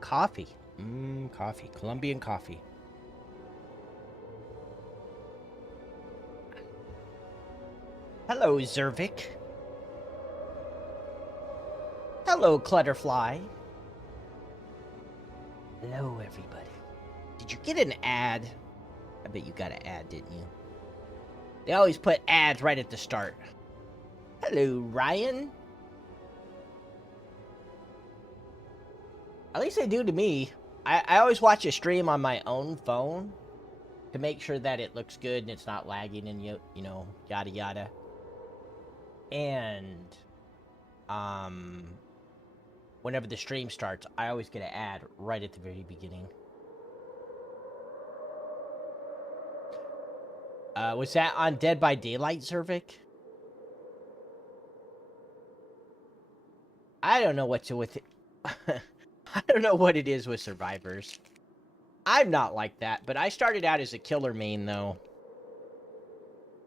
Coffee. Coffee. Colombian coffee. Hello, Zervik. Hello, Clutterfly. Hello, everybody. Did you get an ad? I bet you got an ad, didn't you? They always put ads right at the start. Hello, Ryan. At least they do to me. I always watch a stream on my own phone to make sure that it looks good and it's not lagging and you know, yada yada. And whenever the stream starts, I always get an ad right at the very beginning. Was that on Dead by Daylight, Zervik? I don't know what's with it. I don't know what it is with survivors. I'm not like that, but I started out as a killer main, though.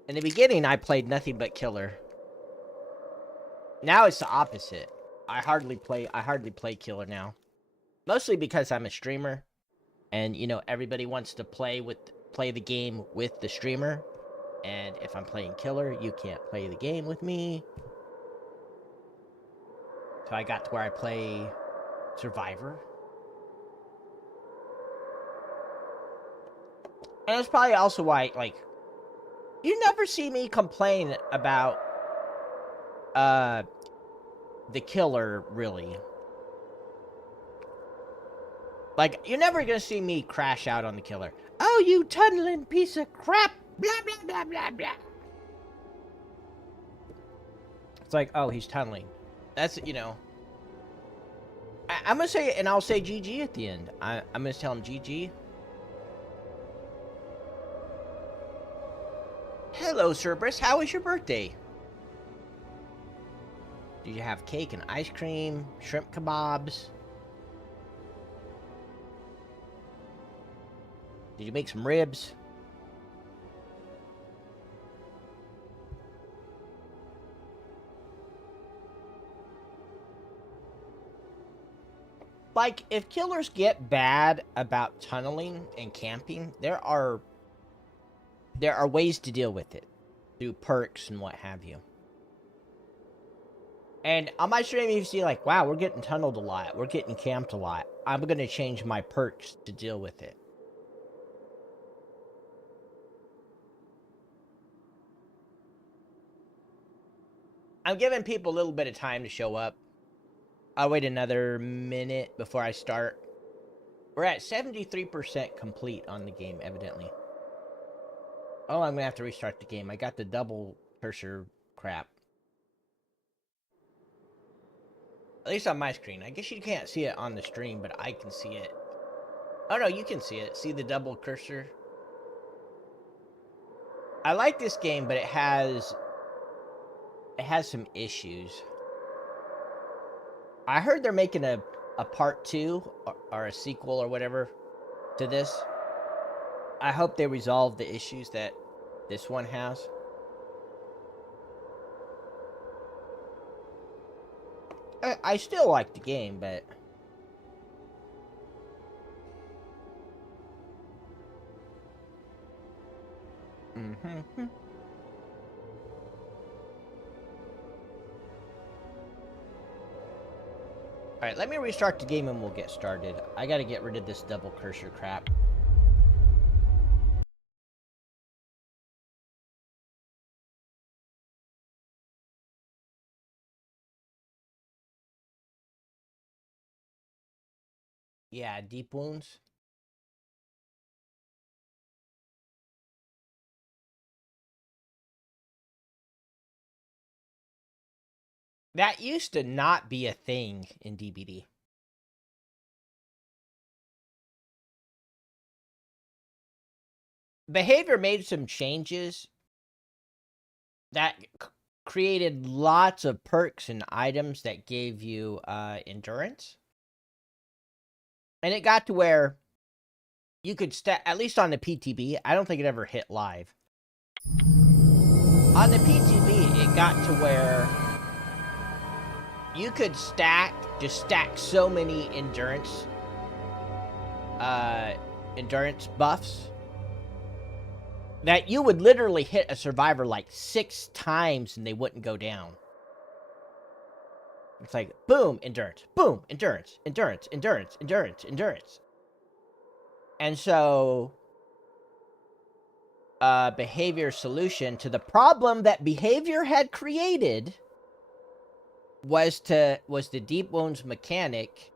In the beginning, I played nothing but killer. Now it's the opposite. I hardly play killer now. Mostly because I'm a streamer. And, you know, everybody wants to play the game with the streamer. And if I'm playing killer, you can't play the game with me. So I got to where I play survivor. And that's probably also why, like, you never see me complain about the killer, really. Like, you're never gonna see me crash out on the killer. Oh, you tunneling piece of crap! Blah, blah, blah, blah, blah. It's like, oh, he's tunneling. That's, you know. I'm gonna say, and I'll say GG at the end. I'm gonna tell him GG. Hello, Cerberus. How was your birthday? Did you have cake and ice cream, shrimp kebabs? Did you make some ribs? Like, if killers get bad about tunneling and camping, there are ways to deal with it. Through perks and what have you. And on my stream, you see, like, wow, we're getting tunneled a lot. We're getting camped a lot. I'm going to change my perks to deal with it. I'm giving people a little bit of time to show up. I'll wait another minute before I start. We're at 73% complete on the game, evidently. Oh, I'm going to have to restart the game. I got the double cursor crap. At least on my screen. I guess you can't see it on the stream, but I can see it. Oh, no, you can see it. See the double cursor? I like this game, but it has some issues. I heard they're making a part 2 or a sequel or whatever to this. I hope they resolve the issues that this one has. I still like the game, but Alright, let me restart the game and we'll get started. I gotta get rid of this double cursor crap. Yeah, deep wounds. That used to not be a thing in DBD. Behavior made some changes that created lots of perks and items that gave you endurance. And it got to where you could at least on the PTB, I don't think it ever hit live. On the PTB, it got to where you could just stack so many endurance buffs that you would literally hit a survivor like 6 times and they wouldn't go down. It's like, boom, endurance, boom, endurance, endurance, endurance, endurance, endurance. And so, behavior solution to the problem that behavior had created was the deep wounds mechanic,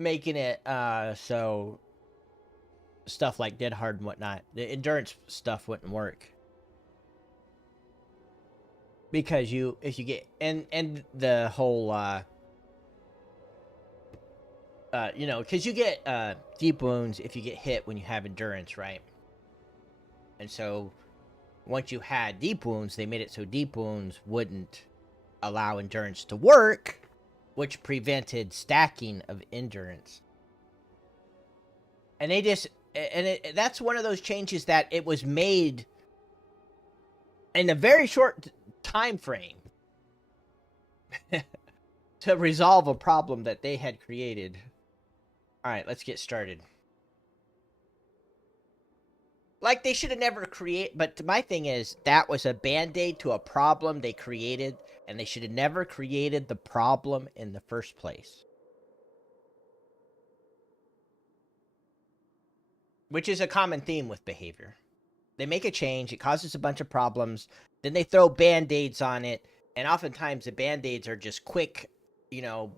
making it so stuff like Dead Hard and whatnot, the endurance stuff wouldn't work. Because if you get, and the whole, you know, because you get deep wounds if you get hit when you have endurance, right? And so, once you had deep wounds, they made it so deep wounds wouldn't allow endurance to work, which prevented stacking of endurance. And that's one of those changes that it was made in a very short time frame to resolve a problem that they had created. All right, let's get started. Like, they should have never created, but my thing is, that was a band-aid to a problem they created, and they should have never created the problem in the first place. Which is a common theme with behavior. They make a change, it causes a bunch of problems, then they throw band-aids on it, and oftentimes the band-aids are just quick, you know,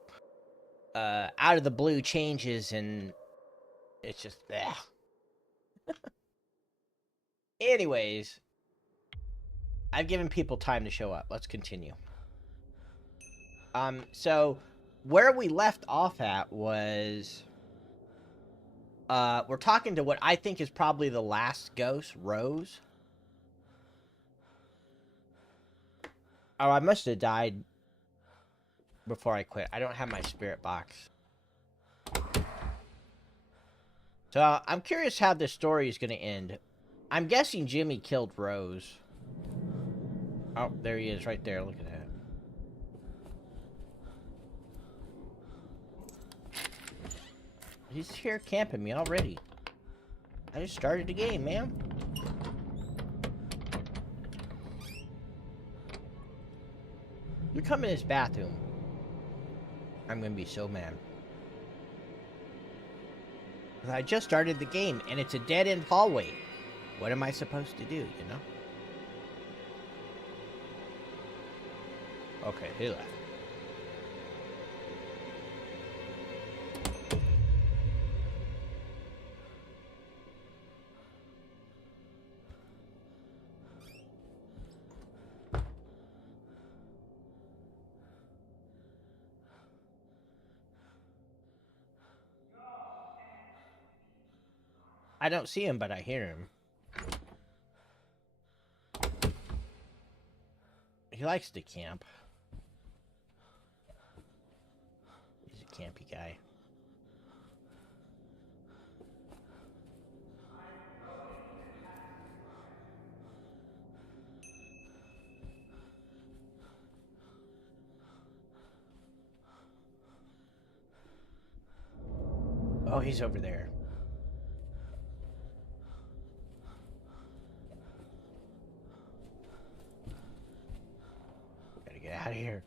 out of the blue changes, and it's just, Anyways, I've given people time to show up. Let's continue. So where we left off at was, we're talking to what I think is probably the last ghost, Rose. Oh, I must have died before I quit. I don't have my spirit box. So I'm curious how this story is going to end. I'm guessing Jimmy killed Rose. Oh, there he is right there. Look at that. He's here camping me already. I just started the game, man. You come in his bathroom. I'm gonna be so mad. I just started the game, and it's a dead-end hallway. What am I supposed to do, you know? Okay, he left. I don't see him, but I hear him. He likes to camp. He's a campy guy. Oh, he's over there. Gotta get out of here.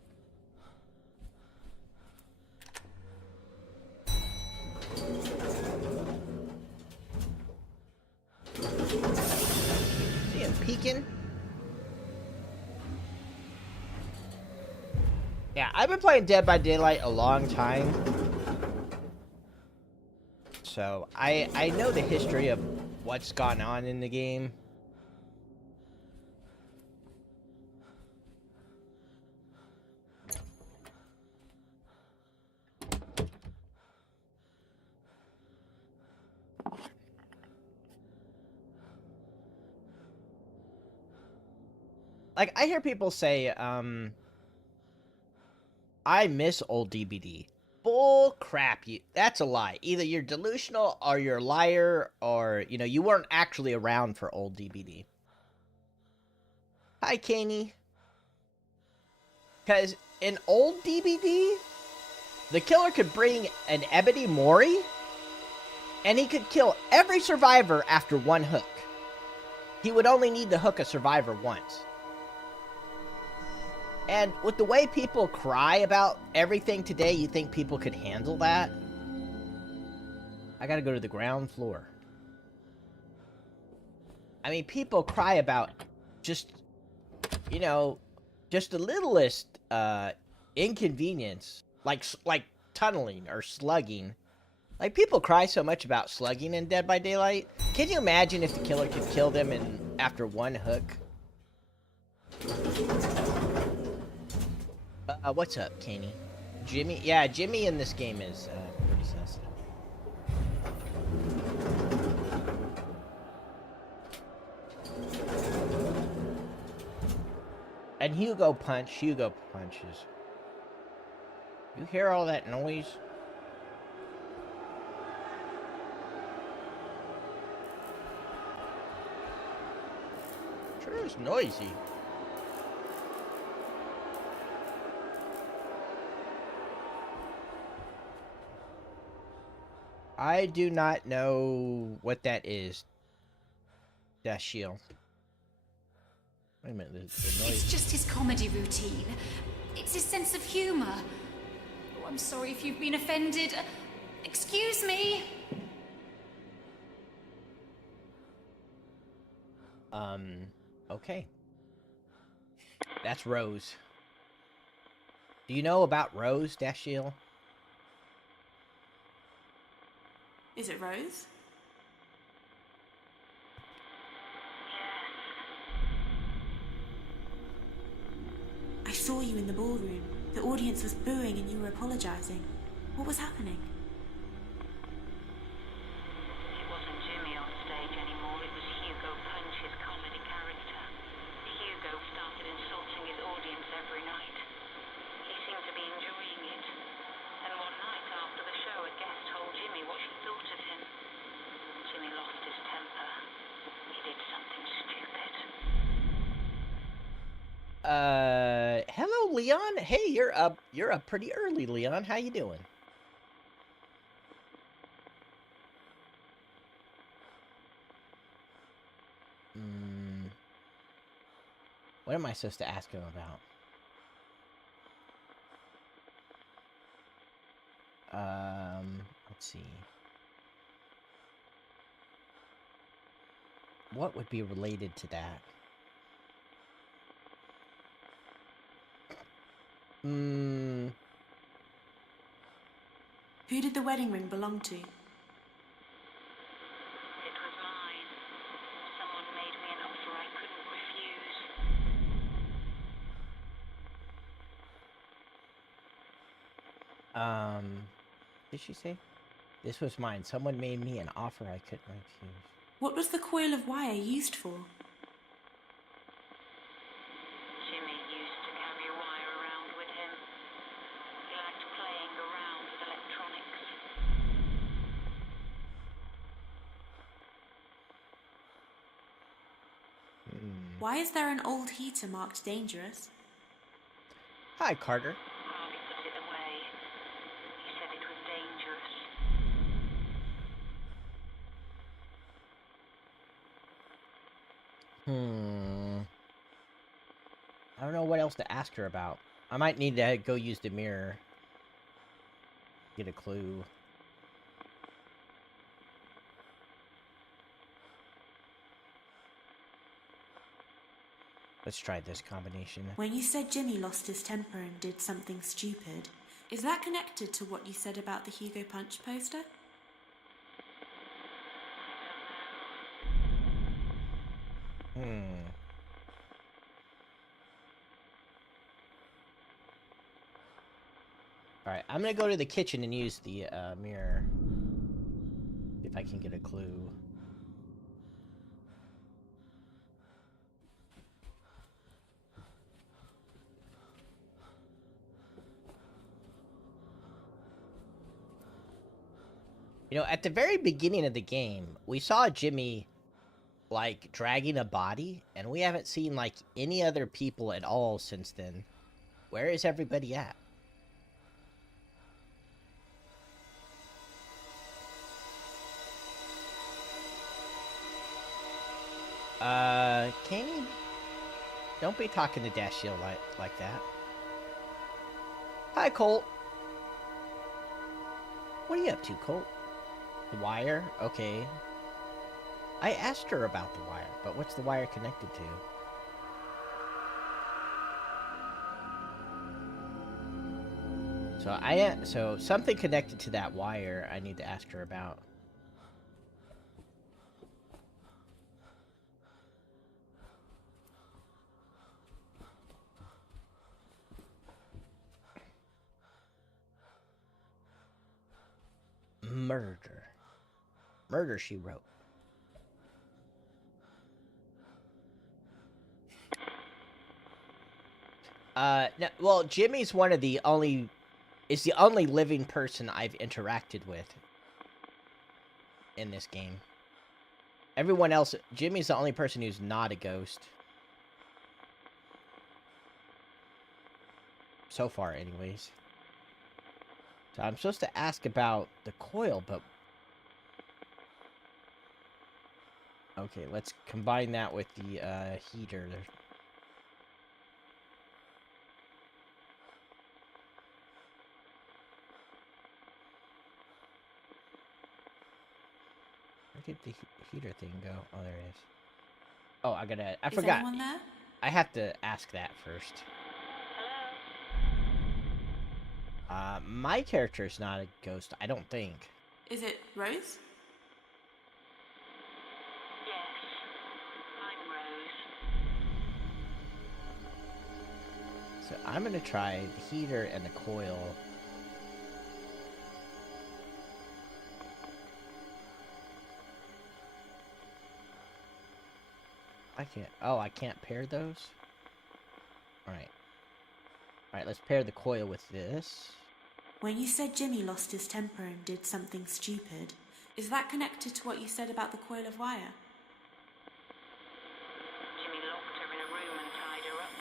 See him peeking? Yeah, I've been playing Dead by Daylight a long time. So, I know the history of what's gone on in the game. Like, I hear people say, I miss old DBD. Bull crap, that's a lie. Either you're delusional or you're a liar, or, you know, you weren't actually around for old DBD. Hi, Caney. Because in old DBD, the killer could bring an Ebony Mori, and he could kill every survivor after one hook. He would only need to hook a survivor once. And with the way people cry about everything today, you think people could handle that? I gotta go to the ground floor. I mean, people cry about just, you know, just the littlest inconvenience, like tunneling or slugging. Like, people cry so much about slugging in Dead by Daylight. Can you imagine if the killer could kill them after one hook? What's up, Kenny? Jimmy? Yeah, Jimmy in this game is pretty sensitive. And Hugo punches. You hear all that noise? Sure is noisy. I do not know what that is. That shield. Wait a minute, the noise. It's just his comedy routine. It's his sense of humor. Oh, I'm sorry if you've been offended. Excuse me. Okay. That's Rose. Do you know about Rose, Dashiel? Is it Rose? I saw you in the ballroom. The audience was booing and you were apologizing. What was happening? It wasn't Jimmy on stage anymore, it was Hugo Punch, his comedy character. Hugo started insulting his audience every night. He seemed to be enjoying it. And one night after the show, a guest told Jimmy what she thought of him. Jimmy lost his temper. He did something stupid. Hello, Leon. Hey, you're up pretty early, Leon. How you doing? What am I supposed to ask him about? Let's see. What would be related to that? Who did the wedding ring belong to? It was mine. Someone made me an offer I couldn't refuse. Did she say? This was mine. Someone made me an offer I couldn't refuse. What was the coil of wire used for? Jimmy used to carry wire around with him. He liked playing around with electronics. Why is there an old heater marked dangerous? Hi, Carter. Harvey put it away. He said it was dangerous. I don't know what else to ask her about. I might need to go use the mirror. Get a clue. Let's try this combination. When you said Jimmy lost his temper and did something stupid, is that connected to what you said about the Hugo Punch poster? Alright, I'm gonna go to the kitchen and use the mirror. See if I can get a clue. You know, at the very beginning of the game, we saw Jimmy, like, dragging a body, and we haven't seen, like, any other people at all since then. Where is everybody at? Caney? Don't be talking to Dashiell like that. Hi, Colt. What are you up to, Colt? The wire? Okay. I asked her about the wire, but what's the wire connected to? So something connected to that wire I need to ask her about. Murder. Murder, she wrote. No, well, Jimmy's one of the only... is the only living person I've interacted with in this game. Everyone else... Jimmy's the only person who's not a ghost. So far, anyways. So I'm supposed to ask about the coil, but... okay, let's combine that with the, heater. Where did the heater thing go? Oh, there it is. Oh, I Is forgot. anyone there? I have to ask that first. My character's not a ghost, I don't think. Is it Rose? Yes, I'm Rose. So I'm gonna try the heater and the coil. I can't pair those? Alright. Alright, let's pair the coil with this. When you said Jimmy lost his temper and did something stupid, is that connected to what you said about the coil of wire? Jimmy locked her in a room and tied her up.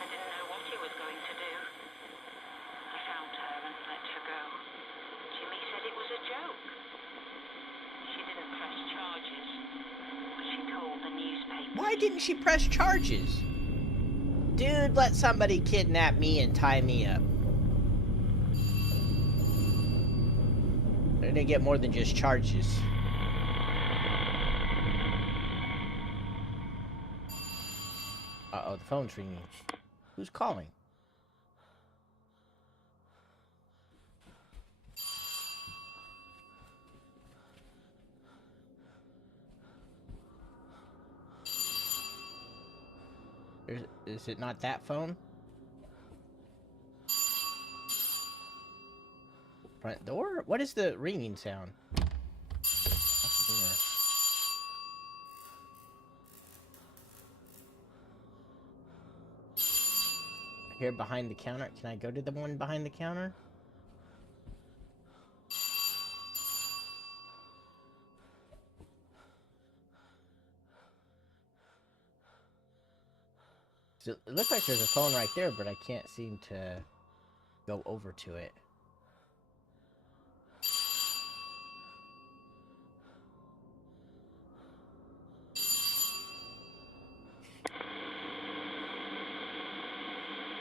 I didn't know what he was going to do. I found her and let her go. Jimmy said it was a joke. She didn't press charges, but she told the newspaper. Why didn't she press charges? Dude, let somebody kidnap me and tie me up. They're gonna get more than just charges. Uh-oh, the phone's ringing. Who's calling? Is it not that phone? Front door? What is the ringing sound? Here behind the counter. Can I go to the one behind the counter? So it looks like there's a phone right there, but I can't seem to go over to it.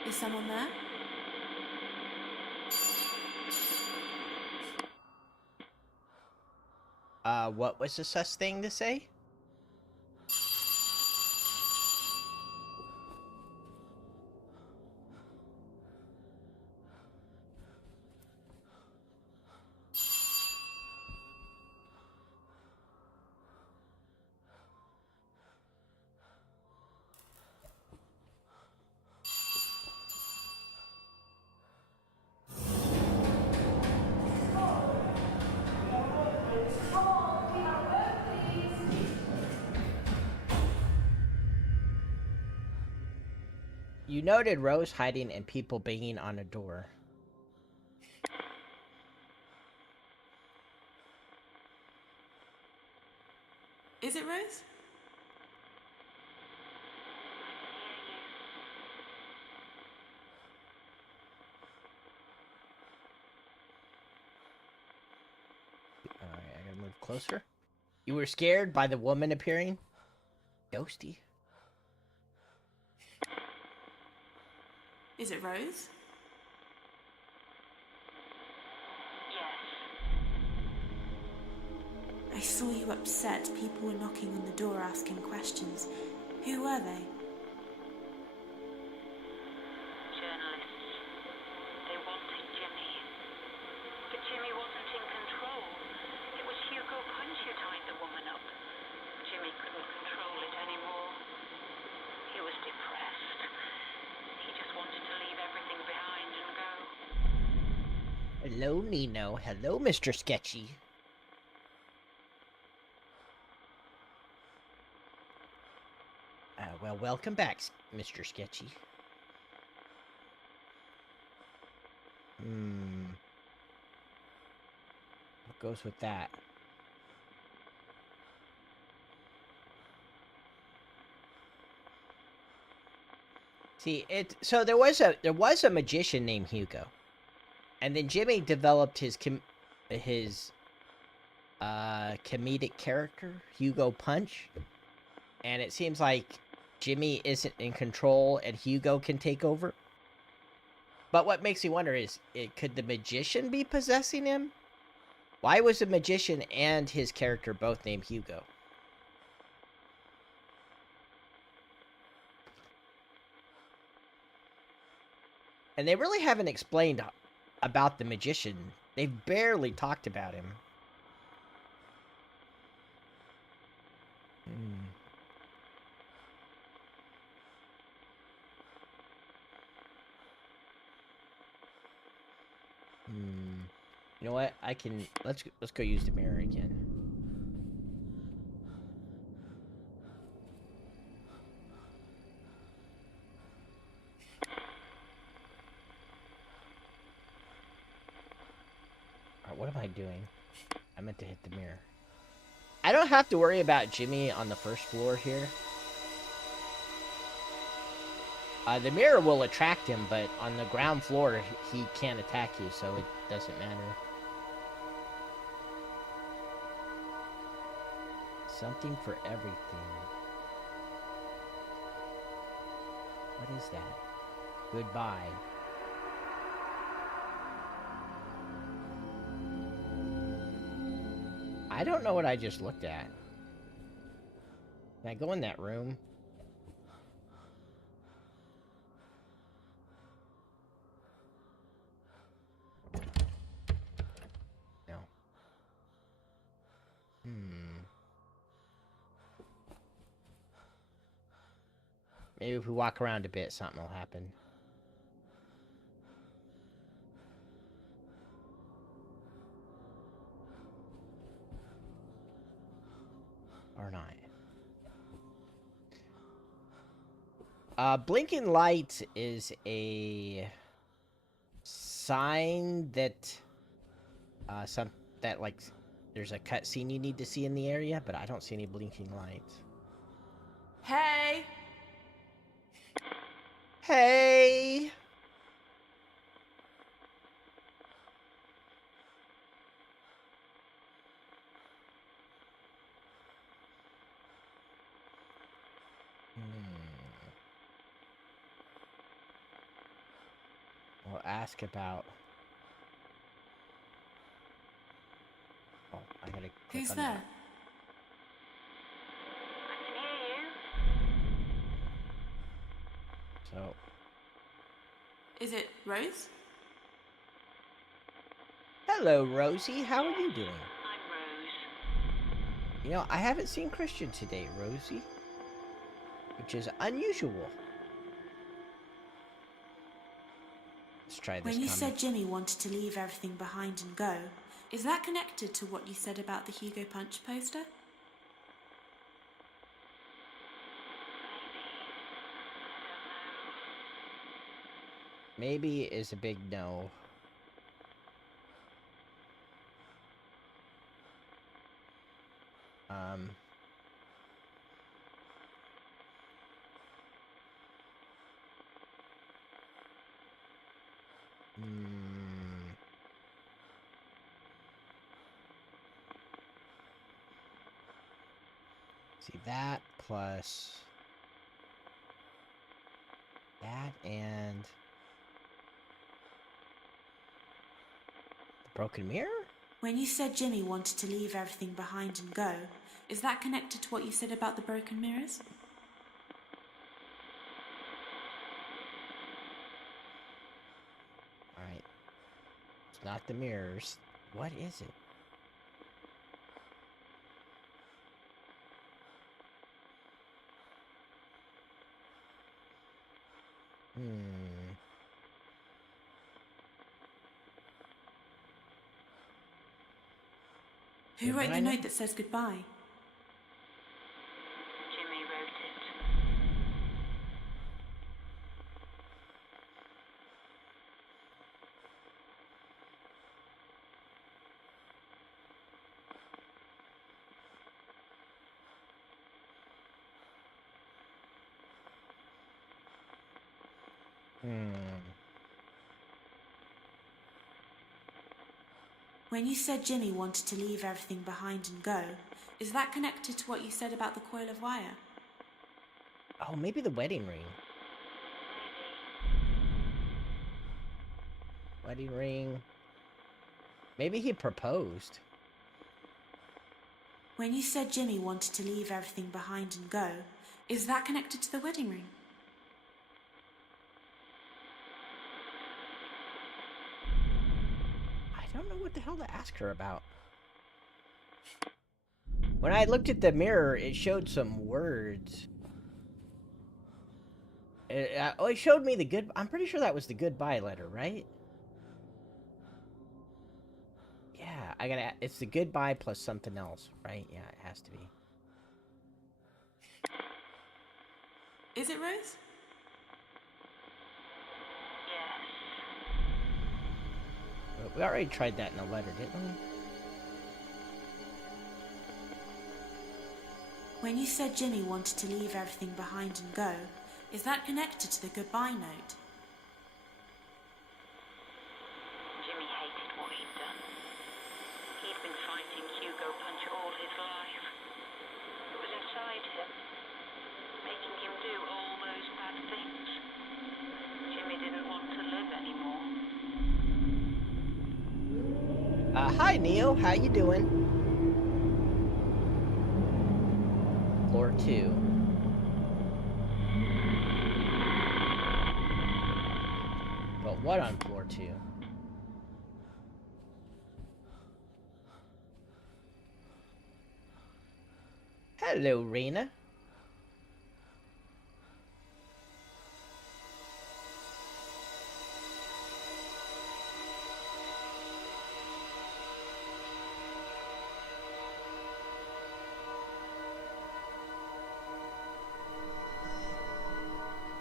Is someone there? What was the sus thing to say? You noted Rose hiding and people banging on a door. Is it Rose? closer. You were scared by the woman appearing? Ghosty. Is it Rose? Yes. I saw you upset. People were knocking on the door asking questions. Who were they? Journalists. They wanted Jimmy. But Jimmy wasn't in control. It was Hugo Punch who tied the woman up. Jimmy couldn't control it anymore. He was depressed. He just wanted to leave everything behind and go. Hello, Nino. Hello, Mr. Sketchy. Well, welcome back, Mr. Sketchy. What goes with that? See, so there was a magician named Hugo. And then Jimmy developed his comedic character, Hugo Punch. And it seems like Jimmy isn't in control and Hugo can take over. But what makes me wonder is, could the magician be possessing him? Why was the magician and his character both named Hugo? And they really haven't explained about the magician. They've barely talked about him. You know what? Let's go use the mirror again. Alright, what am I doing? I meant to hit the mirror. I don't have to worry about Jimmy on the first floor here. The mirror will attract him, but on the ground floor, he can't attack you, so it doesn't matter. Something for everything. What is that? Goodbye. I don't know what I just looked at. Can I go in that room? No. Maybe if we walk around a bit, something will happen. Or not. Blinking light is a sign that like there's a cutscene you need to see in the area, but I don't see any blinking lights. Hey! Hey! We'll ask about... Oh, I gotta click Who's on there? that. I can hear you. So, Is it Rose? hello, Rosie. How are you doing? I'm Rose. You know, I haven't seen Christian today, Rosie. Which is unusual. Let's try this When you comment. said Jimmy wanted to leave everything behind and go, is that connected to what you said about the Hugo Punch poster? Maybe is a big no. See that plus that and the broken mirror? When you said Jimmy wanted to leave everything behind and go, is that connected to what you said about the broken mirrors? Alright. It's not the mirrors. What is it? Who wrote the note that says goodbye? Jimmy wrote it. When you said Jimmy wanted to leave everything behind and go, is that connected to what you said about the coil of wire? Oh, maybe the wedding ring. Wedding ring. Maybe he proposed. When you said Jimmy wanted to leave everything behind and go, is that connected to the wedding ring? I don't know what the hell to ask her about. When I looked at the mirror, it showed some words. It showed me the good... I'm pretty sure that was the goodbye letter, right? Yeah, I gotta... It's the goodbye plus something else, right? Yeah, it has to be. Is it, Rose? We already tried that in the letter, didn't we? When you said Jimmy wanted to leave everything behind and go, is that connected to the goodbye note? Jimmy hated what he'd done. He'd been fighting Hugo Punch all his life. It was inside him, making him do all those bad things. Jimmy didn't want to live anymore. Hi, Neo. How you doing? Floor 2. But what on floor 2? Hello, Rayna.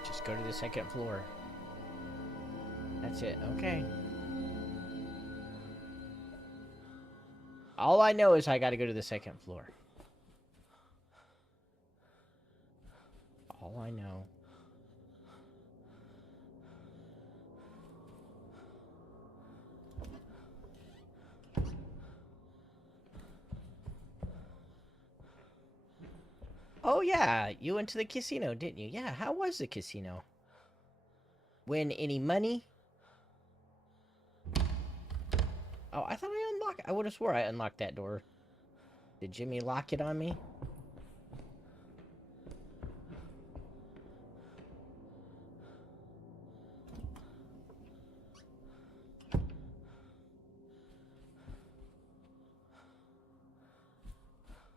Just go to the second floor. That's it. Okay. All I know is I gotta go to the second floor. All I know. Oh yeah, you went to the casino, didn't you? Yeah, how was the casino? Win any money? Oh, I thought I unlocked... I would have swore I unlocked that door. Did Jimmy lock it on me?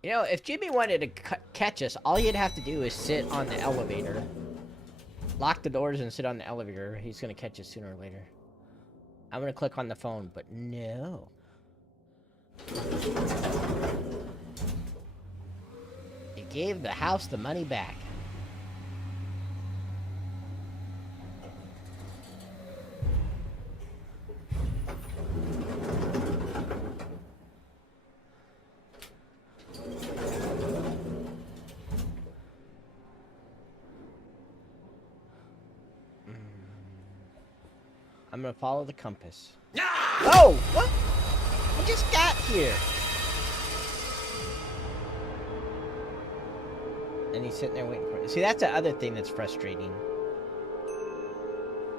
You know, if Jimmy wanted to catch us, all he'd have to do is sit on the elevator. Lock the doors and sit on the elevator. He's gonna catch us sooner or later. I'm gonna click on the phone, but no. It gave the house the money back. I'm gonna follow the compass. Oh! What? I just got here! he's sitting there waiting for it. See, that's the other thing that's frustrating.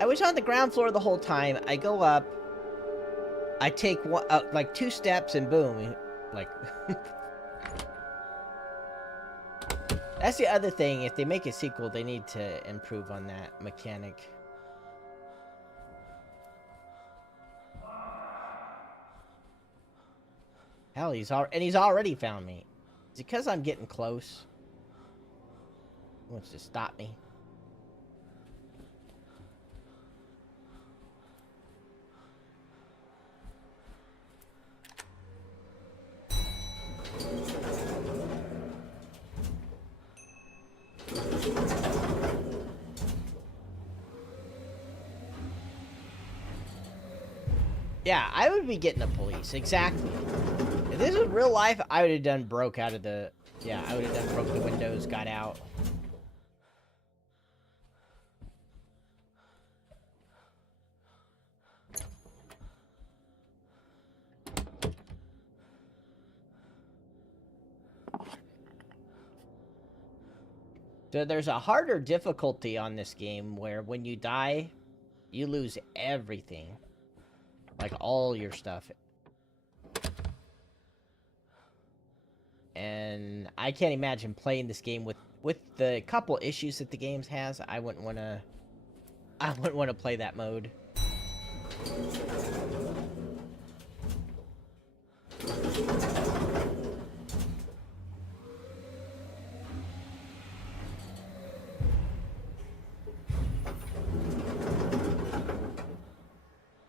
I was on the ground floor the whole time. I go up. I take one, like 2 steps and boom. Like... That's the other thing. If they make a sequel, they need to improve on that mechanic. Hell, he's already found me. Is it because I'm getting close? He wants to stop me. Yeah, I would be getting the police. Exactly. If this was real life, I would have done broke out of the... Yeah, I would have done broke the windows, got out. So there's a harder difficulty on this game where when you die, you lose everything. Like all your stuff. And I can't imagine playing this game with the couple issues that the game has. I wouldn't want to play that mode.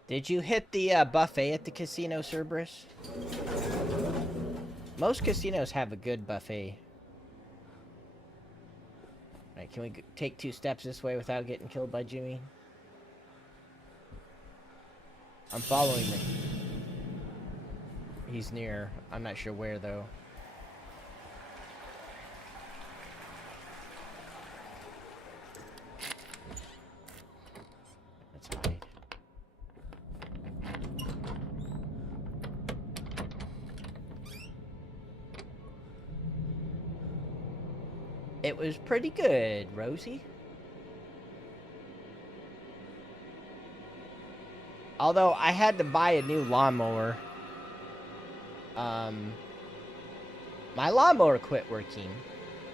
Did you hit the buffet at the casino, Cerberus? Most casinos have a good buffet. Alright, can we take 2 steps this way without getting killed by Jimmy? I'm following him. He's near. I'm not sure where, though. Let's hide. It was pretty good, Rosie. Although I had to buy a new lawnmower. My lawnmower quit working.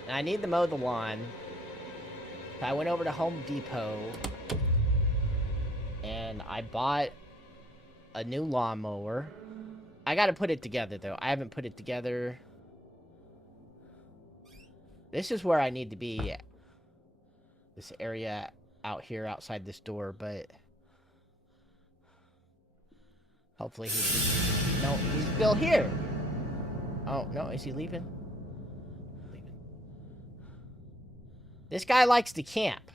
And I need to mow the lawn. So I went over to Home Depot. And I bought a new lawnmower. I gotta put it together, though. I haven't put it together. This is where I need to be. This area out here outside this door, but... Hopefully he's leaving. No, he's still here! Oh, no, is he leaving? Leaving. This guy likes to camp.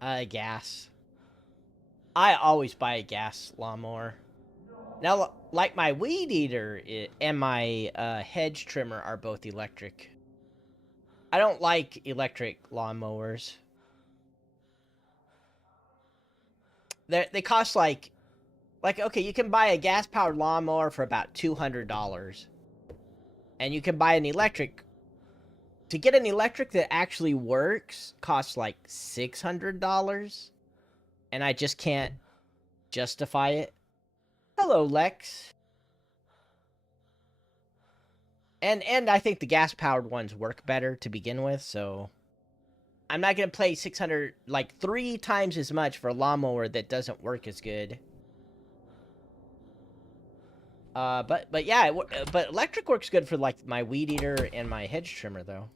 Gas. I always buy a gas lawnmower. Now, like my weed eater and my hedge trimmer are both electric. I don't like electric lawnmowers. They cost like, okay, you can buy a gas-powered lawnmower for about $200. And you can buy an electric. To get an electric that actually works costs like $600. And I just can't justify it. Hello, Lex. And I think the gas-powered ones work better to begin with, so... I'm not gonna pay $600, like, 3 times as much for a lawnmower that doesn't work as good. But yeah, but electric works good for, like, my weed eater and my hedge trimmer, though.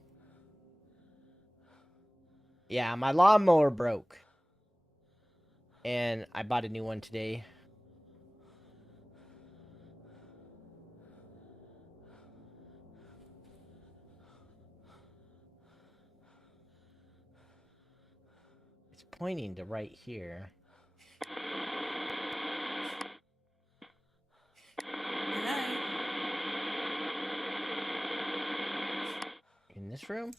Yeah, my lawnmower broke. And I bought a new one today. It's pointing to right here. Hello? In this room?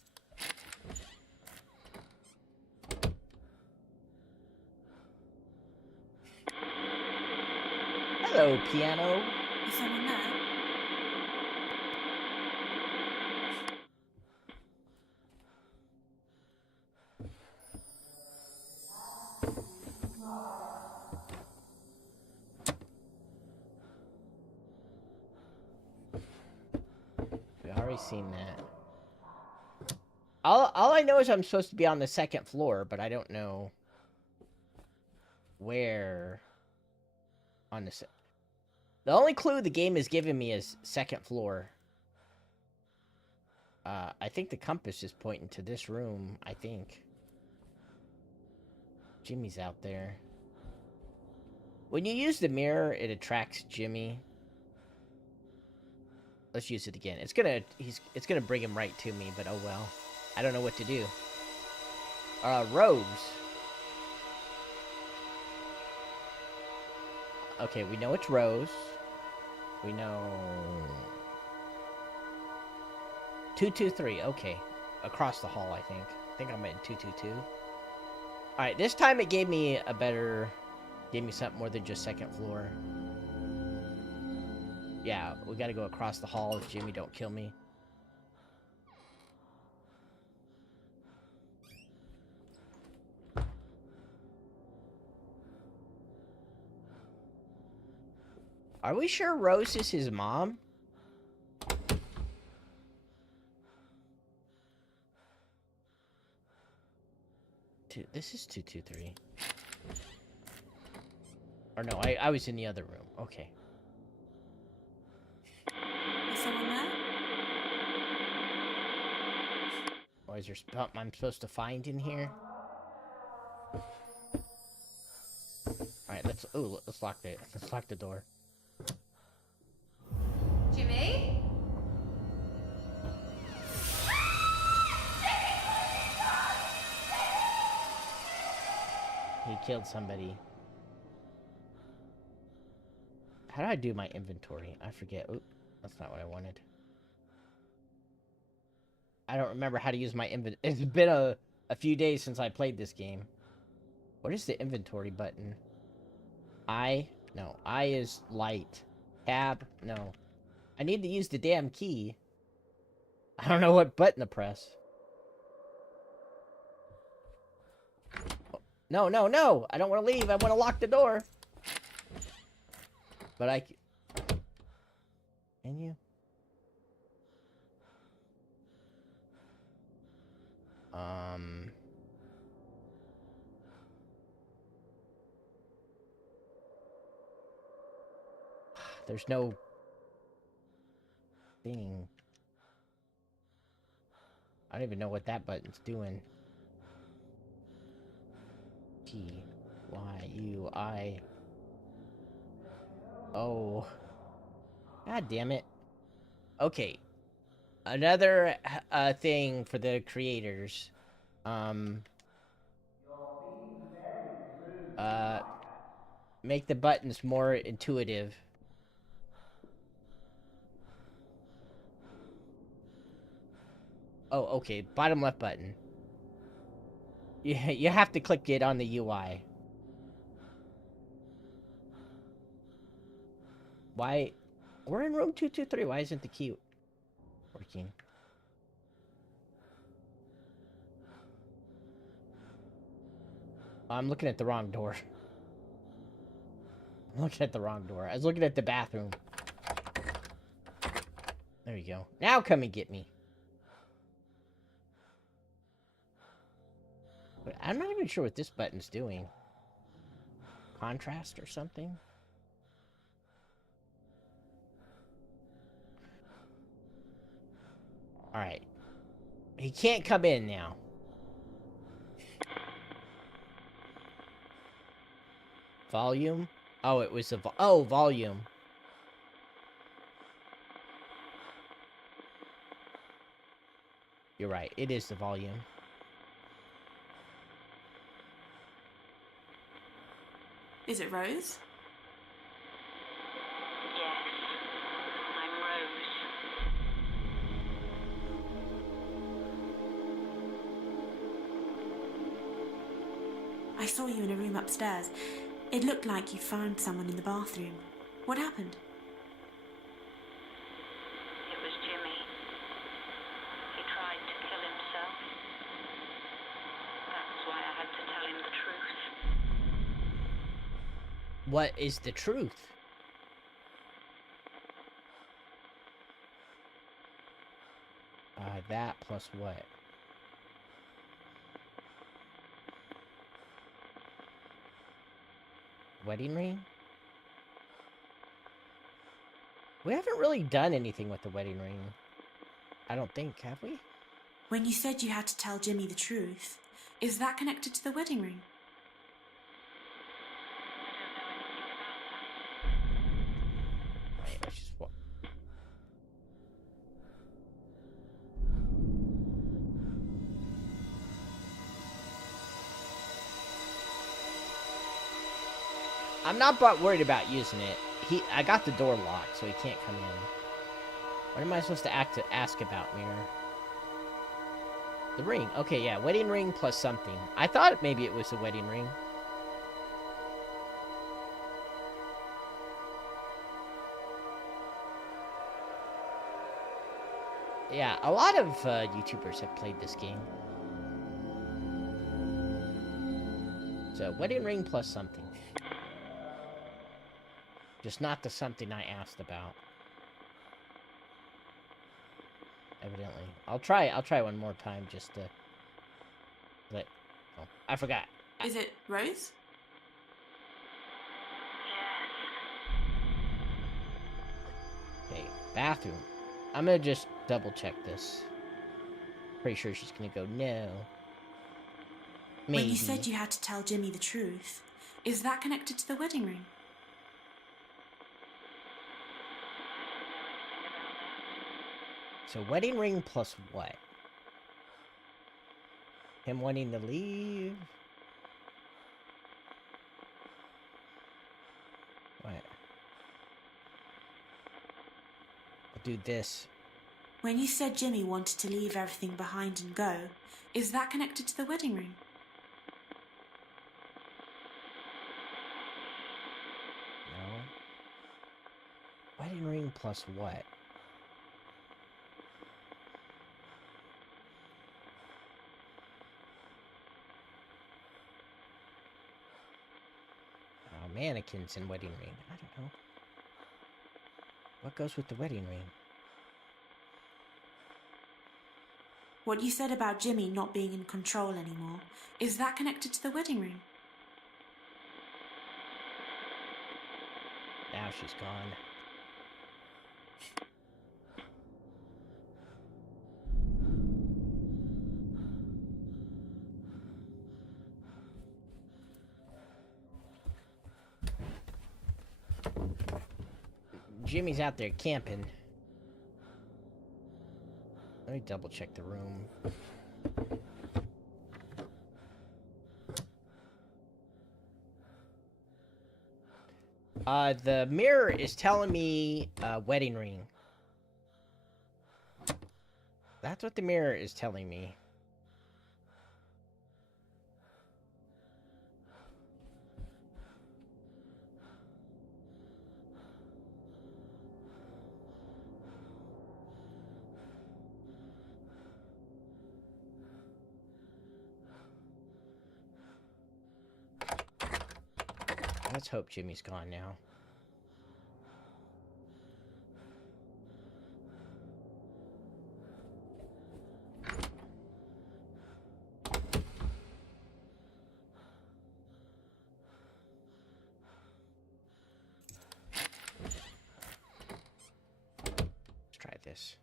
Hello, piano. Is someone there? already seen that. All I know is I'm supposed to be on the second floor, but I don't know where on the The only clue the game has given me is second floor. I think the compass is pointing to this room, I think. Jimmy's out there. When you use the mirror, it attracts Jimmy. Let's use it again. It's gonna bring him right to me, but oh well. I don't know what to do. Rose. Okay, we know it's Rose. We know 223. Okay, across the hall. I think I'm in 222. All right, this time it gave me something more than just second floor. Yeah, we gotta go across the hall if Jimmy don't kill me. Are we sure Rose is his mom? This is 223. Or no, I was in the other room. Okay. Is someone there? Or is there something I'm supposed to find in here? Alright, let's lock the door. Jimmy? He killed somebody. How do I do my inventory? I forget. Oop, that's not what I wanted. I don't remember how to use my inventory. It's been a few days since I played this game. What is the inventory button? I? No. I is light. Tab? No. I need to use the damn key. I don't know what button to press. No, no, no! I don't want to leave. I want to lock the door. But I... Can you? There's no... thing. I don't even know what that button's doing. T, Y, U, I... Oh. God damn it. Okay. Another thing for the creators. Make the buttons more intuitive. Oh, okay. Bottom left button. You have to click it on the UI. Why? We're in room 223. Why isn't the key working? I'm looking at the wrong door. I'm looking at the wrong door. I was looking at the bathroom. There you go. Now come and get me. But I'm not even sure what this button's doing. Contrast or something? Alright. He can't come in now. Volume? Oh, it was volume. You're right. It is the volume. Is it Rose? Yes, I'm Rose. I saw you in a room upstairs. It looked like you found someone in the bathroom. What happened? It was Jimmy. He tried to kill himself. That's why I had to tell him the truth. What is the truth? that plus what? Wedding ring? We haven't really done anything with the wedding ring. I don't think, have we? When you said you had to tell Jimmy the truth, is that connected to the wedding ring? Right, let's just walk. I'm not worried about using it. I got the door locked, so he can't come in. What am I supposed to ask about, Mirror? The ring. Okay, yeah, wedding ring plus something. I thought maybe it was a wedding ring. Yeah, a lot of YouTubers have played this game. So, wedding ring plus something. Just not the something I asked about. Evidently. I'll try one more time just to let... Oh, I forgot. Is it Rose? Okay, bathroom. I'm gonna just double check this. Pretty sure she's gonna go no. Maybe. When you said you had to tell Jimmy the truth, is that connected to the wedding ring? So wedding ring plus what? Him wanting to leave? What? I'll do this. When you said Jimmy wanted to leave everything behind and go, is that connected to the wedding ring? No. Wedding ring plus what? Oh, mannequins and wedding ring. I don't know. What goes with the wedding ring? What you said about Jimmy not being in control anymore, is that connected to the wedding ring? Now she's gone. Jimmy's out there camping. Let me double check the room. The mirror is telling me wedding ring. That's what the mirror is telling me. Let's hope Jimmy's gone now. Let's try this.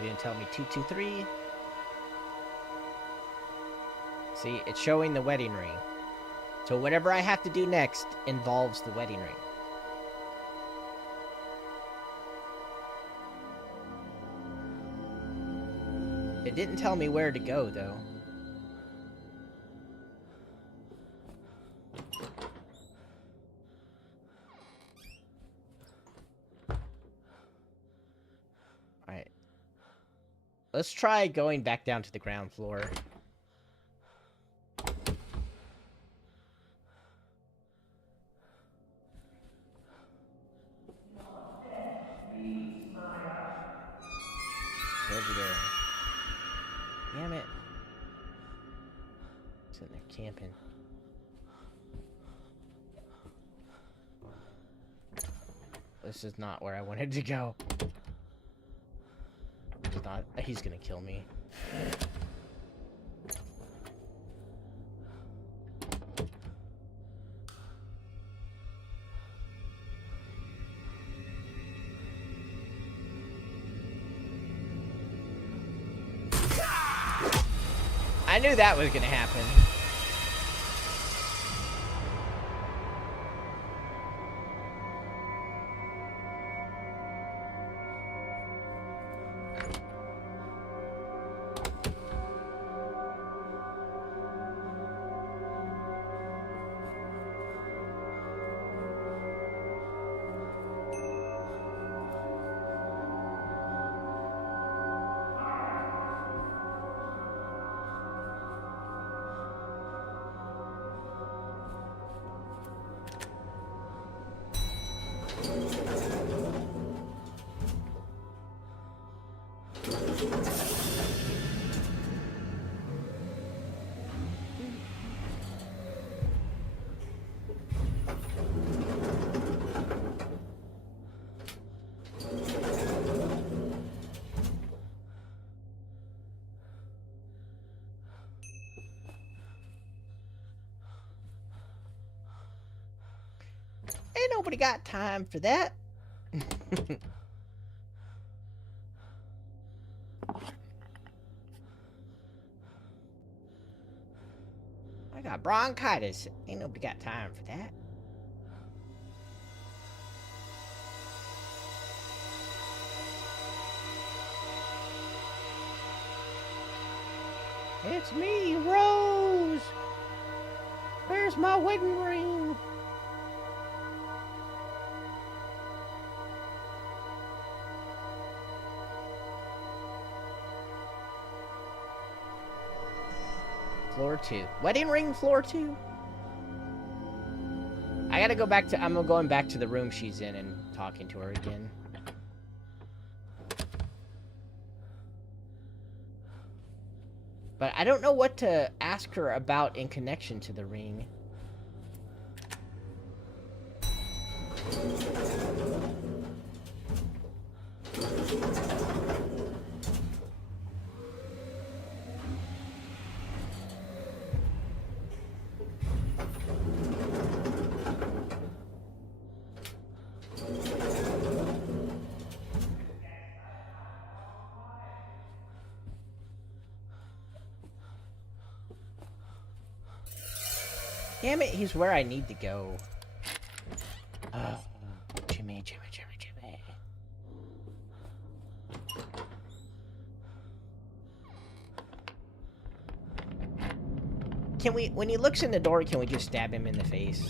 You didn't tell me 223. See, it's showing the wedding ring. So whatever I have to do next involves the wedding ring. It didn't tell me where to go, though. Alright. Let's try going back down to the ground floor. Over there. Damn it. Sitting there camping. this is not where I wanted to go. It's not. He's gonna kill me. I knew that was gonna happen. Ain't nobody got time for that. I got bronchitis. Ain't nobody got time for that. It's me, Rose. Where's my wedding ring? Floor 2. Wedding ring floor 2? I gotta go back to... I'm going back to the room she's in and talking to her again. But I don't know what to ask her about in connection to the ring. Damn it, he's where I need to go. Oh, Jimmy. Can we, when he looks in the door, can we just stab him in the face?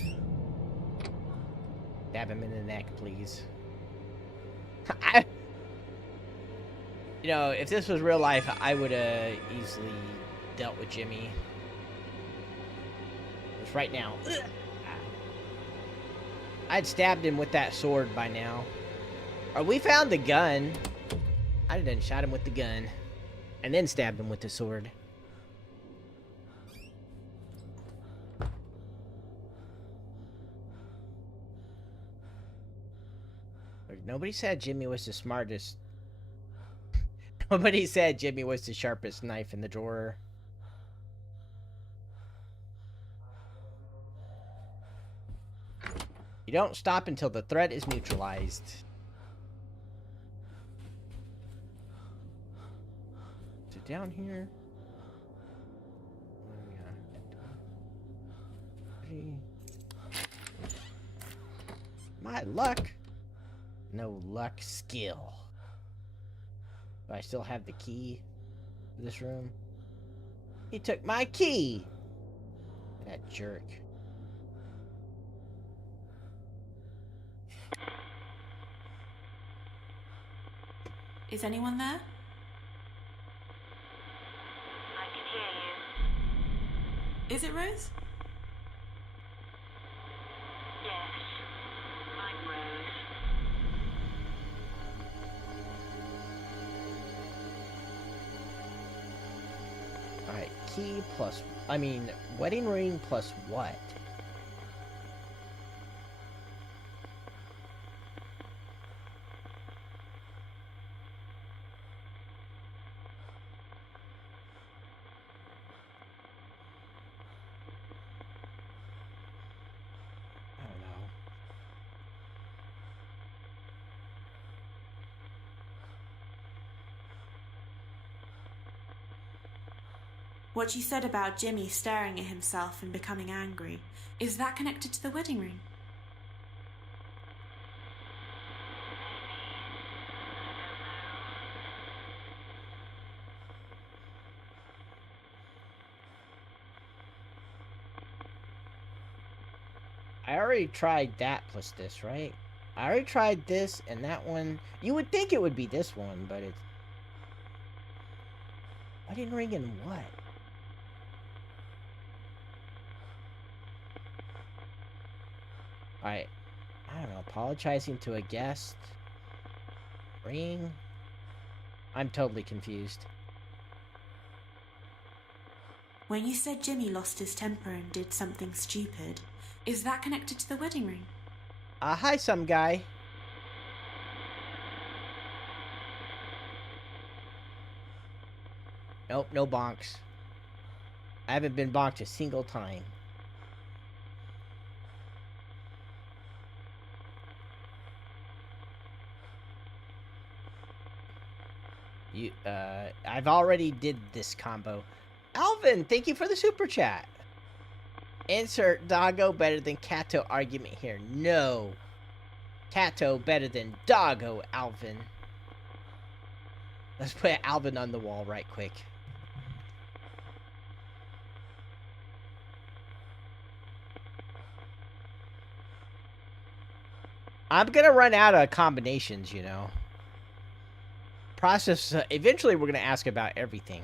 Stab him in the neck, please. You know, if this was real life, I would have easily dealt with Jimmy. Right now. I'd stabbed him with that sword by now. Or we found the gun. I'd have done shot him with the gun. And then stabbed him with the sword. Nobody said Jimmy was the smartest. Nobody said Jimmy was the sharpest knife in the drawer. You don't stop until the threat is neutralized. Is it down here? My luck. No luck, skill. Do I still have the key to this room? He took my key. That jerk. Is anyone there? I can hear you. Is it Rose? Yes, I'm Rose. Alright, key plus... I mean, wedding ring plus what? What you said about Jimmy staring at himself and becoming angry, is that connected to the wedding ring? I already tried that plus this, right? I already tried this and that one. You would think it would be this one, but it's... Wedding ring and what? Alright. I don't know. Apologizing to a guest. Ring? I'm totally confused. When you said Jimmy lost his temper and did something stupid, is that connected to the wedding ring? Hi, some guy. Nope, no bonks. I haven't been bonked a single time. I've already did this combo. Alvin, thank you for the super chat. Insert doggo better than Kato argument here. No. Kato better than doggo, Alvin. Let's put Alvin on the wall right quick. I'm gonna run out of combinations, you know. Process, eventually we're gonna ask about everything.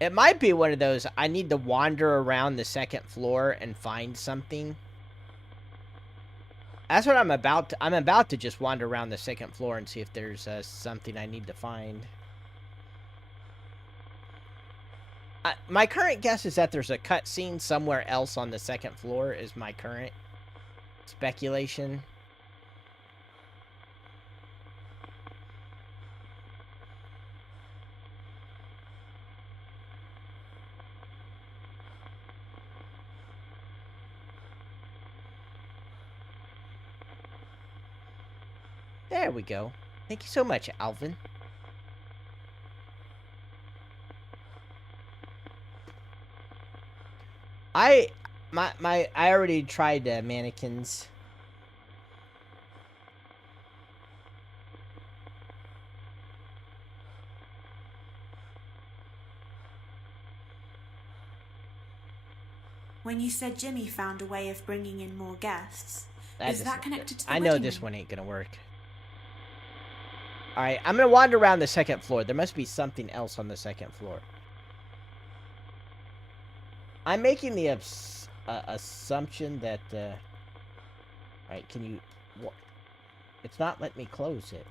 It might be one of those, I need to wander around the second floor and find something. That's what I'm about to, I'm about to just wander around the second floor and see if there's something I need to find. My current guess is that there's a cutscene somewhere else on the second floor, is my current speculation. There we go. Thank you so much, Alvin. I already tried mannequins. When you said Jimmy found a way of bringing in more guests, is that connected to the I know wedding this ring? one ain't gonna work. Alright, I'm gonna wander around the second floor. There must be something else on the second floor. I'm making the assumption that, Alright, can you... What? It's not letting me close it.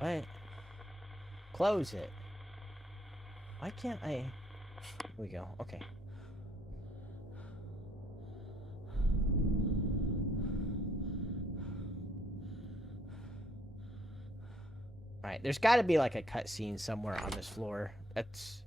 What? Close it. Why can't I... Here we go. Okay. Alright, there's got to be like a cutscene somewhere on this floor. That's...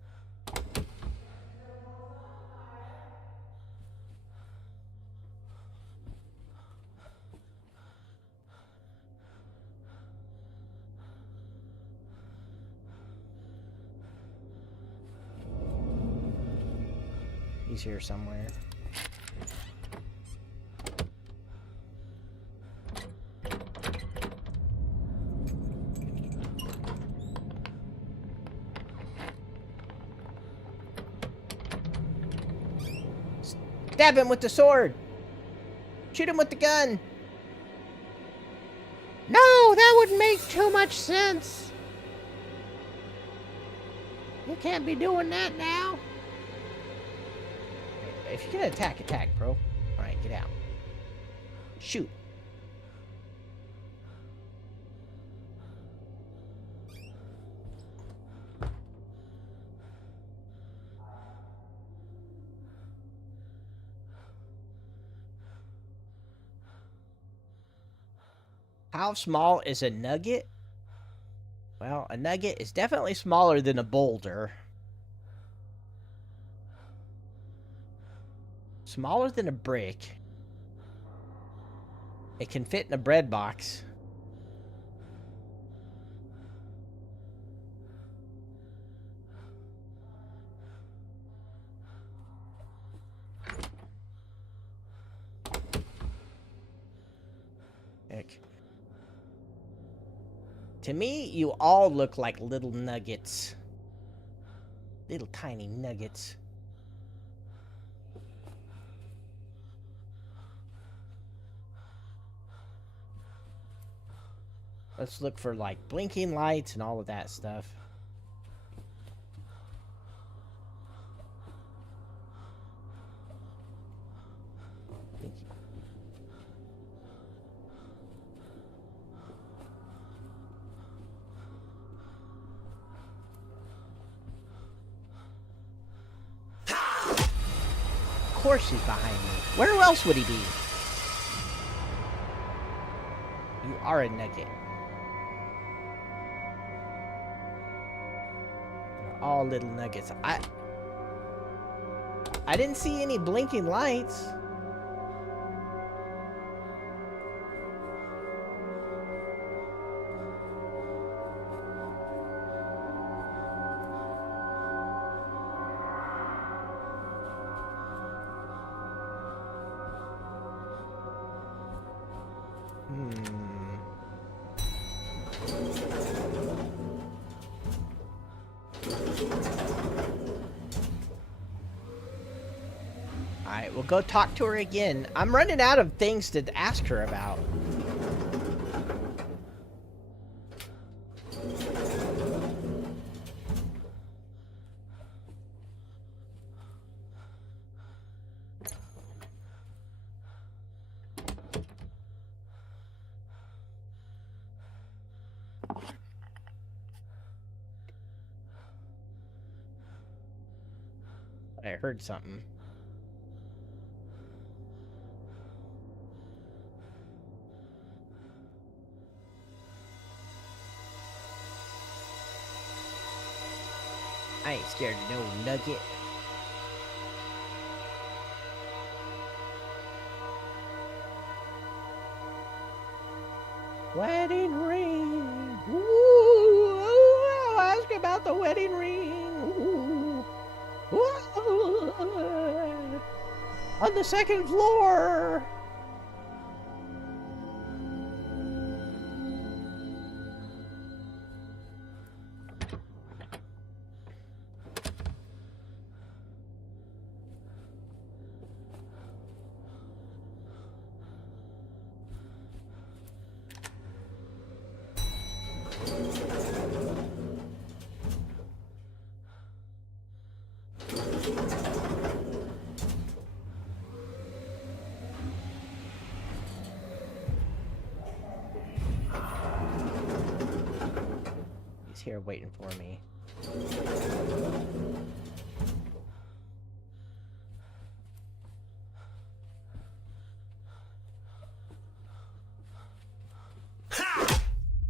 He's here somewhere. Stab him with the sword! Shoot him with the gun! No, that would make too much sense! You can't be doing that now. If you're gonna attack, attack, bro. Alright, get out. Shoot. How small is a nugget? Well, a nugget is definitely smaller than a boulder. Smaller than a brick. It can fit in a bread box. Heck. To me, you all look like little nuggets. Little tiny nuggets. Let's look for, like, blinking lights and all of that stuff. Of course he's behind me. Where else would he be? You are a nugget. They're all little nuggets. I didn't see any blinking lights. Alright, we'll go talk to her again. I'm running out of things to ask her about. I heard something. I ain't scared of no nugget. Wedding ring. Ooh, I'll ask about the wedding ring. Ooh. Ooh. On the second floor. He's here waiting for me.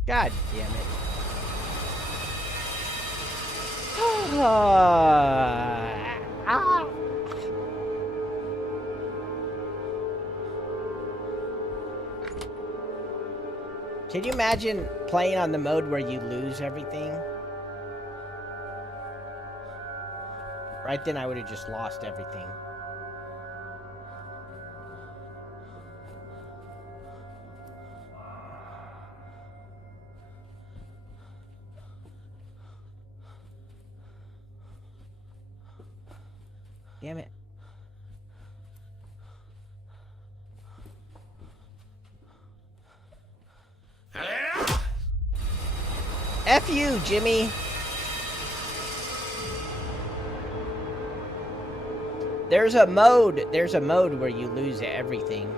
God damn it. Can you imagine playing on the mode where you lose everything? Right then I would have just lost everything. Damn it. F you, Jimmy. There's a mode where you lose everything.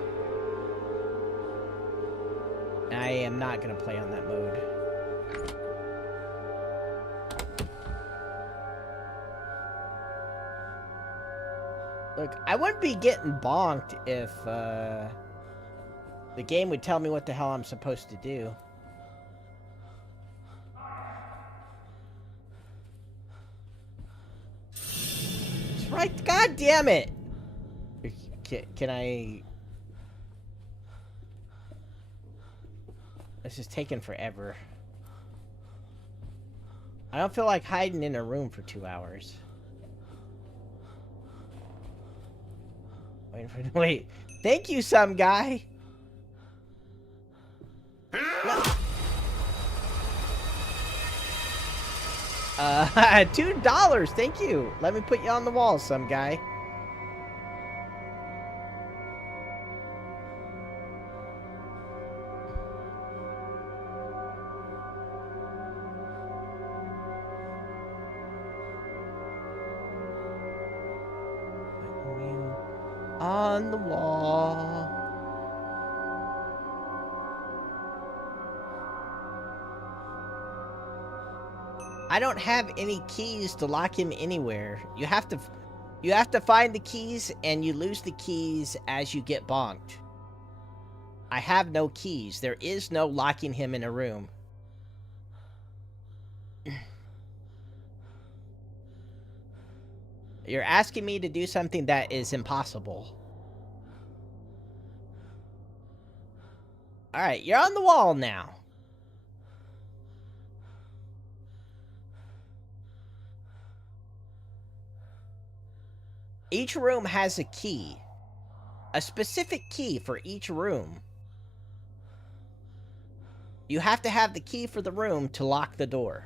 I am not gonna play on that mode. Look, I wouldn't be getting bonked if the game would tell me what the hell I'm supposed to do. That's right, god damn it! Can I... This is taking forever. I don't feel like hiding in a room for 2 hours. Wait. Thank you, some guy. No. $2. Thank you. Let me put you on the wall, some guy. On the wall. I don't have any keys to lock him anywhere. You have to find the keys, and you lose the keys as you get bonked. I have no keys. There is no locking him in a room. You're asking me to do something that is impossible. Alright, you're on the wall now. Each room has a key. A specific key for each room. You have to have the key for the room to lock the door.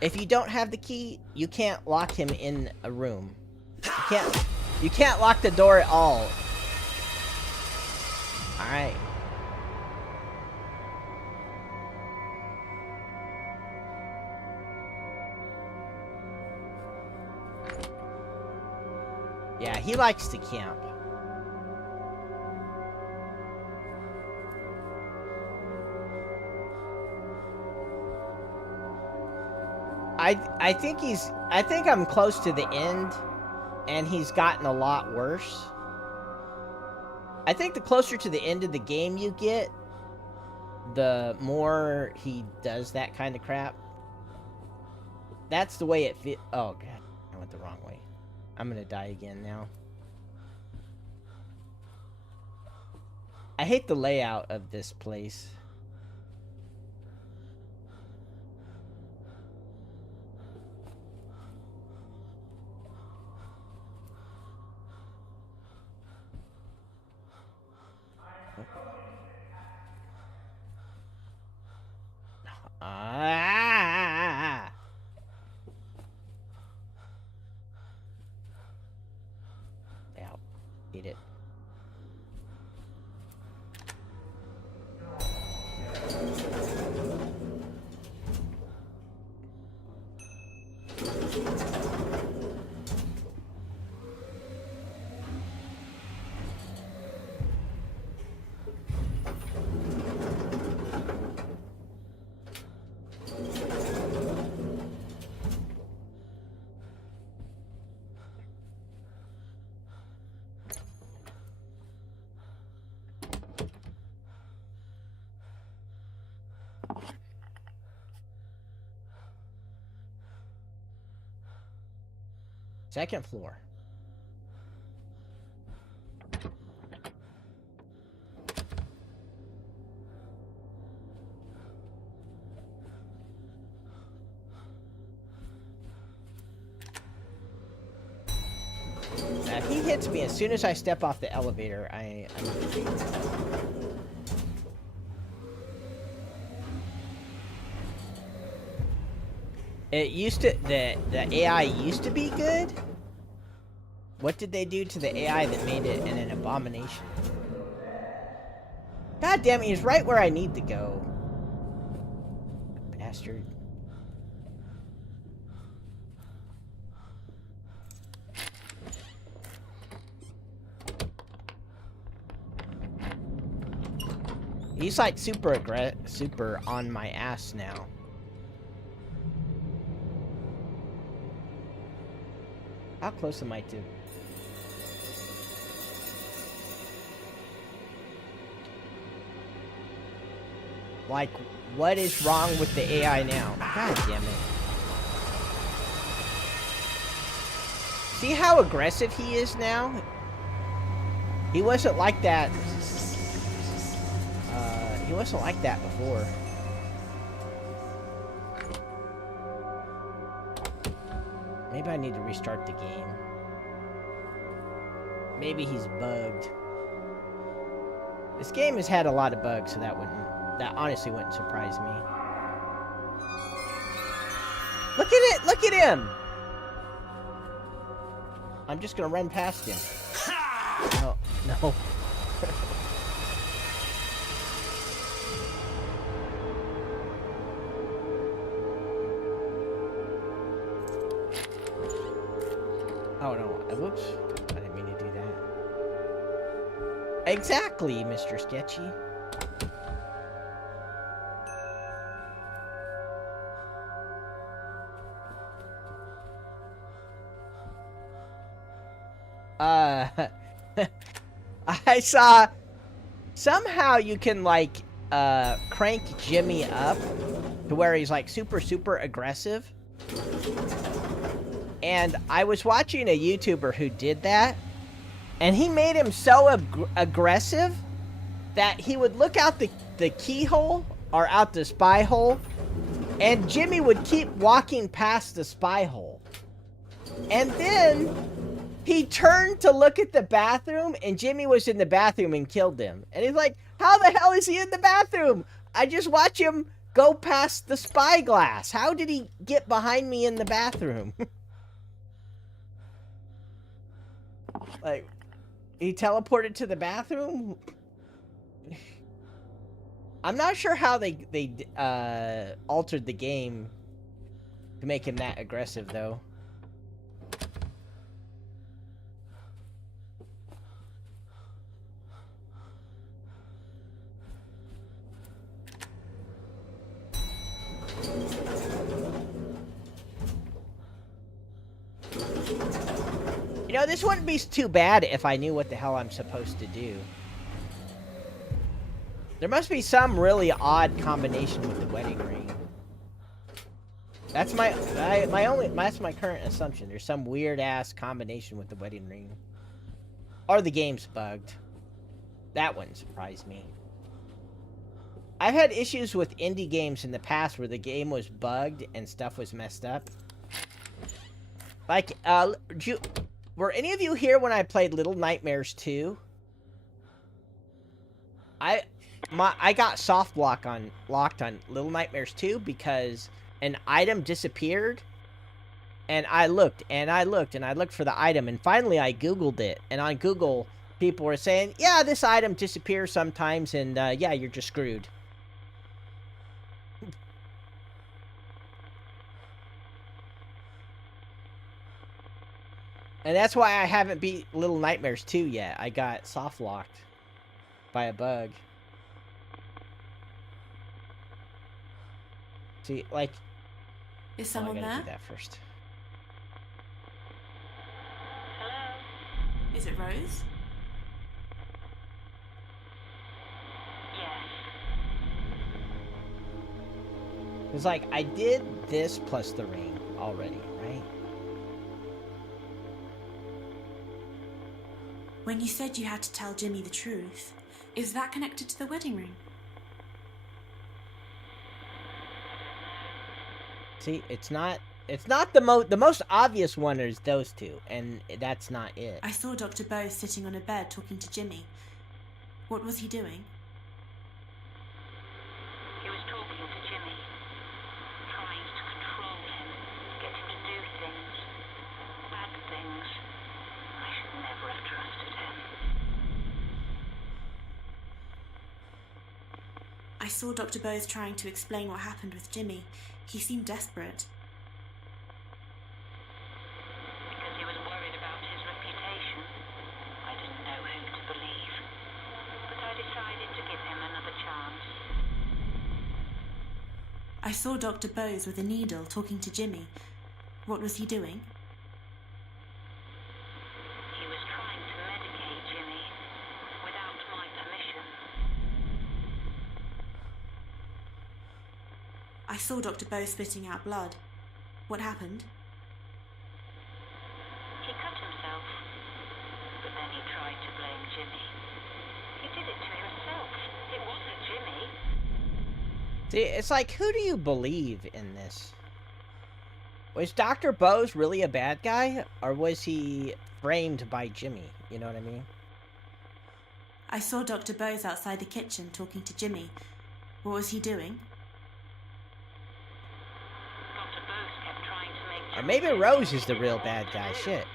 If you don't have the key, you can't lock him in a room. You can't lock the door at all. Alright. Yeah, he likes to camp. I think I'm close to the end, and he's gotten a lot worse. I think the closer to the end of the game you get, the more he does that kind of crap. That's the way it feels. Oh god, I went the wrong way. I'm gonna die again now. I hate the layout of this place. Ah! Yeah, eat it. Second floor. Now, if he hits me as soon as I step off the elevator, I'm It used to, the AI used to be good? What did they do to the AI that made it an abomination? God damn it, he's right where I need to go. Bastard. He's like super on my ass now. How close am I to? Like, what is wrong with the AI now? God damn it. See how aggressive he is now? He wasn't like that He wasn't like that before. Maybe I need to restart the game. Maybe he's bugged. This game has had a lot of bugs, so that honestly wouldn't surprise me. Look at it! Look at him! I'm just gonna run past him. No, no. Oh no, whoops. I didn't mean to do that. Exactly, Mr. Sketchy. I saw somehow you can like crank Jimmy up to where he's like super aggressive. And I was watching a YouTuber who did that, and he made him so aggressive that he would look out the keyhole or out the spy hole, and Jimmy would keep walking past the spy hole. And then he turned to look at the bathroom, and Jimmy was in the bathroom and killed him. And he's like, how the hell is he in the bathroom? I just watch him go past the spyglass. How did he get behind me in the bathroom? Like, he teleported to the bathroom? I'm not sure how they altered the game to make him that aggressive, though. You know, this wouldn't be too bad if I knew what the hell I'm supposed to do. There must be some really odd combination with the wedding ring. That's that's my current assumption. There's some weird ass combination with the wedding ring. Or the game's bugged. That wouldn't surprise me. I've had issues with indie games in the past where the game was bugged and stuff was messed up. Like, were any of you here when I played Little Nightmares 2? I got soft locked on Little Nightmares 2 because an item disappeared, and I looked and I looked and I looked for the item, and finally I Googled it, and on Google people were saying, yeah, this item disappears sometimes, and yeah, you're just screwed. And that's why I haven't beat Little Nightmares 2 yet. I got soft locked by a bug. See, like... Is someone I gotta there? do that first. Hello? Is it Rose? Yes. It's like, I did this plus the ring already, right? When you said you had to tell Jimmy the truth, is that connected to the wedding ring? See, it's not the most obvious one is those two, and that's not it. I saw Dr. Bose sitting on a bed talking to Jimmy. What was he doing? He was talking to Jimmy, trying to control him, get him to do things, bad things. I should never have trusted him. I saw Dr. Bose trying to explain what happened with Jimmy. He seemed desperate. Because he was worried about his reputation. I didn't know who to believe. But I decided to give him another chance. I saw Dr. Bose with a needle talking to Jimmy. What was he doing? He was trying to medicate Jimmy without my permission. I saw Dr. Bose spitting out blood. What happened? He cut himself, but then he tried to blame Jimmy. He did it to himself. It wasn't Jimmy. See, it's like, who do you believe in this? Was Dr. Bose really a bad guy, or was he framed by Jimmy? You know what I mean? I saw Dr. Bose outside the kitchen talking to Jimmy. What was he doing? Dr. Bose kept trying to make Or Jimmy maybe do Rose what is the he real didn't bad want guy. to do. Shit.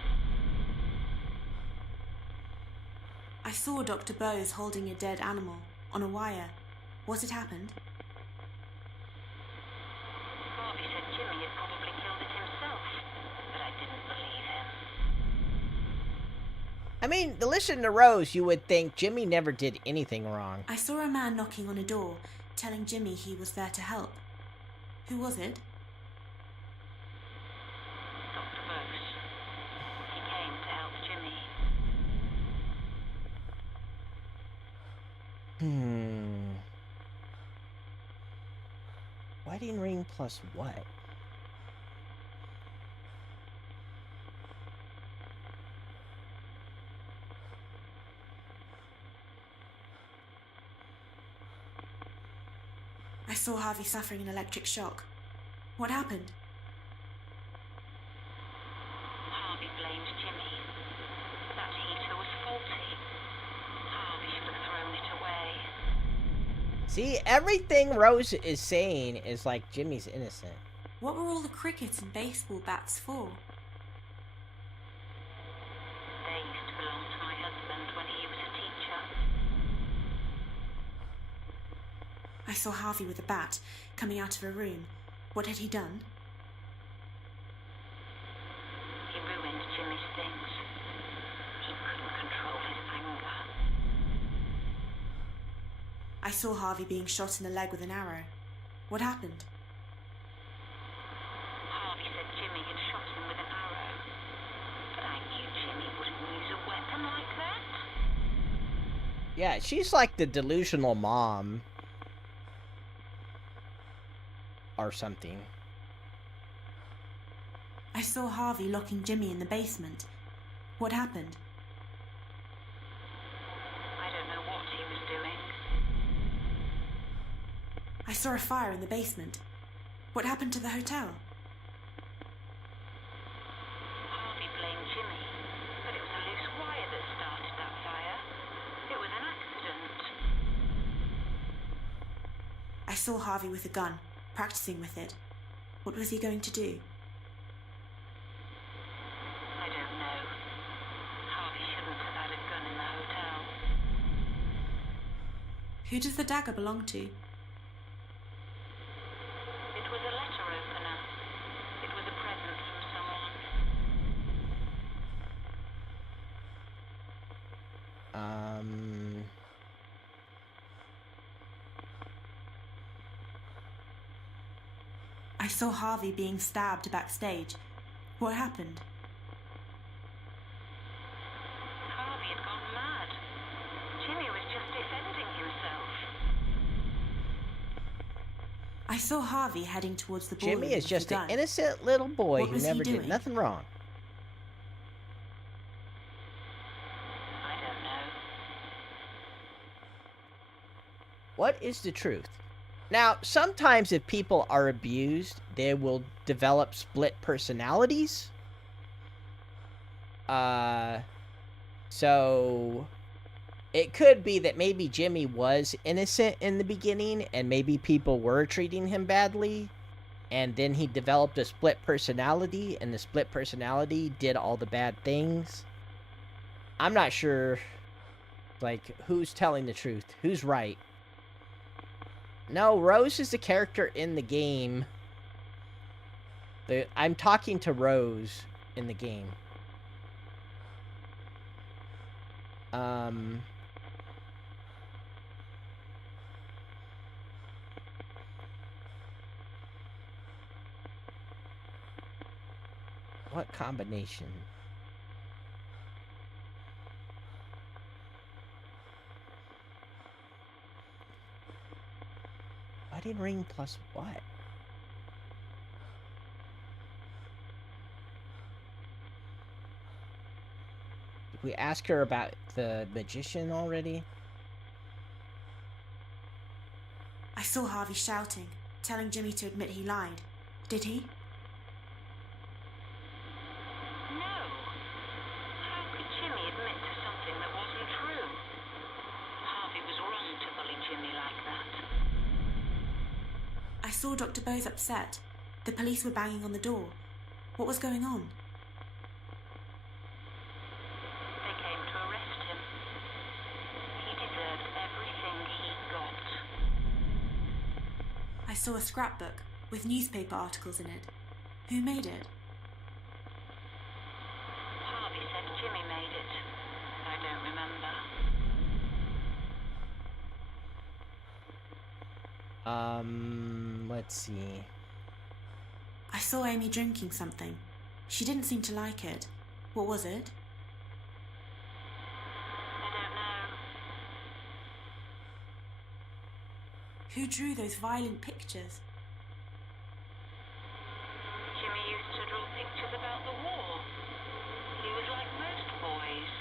I saw Dr. Bose holding a dead animal on a wire. What had happened? Harvey said Jimmy had probably killed it himself, but I didn't believe him. I mean, to listen to Rose, you would think Jimmy never did anything wrong. I saw a man knocking on a door, telling Jimmy he was there to help. Who was it? Dr. Bose. He came to help Jimmy. Wedding ring plus what? I saw Harvey suffering an electric shock. What happened? Harvey blamed Jimmy. That heater was faulty. Harvey should have thrown it away. See, everything Rose is saying is like Jimmy's innocent. What were all the cricket and baseball bats for? They used to belong to my husband when he was a teacher. I saw Harvey with a bat coming out of a room. What had he done? He ruined Jimmy's things. He couldn't control his anger. I saw Harvey being shot in the leg with an arrow. What happened? Harvey said Jimmy had shot him with an arrow. But I knew Jimmy wouldn't use a weapon like that. Yeah, she's like the delusional mom. Or something. I saw Harvey locking Jimmy in the basement. What happened? I don't know what he was doing. I saw a fire in the basement. What happened to the hotel? Harvey blamed Jimmy, but it was a loose wire that started that fire. It was an accident. I saw Harvey with a gun, practicing with it. What was he going to do? I don't know. Harvey shouldn't have had a gun in the hotel. Who does the dagger belong to? It was a letter opener. It was a present from someone. I saw Harvey being stabbed backstage. What happened? Harvey had gone mad. Jimmy was just defending himself. I saw Harvey heading towards the ballroom Jimmy is with just a an gun. innocent little boy What who was he never did doing? nothing wrong. I don't know. What is the truth? Now, sometimes if people are abused, they will develop split personalities. So it could be that maybe Jimmy was innocent in the beginning and maybe people were treating him badly, and then he developed a split personality and the split personality did all the bad things. I'm not sure, like, who's telling the truth, who's right. No, Rose is the character in the game. I'm talking to Rose in the game. What combination? Wedding ring plus what? Did we ask her about the magician already? saw Harvey shouting, telling Jimmy to admit he lied. Did he? No. How could Jimmy admit to something that wasn't true? Harvey was wrong to bully Jimmy like that. I saw Dr. Bose upset. The police were banging on the door. What was going on? They came to arrest him. He deserved everything he got. I saw a scrapbook with newspaper articles in it. Who made it? Harvey said Jimmy made it. I don't remember. Let's see. I saw Amy drinking something. She didn't seem to like it. What was it? I don't know. Who drew those violent pictures? Jimmy used to draw pictures about the war. He was like most boys.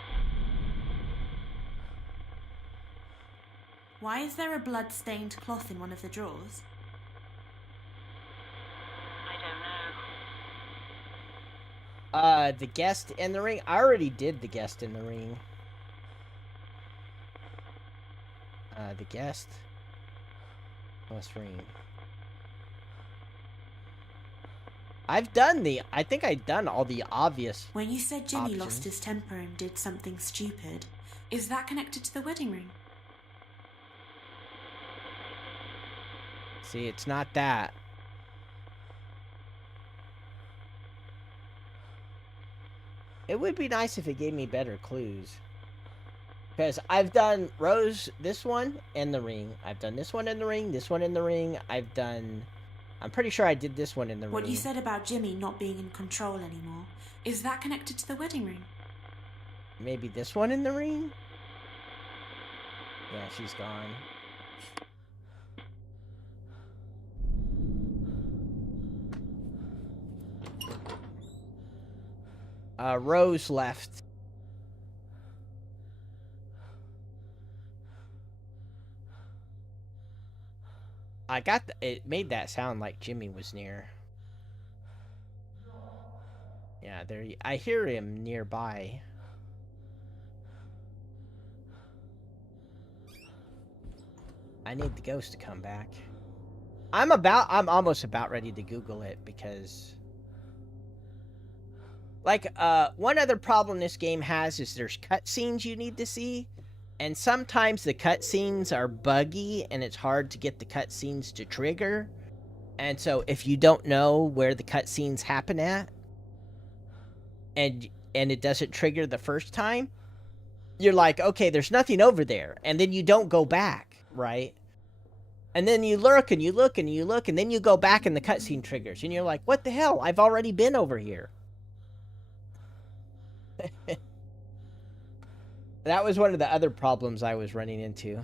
Why is there a blood-stained cloth in one of the drawers? I don't know. The guest in the ring? I already did the guest in the ring. The guest plus ring. I think I've done all the obvious. When you said Jimmy lost options. his temper and did something stupid, is that connected to the wedding ring? See, it's not that. It would be nice if it gave me better clues. Because I've done Rose, this one, and the ring. I've done this one in the ring, this one in the ring. I'm pretty sure I did this one in the ring. What you said about Jimmy not being in control anymore, is that connected to the wedding ring? Maybe this one in the ring? Yeah, she's gone. Rose left. It made that sound like Jimmy was near. Yeah, I hear him nearby. I need the ghost to come back. I'm almost about ready to Google it because one other problem this game has is there's cutscenes you need to see, and sometimes the cutscenes are buggy and it's hard to get the cutscenes to trigger. And so if you don't know where the cutscenes happen at, and it doesn't trigger the first time, you're like, okay, there's nothing over there, and then you don't go back, right? And then you look and you look and you look, and then you go back and the cutscene triggers, and you're like, what the hell? I've already been over here. That was one of the other problems I was running into.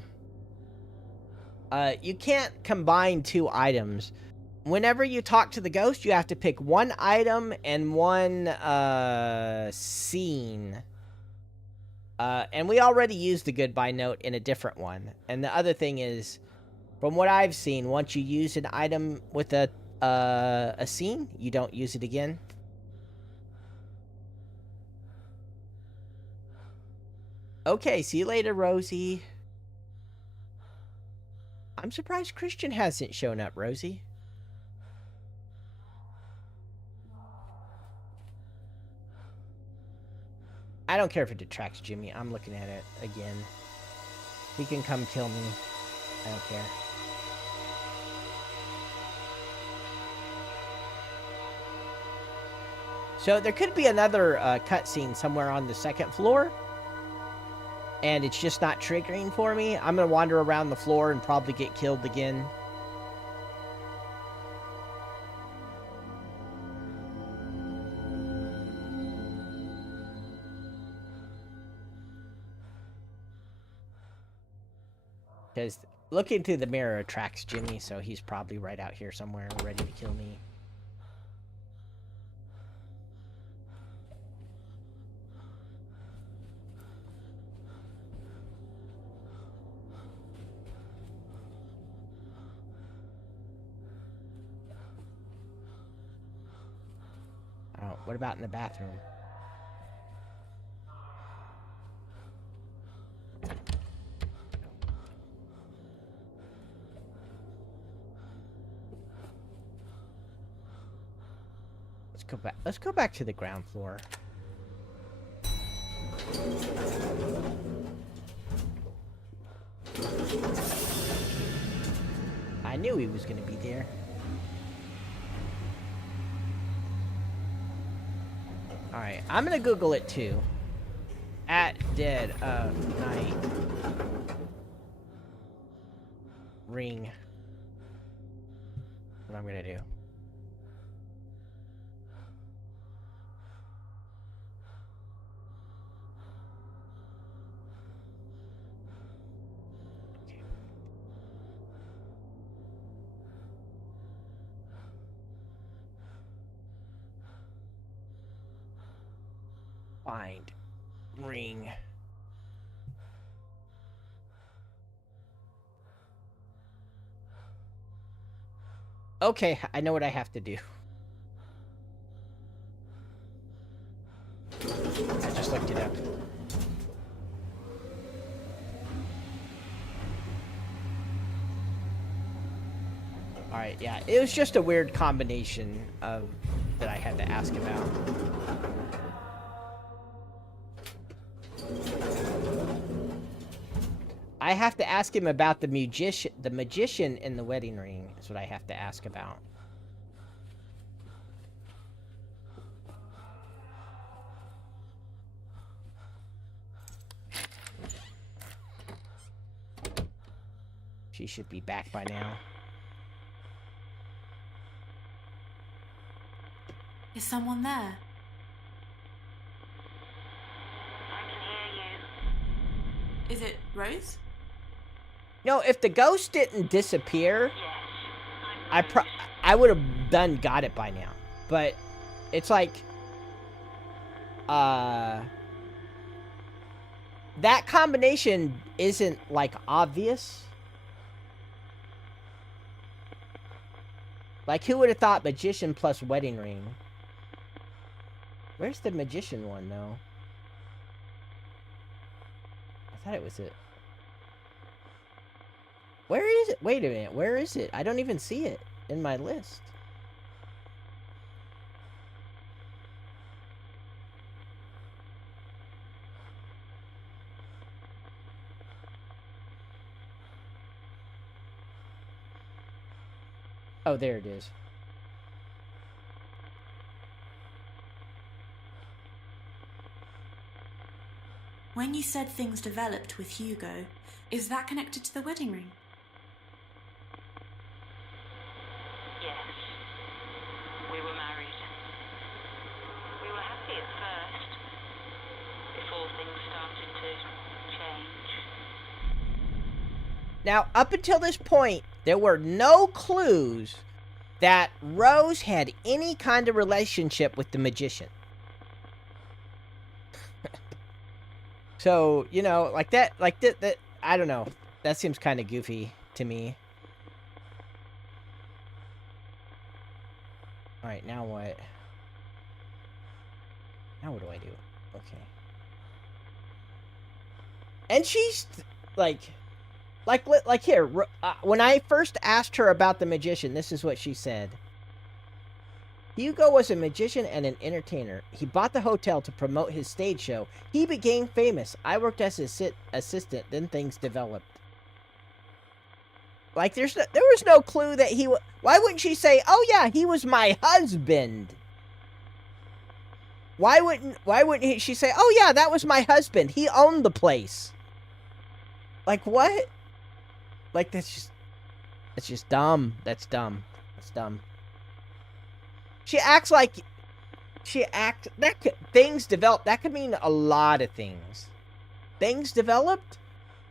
You can't combine two items. Whenever you talk to the ghost, you have to pick one item and one scene. And we already used the goodbye note in a different one. And the other thing is, from what I've seen, once you use an item with a scene, you don't use it again. Okay, see you later, Rosie. I'm surprised Christian hasn't shown up, Rosie. I don't care if it detracts Jimmy. I'm looking at it again. He can come kill me. I don't care. So there could be another cutscene somewhere on the second floor. And it's just not triggering for me. I'm going to wander around the floor and probably get killed again. Because looking through the mirror attracts Jimmy, so he's probably right out here somewhere ready to kill me. What about in the bathroom? Let's go back. Let's go back to the ground floor. I knew he was going to be there. Alright, I'm going to Google it too. At dead of night. Ring. What I'm going to do. Find ring. Okay, I know what I have to do. I just looked it up. Alright, yeah. It was just a weird combination of that I had to ask about. I have to ask him about the magician in the wedding ring. Is what I have to ask about. She should be back by now. Is someone there? I can hear you. Is it Rose? No, if the ghost didn't disappear, Yes, I would have got it by now. But it's like that combination isn't like obvious. Like, who would have thought magician plus wedding ring? Where's the magician one, though? I thought it was it. Where is it? Wait a minute. Where is it? I don't even see it in my list. Oh, there it is. When you said things developed with Hugo, is that connected to the wedding ring? yes. We were married. We were happy at first, before things started to change. Now, up until this point, there were no clues that Rose had any kind of relationship with the magician. So, you know, like that, I don't know. That seems kind of goofy to me. Alright, now what? Now what do I do? Okay. And she's, like here, when I first asked her about the magician, this is what she said. Hugo was a magician and an entertainer. He bought the hotel to promote his stage show. He became famous. I worked as his assistant. Then things developed. Like, there was no clue that he... Why wouldn't she say, oh yeah, he was my husband? Why wouldn't she say, oh yeah, that was my husband. He owned the place. Like, what? Like, that's just dumb. That's dumb. That's dumb. She acts like... Things developed. That could mean a lot of things. Things developed?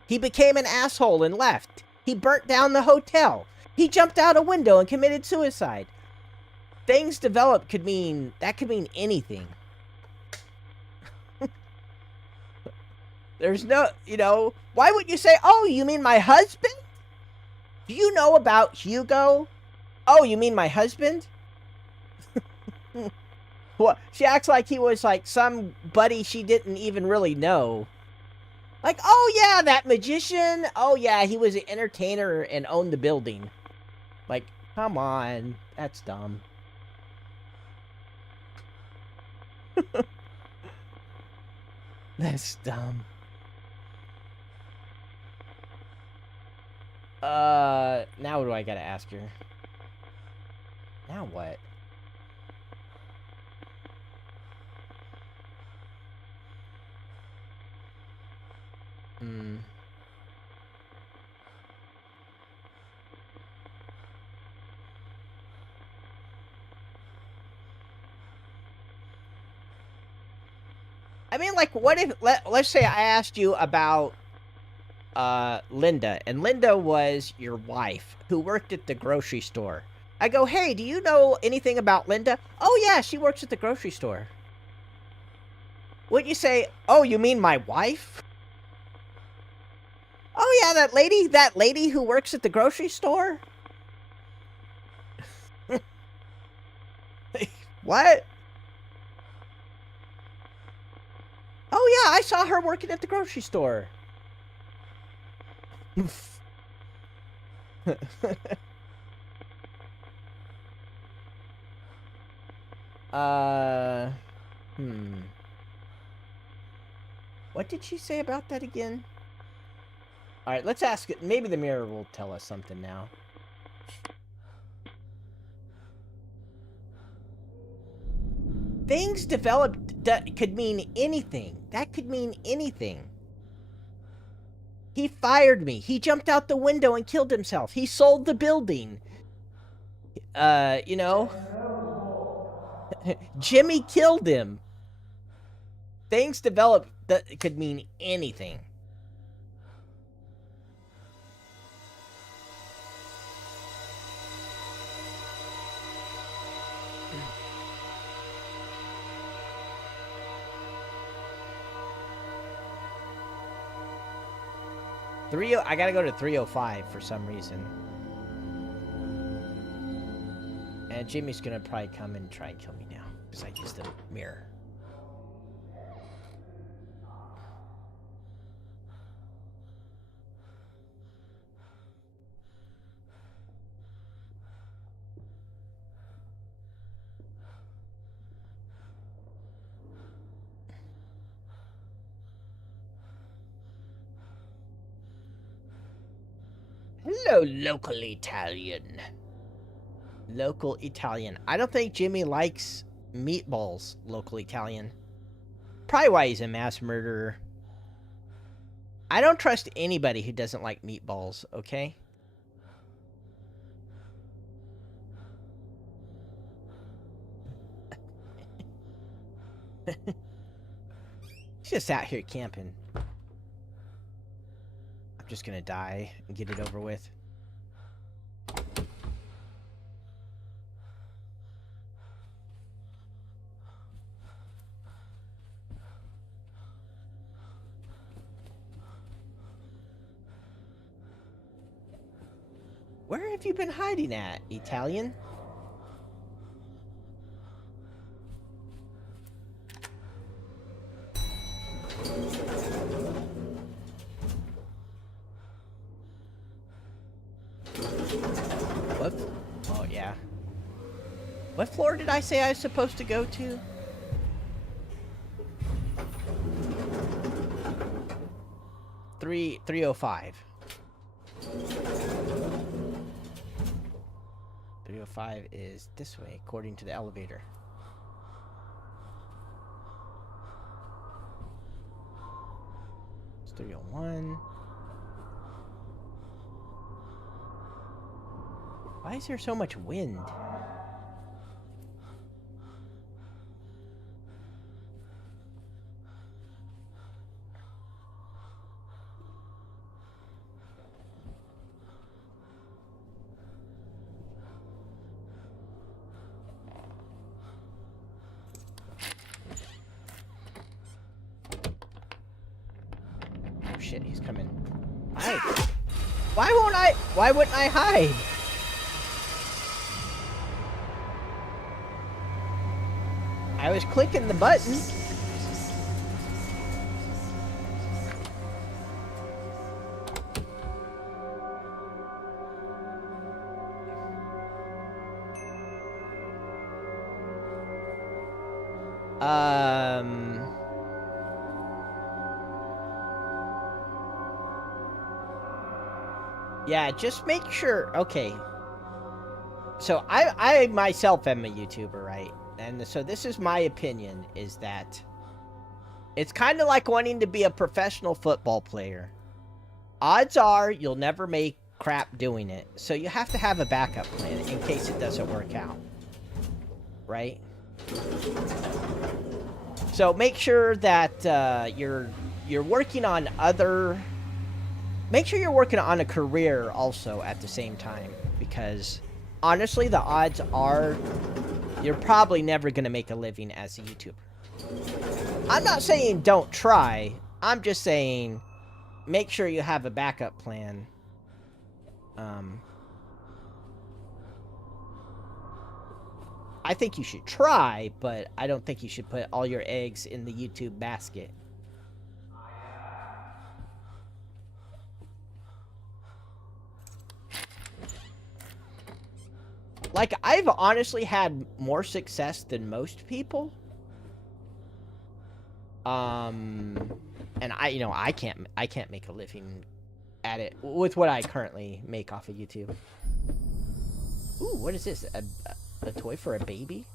He became an asshole and left. He burnt down the hotel. He jumped out a window and committed suicide. Things developed could mean... That could mean anything. There's no... You know... Why would you say, oh, you mean my husband? Do you know about Hugo? Oh, you mean my husband? What? She acts like he was like somebody she didn't even really know. Like, oh yeah, that magician. Oh yeah, he was an entertainer and owned the building. Like, come on, that's dumb. That's dumb. Now what do I gotta ask her? Now what? I mean, like, what if, let's say I asked you about, Linda, and Linda was your wife who worked at the grocery store. I go, hey, do you know anything about Linda? Oh, yeah, she works at the grocery store. Would you say, oh, you mean my wife? Oh, yeah, that lady who works at the grocery store? What? Oh, yeah, I saw her working at the grocery store. What did she say about that again? Alright, let's ask it. Maybe the mirror will tell us something now. Things developed that could mean anything. That could mean anything. He fired me. He jumped out the window and killed himself. He sold the building. You know. Jimmy killed him. Things developed that could mean anything. I gotta go to 305 for some reason. And Jimmy's gonna probably come and try and kill me now. Because I used the mirror. Hello, local Italian. Local Italian. I don't think Jimmy likes meatballs, local Italian. Probably why he's a mass murderer. I don't trust anybody who doesn't like meatballs, okay? He's just out here camping. I'm just gonna die and get it over with. Where have you been hiding at, Italian? What? Oh, yeah. What floor did I say I was supposed to go to? Three 305. 305 is this way, according to the elevator. It's 301. Why is there so much wind? Shit, he's coming. Hide. Why wouldn't I hide? I was clicking the button. Yeah, just make sure. Okay. So I myself am a YouTuber, right? And so this is my opinion, is that it's kind of like wanting to be a professional football player. Odds are you'll never make crap doing it. So you have to have a backup plan in case it doesn't work out. Right? So make sure that you're working on other... Make sure you're working on a career also at the same time. Because honestly, the odds are you're probably never going to make a living as a YouTuber. I'm not saying don't try. I'm just saying make sure you have a backup plan. I think you should try, but I don't think you should put all your eggs in the YouTube basket. Like, I've honestly had more success than most people. And I can't make a living at it with what I currently make off of YouTube. Ooh, what is this? A toy for a baby?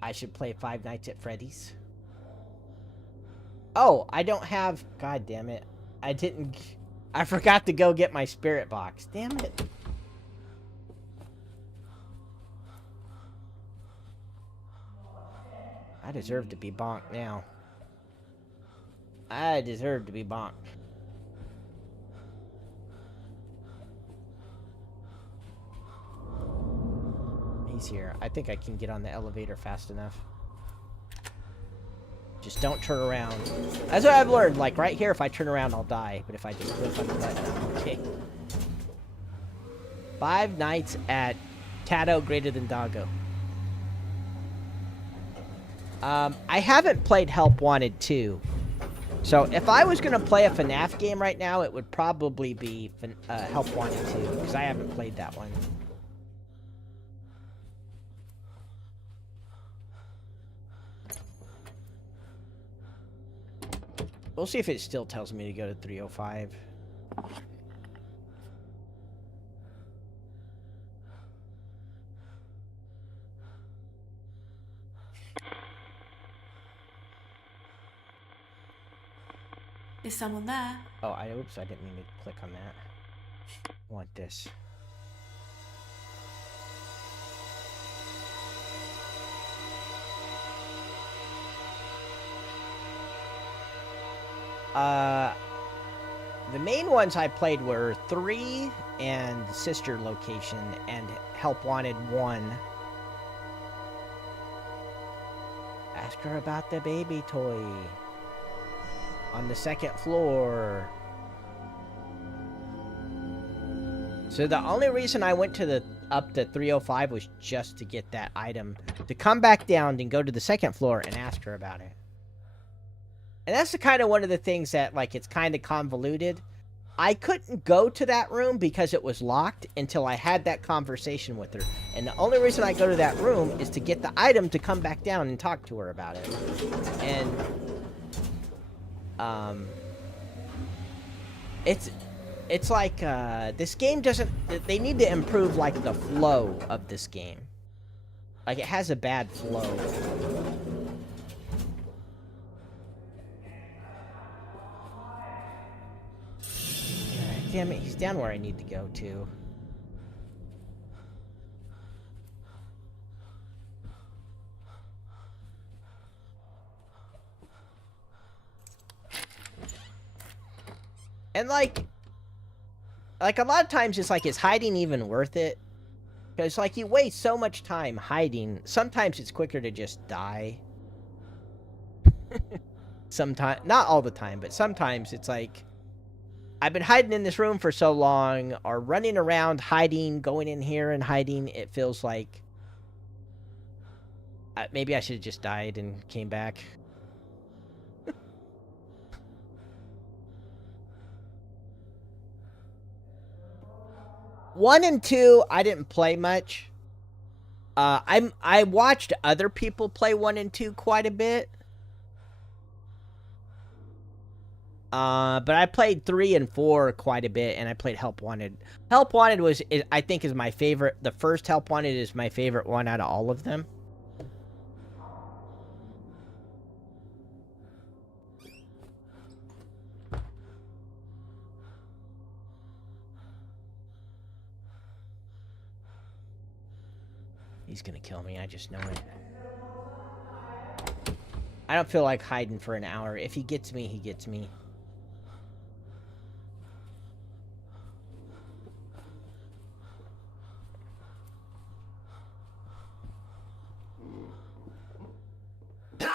I should play Five Nights at Freddy's. Oh, I don't have... God damn it. I forgot to go get my spirit box. Damn it. I deserve to be bonked now. I deserve to be bonked. He's here. I think I can get on the elevator fast enough. Just don't turn around. That's what I've learned. Like, right here, if I turn around, I'll die. But if I just click on the button, I'm okay. Five Nights at Tato Greater Than Doggo. I haven't played Help Wanted 2. So, if I was going to play a FNAF game right now, it would probably be Help Wanted 2. Because I haven't played that one. We'll see if it still tells me to go to 305. Is someone there? Oh, oops, I didn't mean to click on that. I want this. The main ones I played were 3 and Sister Location and Help Wanted 1. Ask her about the baby toy. On the 2nd floor. So the only reason I went to up to 305 was just to get that item. To come back down and go to the 2nd floor and ask her about it. And that's the kind of one of the things that, like, it's kind of convoluted. I couldn't go to that room because it was locked until I had that conversation with her. And the only reason I go to that room is to get the item to come back down and talk to her about it. And, it's like, this game doesn't... They need to improve, like, the flow of this game. Like, it has a bad flow. Damn it, he's down where I need to go to. And like a lot of times it's like, is hiding even worth it? Because like you waste so much time hiding. Sometimes it's quicker to just die. Sometimes, not all the time, but sometimes it's like, I've been hiding in this room for so long, or running around hiding, going in here and hiding. It feels like maybe I should have just died and came back. 1 and 2, I didn't play much. I watched other people play 1 and 2 quite a bit. But I played 3 and 4 quite a bit, and I played Help Wanted. Help Wanted I think, is my favorite. The first Help Wanted is my favorite one out of all of them. He's gonna kill me, I just know it. I don't feel like hiding for an hour. If he gets me, he gets me. He's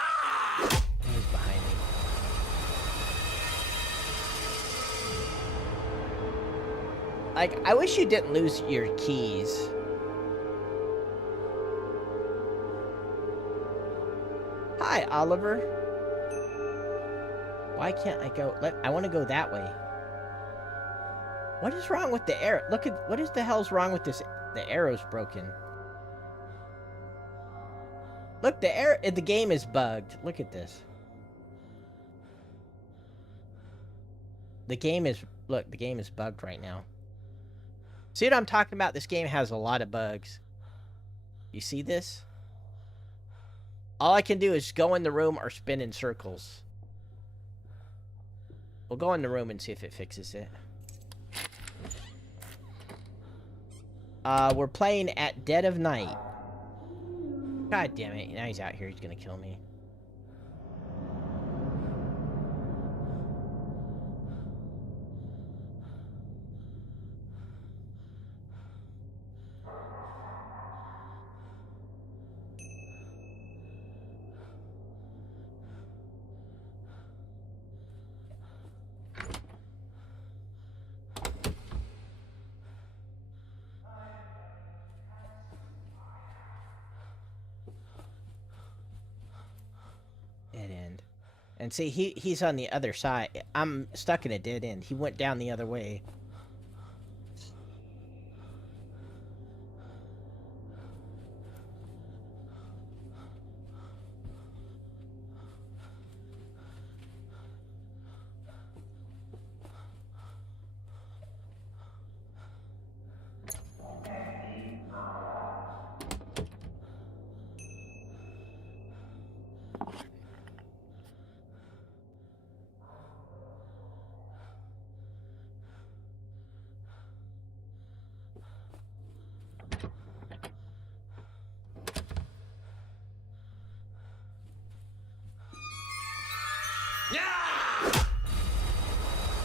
behind me. Like, I wish you didn't lose your keys. Hi, Oliver. Why can't I go? I want to go that way. What is wrong with the arrow? Look at what is the hell's wrong with this? The arrow's broken. Look, the game is bugged. Look at this. The game is bugged right now. See what I'm talking about? This game has a lot of bugs. You see this? All I can do is go in the room or spin in circles. We'll go in the room and see if it fixes it. We're playing at dead of night. God damn it. Now he's out here. He's gonna kill me. Dead end. And see, he's on the other side. I'm stuck in a dead end. He went down the other way.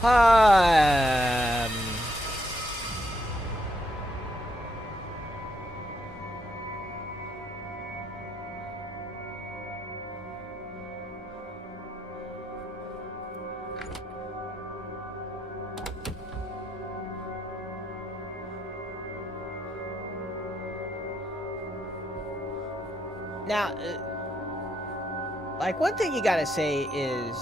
Um... Now, like, one thing you gotta say is,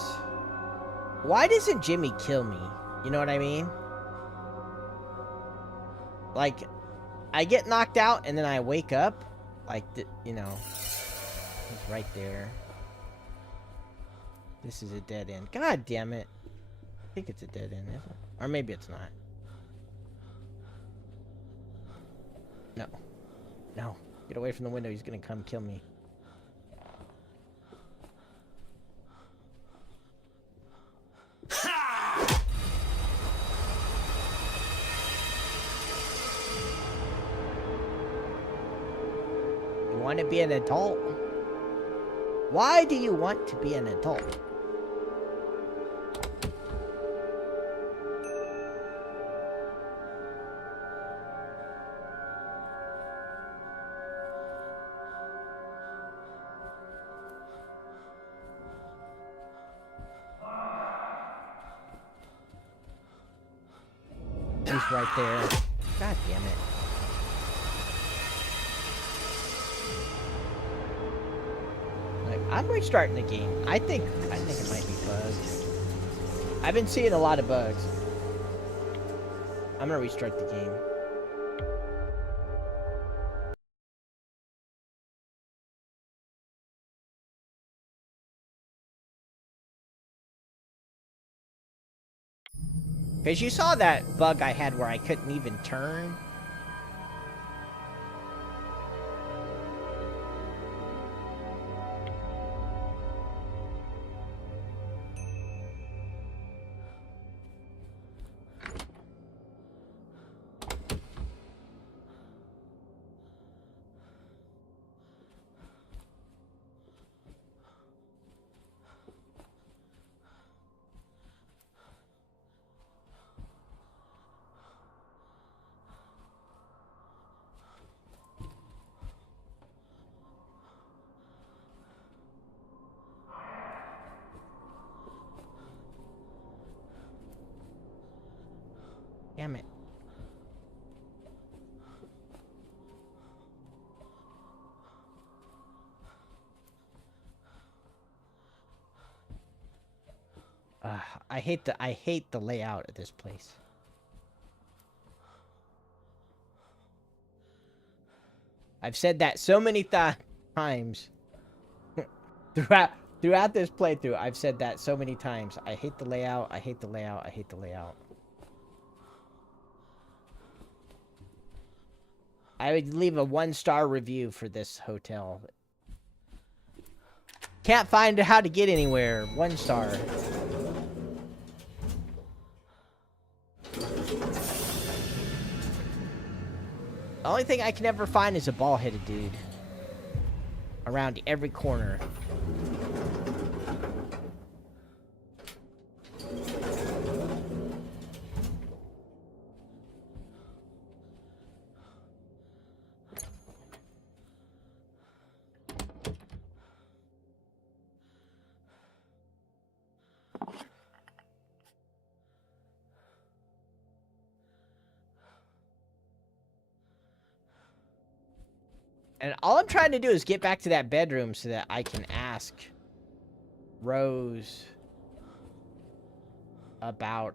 why doesn't Jimmy kill me? You know what I mean? Like, I get knocked out and then I wake up. Like, you know, he's right there. This is a dead end. God damn it. I think it's a dead end, isn't it? Or maybe it's not. No. No. Get away from the window. He's gonna come kill me. You want to be an adult? Why do you want to be an adult? He's right there. God damn it. Like, I'm restarting the game. I think it might be bugs. I've been seeing a lot of bugs. I'm gonna restart the game. Because you saw that bug I had where I couldn't even turn. Damn it. I hate the layout of this place. I've said that so many times throughout this playthrough. I've said that so many times. I hate the layout. I hate the layout. I hate the layout. I would leave a 1-star review for this hotel. Can't find how to get anywhere. 1 star. The only thing I can ever find is a bald-headed dude. Around every corner. And all I'm trying to do is get back to that bedroom so that I can ask Rose about,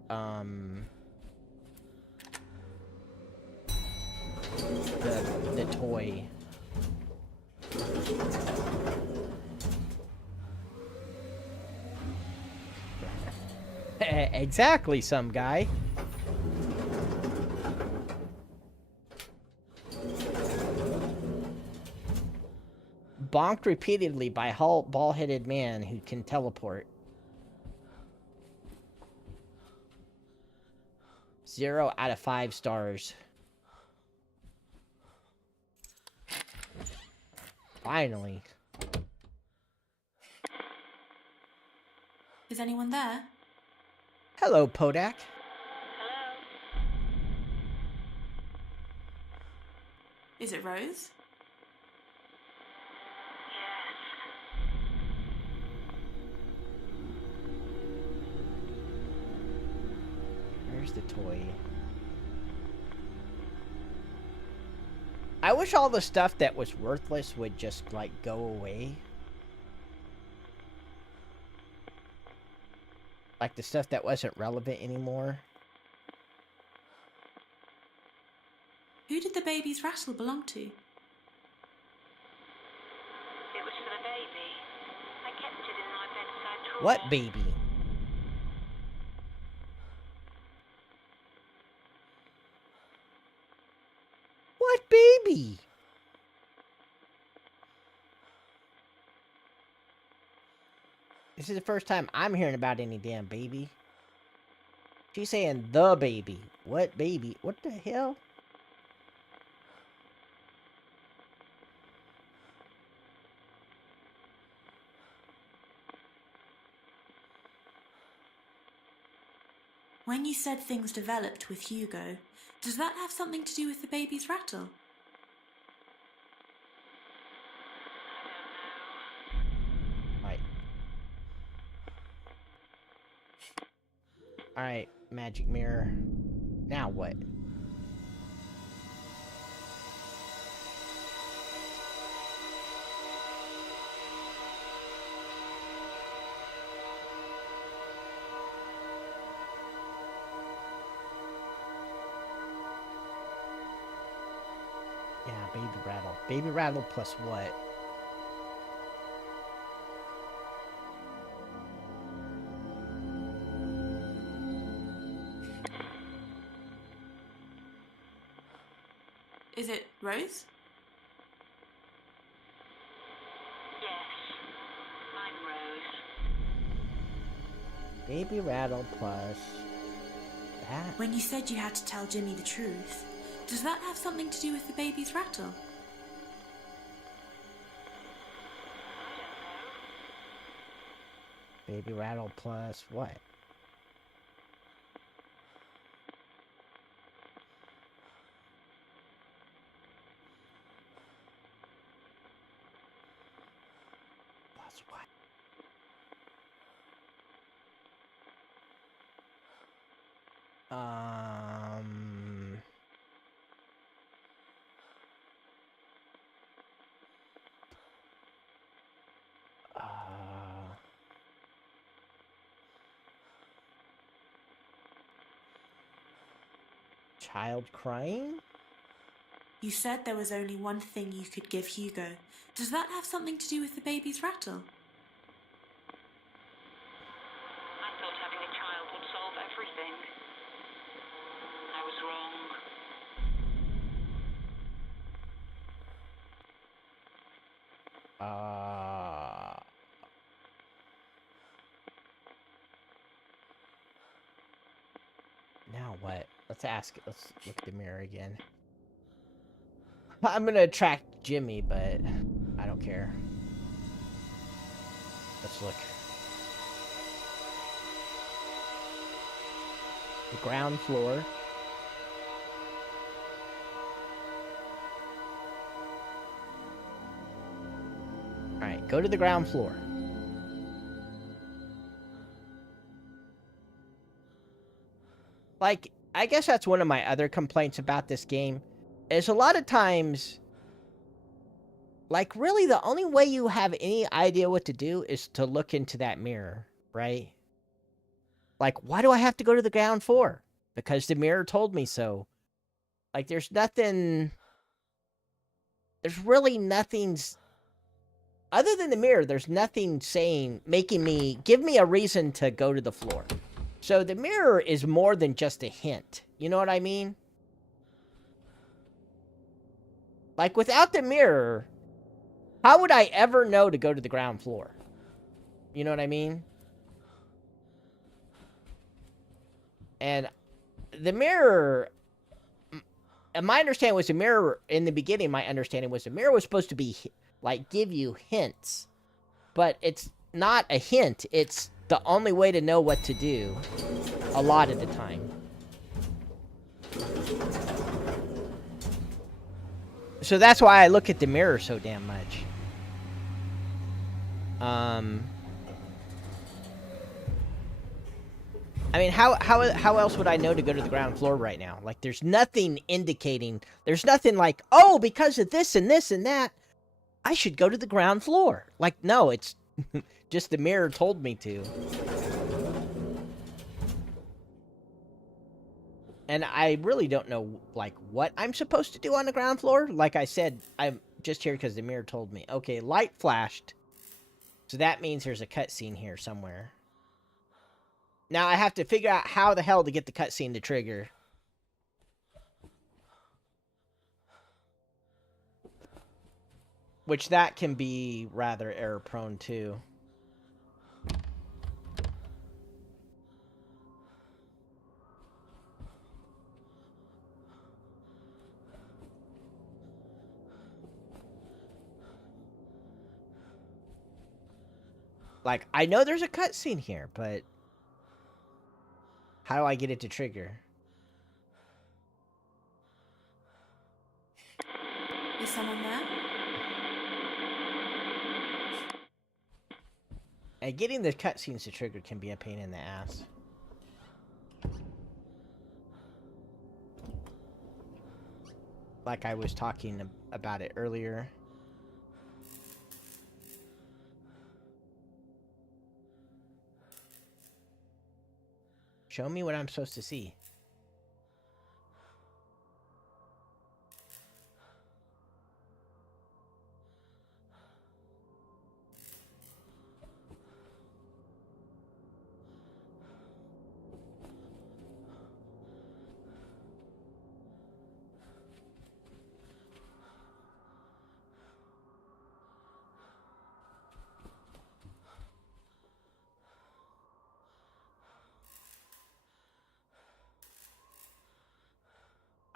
the toy. Exactly, some guy. Bonked repeatedly by bald-headed man who can teleport. 0 out of 5 stars. Finally. Is anyone there? Hello, Podak. Hello? Is it Rose? Yes. Where's the toy? I wish all the stuff that was worthless would just, like, go away. Like the stuff that wasn't relevant anymore. Who did the baby's rattle belong to? It was for the baby. I kept it in my bedside drawer. What baby? What baby? This is the first time I'm hearing about any damn baby. She's saying the baby. What baby? What the hell? When you said things developed with Hugo, does that have something to do with the baby's rattle? Right. Alright, magic mirror. Now what? Yeah, baby rattle. Baby rattle plus what? Is it Rose? Yes, I'm Rose. Baby rattle plus that. When you said you had to tell Jimmy the truth, does that have something to do with the baby's rattle? Baby rattle plus what? Plus what? Um. Child crying? You said there was only one thing you could give Hugo. Does that have something to do with the baby's rattle? I thought having a child would solve everything. I was wrong. Now what? Let's look at the mirror again. I'm gonna attract Jimmy, but I don't care. Let's look. The ground floor. Alright, go to the ground floor. Like, I guess that's one of my other complaints about this game. Is a lot of times, like, really the only way you have any idea what to do is to look into that mirror, right? Like, why do I have to go to the ground floor? Because the mirror told me so. Like, there's nothing... There's really nothing... Other than the mirror, there's nothing saying... Give me a reason to go to the floor. So the mirror is more than just a hint. You know what I mean? Like, without the mirror, how would I ever know to go to the ground floor? You know what I mean? And the mirror... And my understanding was the mirror, in the beginning, my understanding was the mirror was supposed to be, like, give you hints. But it's not a hint. It's the only way to know what to do a lot of the time. So that's why I look at the mirror so damn much. I mean, how else would I know to go to the ground floor right now? Like, there's nothing indicating... There's nothing like, oh, because of this and this and that, I should go to the ground floor. Like, no, it's just the mirror told me to. And I really don't know, like, what I'm supposed to do on the ground floor. Like I said, I'm just here because the mirror told me. Okay, light flashed. So that means there's a cutscene here somewhere. Now I have to figure out how the hell to get the cutscene to trigger. Which that can be rather error prone too. Like, I know there's a cutscene here, but how do I get it to trigger? Is someone there? And getting the cutscenes to trigger can be a pain in the ass. like I was talking about it earlier. Show me what I'm supposed to see.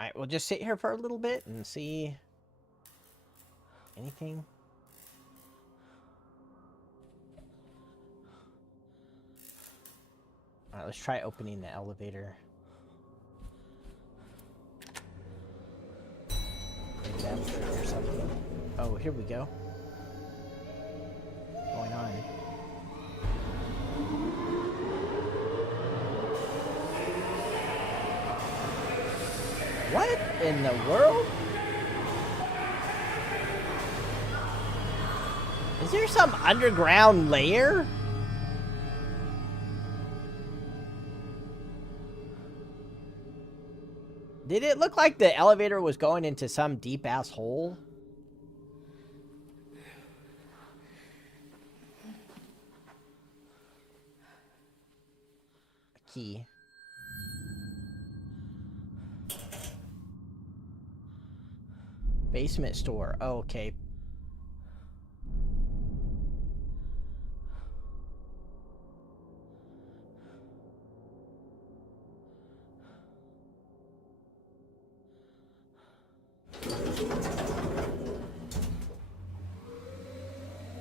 Alright, we'll just sit here for a little bit and see anything. Alright, let's try opening the elevator. Maybe that'll trigger something. Oh, here we go. What's going on? What in the world? Is there some underground layer? Did it look like the elevator was going into some deep-ass hole? A key. Basement store. Oh, okay.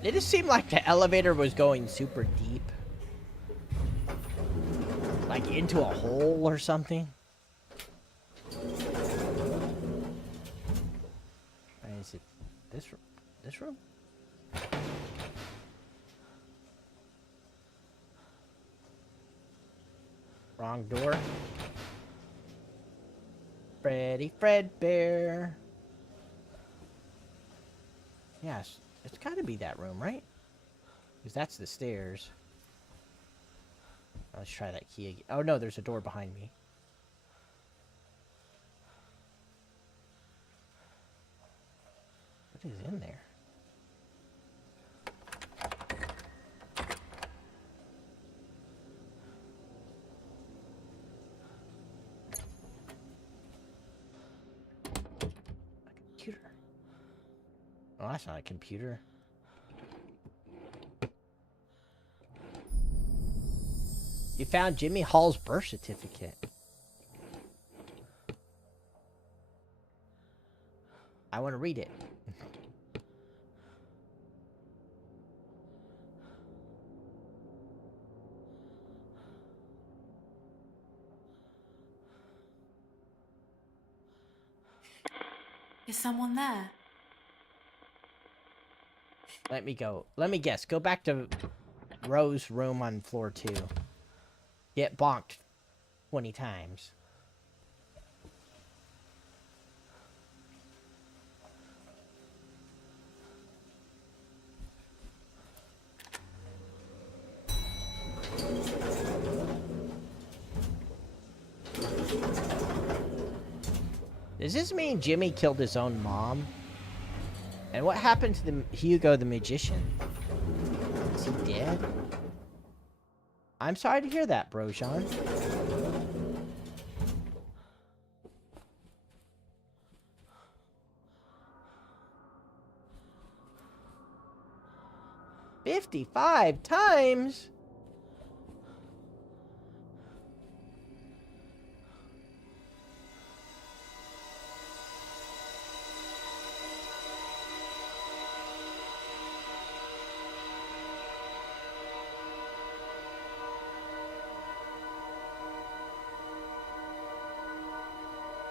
It just seemed like the elevator was going super deep. Like into a hole or something. Is it this room? This room? Wrong door. Freddy Fredbear. Yes, it's gotta be that room, right? Because that's the stairs. Let's try that key again. Oh no, there's a door behind me. What is in there? A computer. Oh, that's not a computer. You found Jimmy Hall's birth certificate. I want to read it. Is someone there? Let me go. Let me guess. Go back to Rose's room on floor 2. Get bonked 20 times. Does this mean Jimmy killed his own mom? And what happened to the Hugo the magician? Is he dead? I'm sorry to hear that, Brojan. "55 times?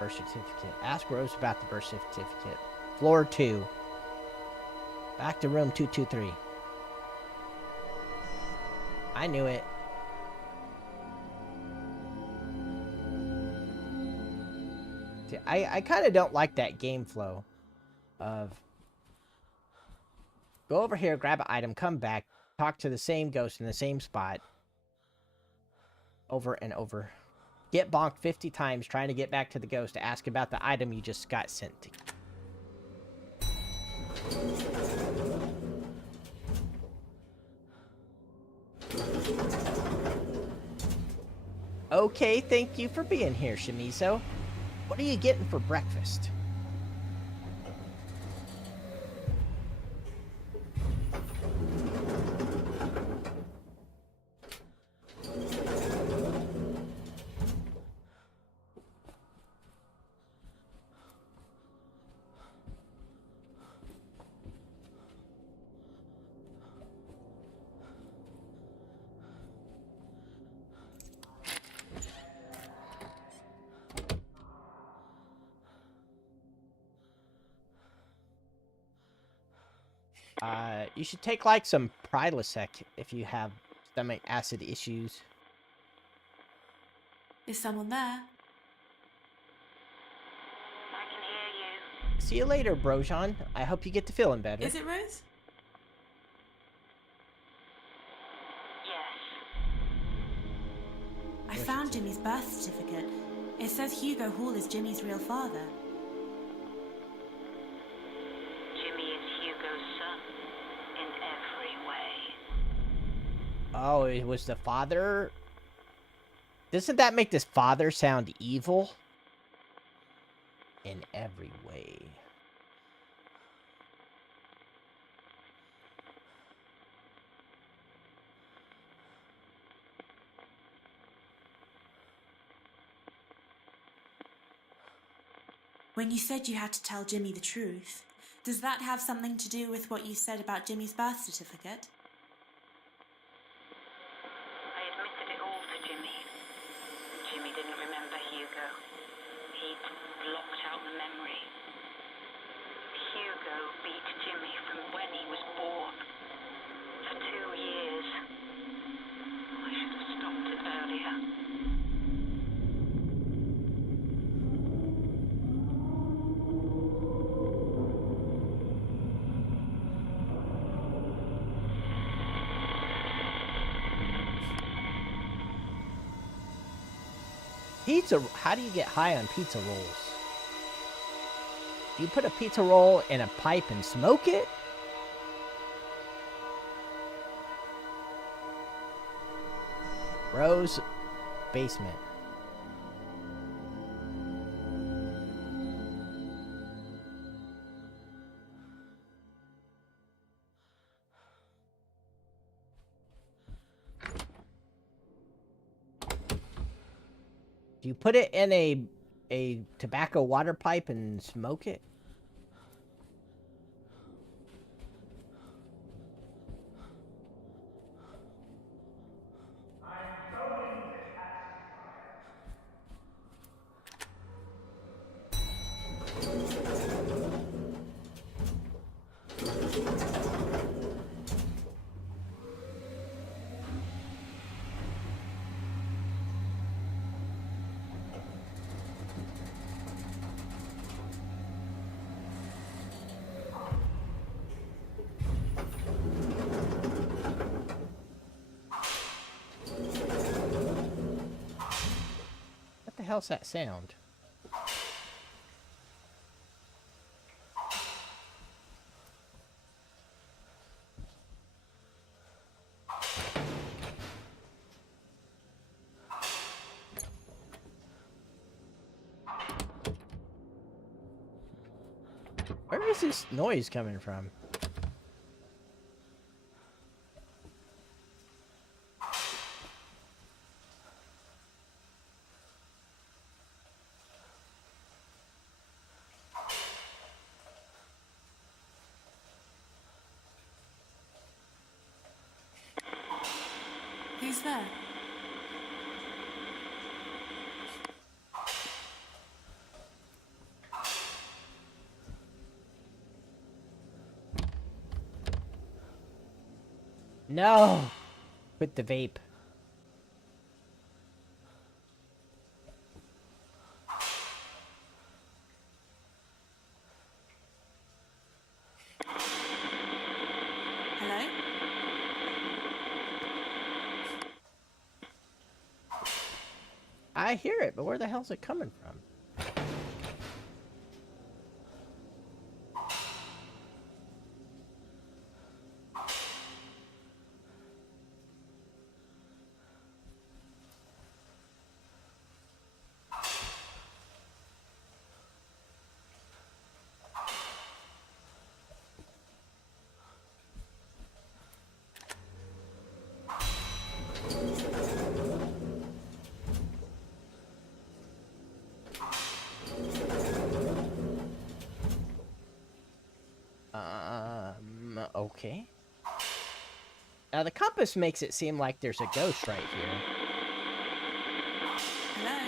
Birth certificate. Ask Rose about the birth certificate. Floor 2. Back to room 223. I knew it. I kind of don't like that game flow of go over here, grab an item, come back, talk to the same ghost in the same spot over and over. Get bonked 50 times trying to get back to the ghost to ask about the item you just got sent to. Okay, thank you for being here, Shimizu. What are you getting for breakfast? You should take like some Prilosec if you have stomach acid issues. Is someone there? I can hear you. See you later, Brojan. I hope you get to feeling better. Is it Rose? Yes. I found Jimmy's birth certificate. It says Hugo Hall is Jimmy's real father. Jimmy is Hugo's son in every way. Oh, it was the father? Doesn't that make this father sound evil? In every way. When you said you had to tell Jimmy the truth, does that have something to do with what you said about Jimmy's birth certificate? I admitted it all to Jimmy. Jimmy didn't remember Hugo. He'd blocked out the memory. Hugo beat Jimmy from when he was born. For 2 years. I should have stopped it earlier. Pizza, how do you get high on pizza rolls? Do you put a pizza roll in a pipe and smoke it? Rose basement. Do you put it in a tobacco water pipe and smoke it? What the hell's that sound? Where is this noise coming from? Who's there? No! Quit the vape. I hear it, but where the hell's it coming from? Okay. Now the compass makes it seem like there's a ghost right here. Hello?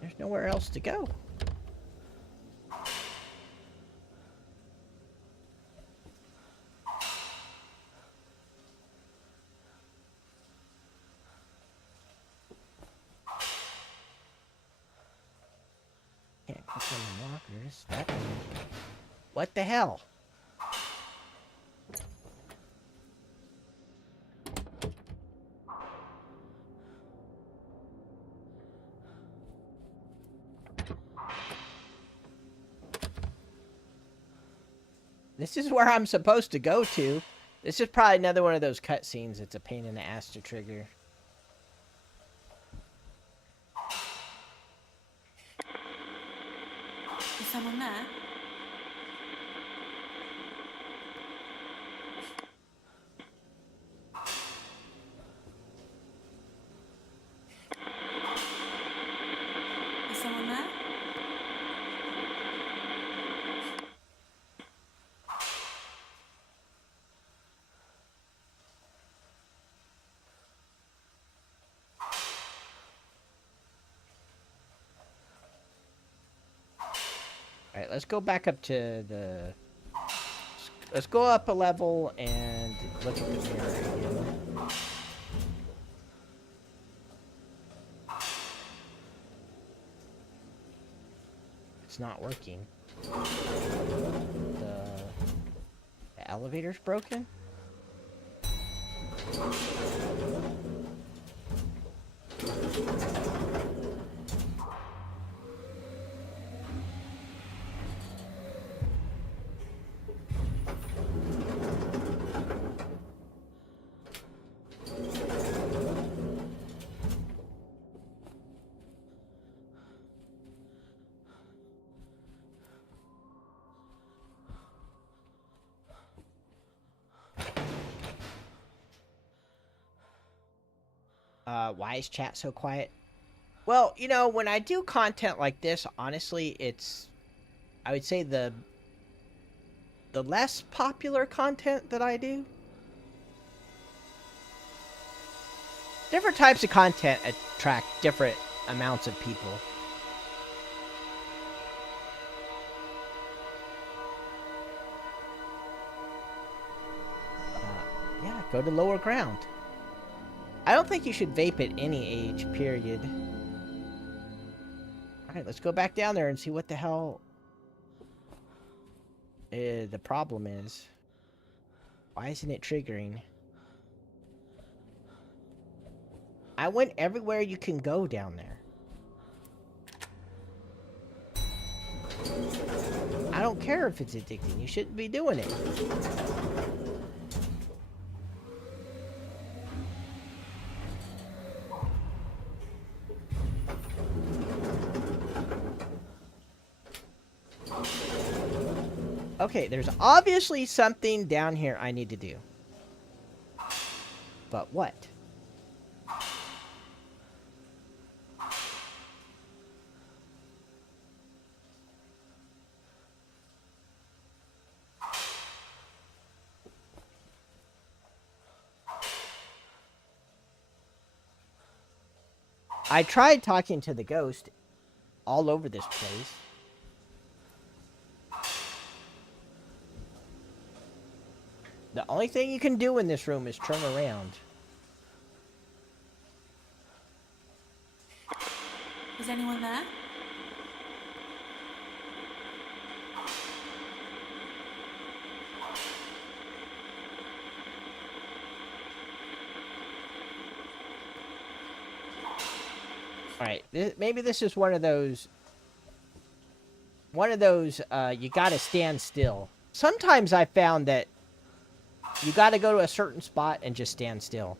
There's nowhere else to go. Can't click on the markers. That one. What the hell? This is where I'm supposed to go to. This is probably another one of those cutscenes. It's a pain in the ass to trigger. Is someone there? Is someone there? Alright, let's go back up to the... Let's go up a level and look at the mirror again. It's not working. The elevator's broken? Why is chat so quiet? Well, you know, when I do content like this, honestly, it's, I would say the less popular content that I do. Different types of content attract different amounts of people. Yeah, go to lower ground. I don't think you should vape at any age, period. Alright, let's go back down there and see what the hell the problem is. Why isn't it triggering? I went everywhere you can go down there. I don't care if it's addicting. You shouldn't be doing it. Okay, there's obviously something down here I need to do. But what? I tried talking to the ghost all over this place. The only thing you can do in this room is turn around. Is anyone there? Alright, maybe this is one of those... you gotta stand still. Sometimes I found that you gotta go to a certain spot and just stand still.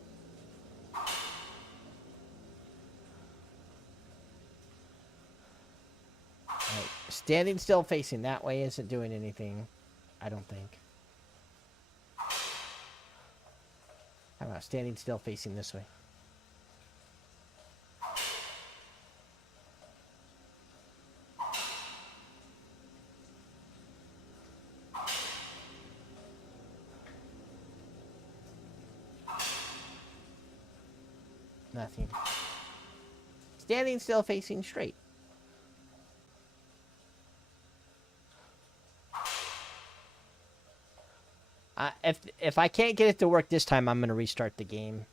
Right. Standing still facing that way isn't doing anything, I don't think. How about standing still facing this way? Nothing. Standing still facing straight. If I can't get it to work this time, I'm going to restart the game.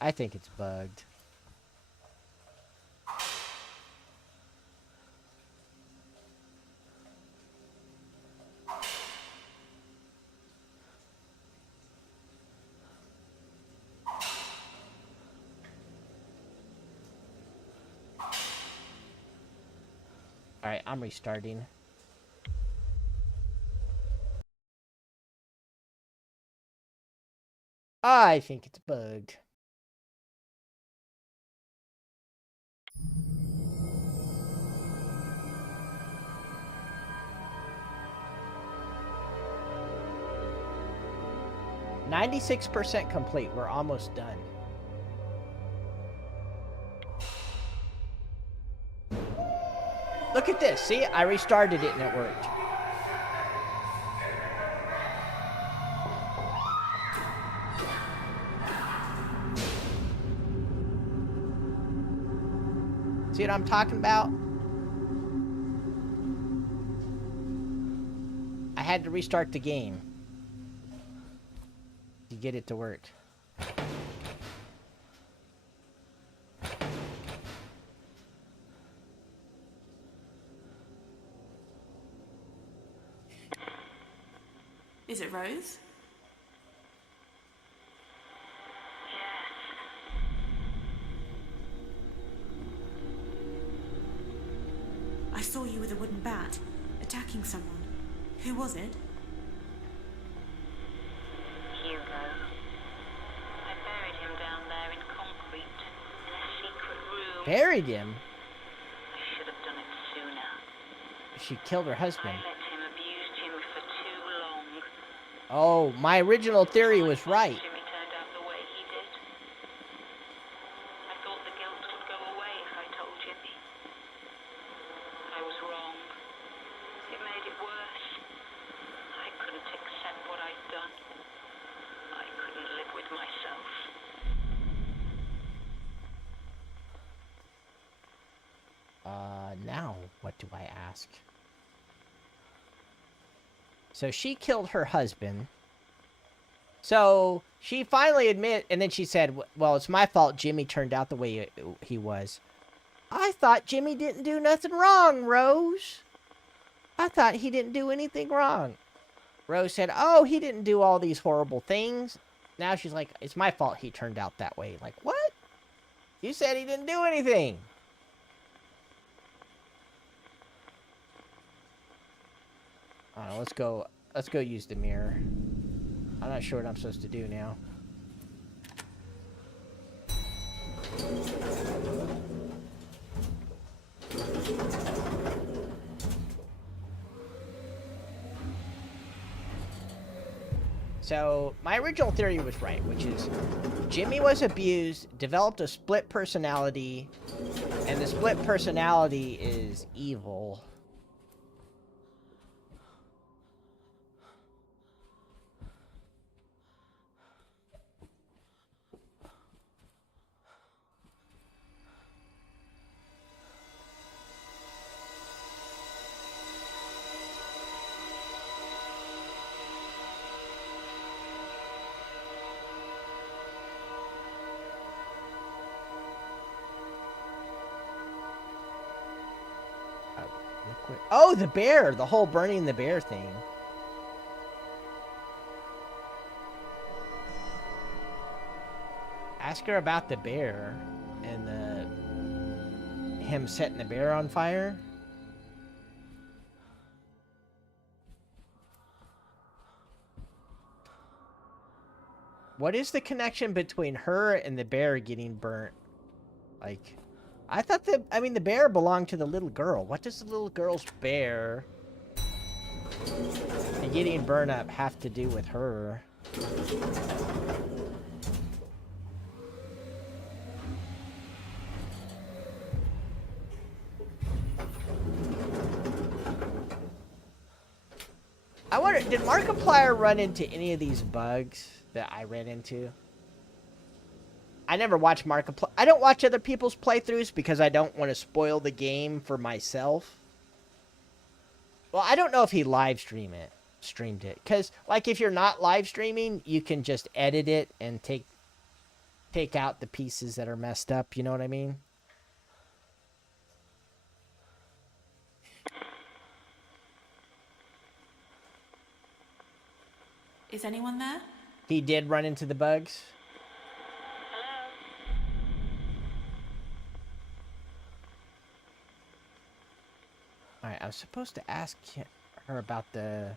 I think it's bugged. Alright, I'm restarting. I think it's bugged. %96 complete. We're almost done. Look at this. See, I restarted it and it worked. See what I'm talking about? I had to restart the game to get it to work. Is it Rose? I saw you with a wooden bat, attacking someone. Who was it? Hugo. I buried him down there in concrete, in a secret room. Buried him? I should have done it sooner. She killed her husband. I let him abuse Jim for too long. Oh, my original theory was right. Jimmy turned out the way he did. I thought the guilt would go away if I told Jimmy. I was wrong. It made it worse. I couldn't accept what I'd done. I couldn't live with myself. Now, what do I ask? So she killed her husband. So she finally admitted, and then she said, well, it's my fault Jimmy turned out the way he was. I thought Jimmy didn't do nothing wrong, Rose. I thought he didn't do anything wrong. Rose said, oh, he didn't do all these horrible things. Now she's like, it's my fault he turned out that way. Like, what? You said he didn't do anything. Let's go use the mirror. I'm not sure what I'm supposed to do now. So, my original theory was right, which is Jimmy was abused, developed a split personality, and the split personality is evil. quick. Oh, the bear! The whole burning the bear thing. Ask her about the bear and him setting the bear on fire. What is the connection between her and the bear getting burnt? Like, I thought the bear belonged to the little girl. What does the little girl's bear and getting burned up have to do with her? I wonder, did Markiplier run into any of these bugs that I ran into? I never watch Markiplier. I don't watch other people's playthroughs because I don't want to spoil the game for myself. Well, I don't know if he streamed it. Because, like, if you're not live streaming, you can just edit it and take out the pieces that are messed up. You know what I mean? Is anyone there? He did run into the bugs. Alright, I was supposed to ask her about the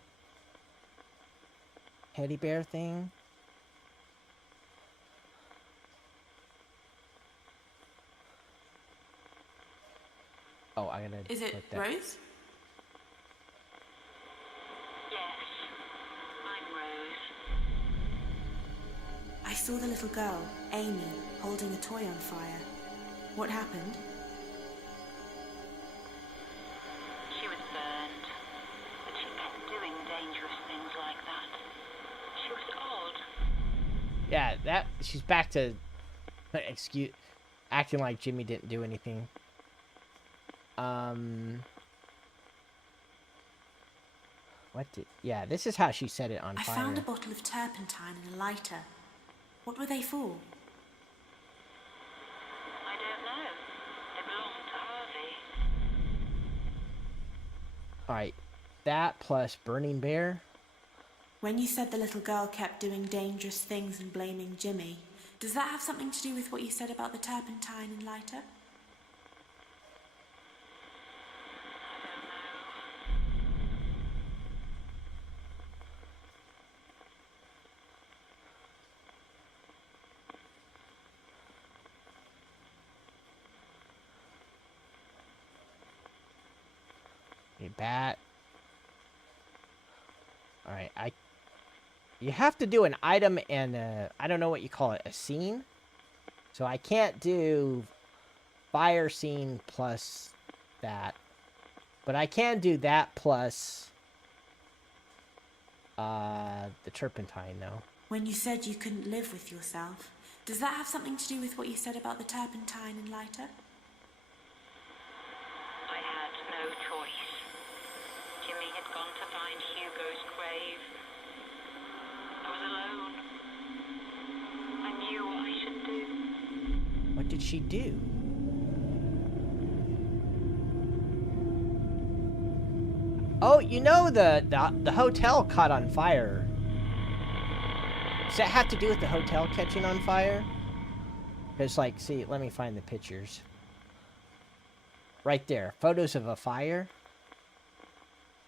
teddy bear thing. Oh, I gotta. Is it put that. Rose? Yes, I'm Rose. I saw the little girl, Amy, holding a toy on fire. What happened? She was burned, but she kept doing dangerous things like that. She was odd. Yeah, she's back to acting like Jimmy didn't do anything. Yeah, this is how she set it on I fire. found a bottle of turpentine and a lighter. What were they for? I don't know. They belonged to Harvey. Alright, that plus burning bear. When you said the little girl kept doing dangerous things and blaming Jimmy, does that have something to do with what you said about the turpentine and lighter? A bat. Alright, you have to do an item and I don't know what you call it, a scene. So I can't do fire scene plus that. But I can do that plus the turpentine though. When you said you couldn't live with yourself, does that have something to do with what you said about the turpentine and lighter? I had no choice. Jimmy had gone to find Hugo's grave. I was alone. I knew what I should do. What did she do? Oh, you know the hotel caught on fire. Does that have to do with the hotel catching on fire? Because, like, see, let me find the pictures. Right there. Photos of a fire.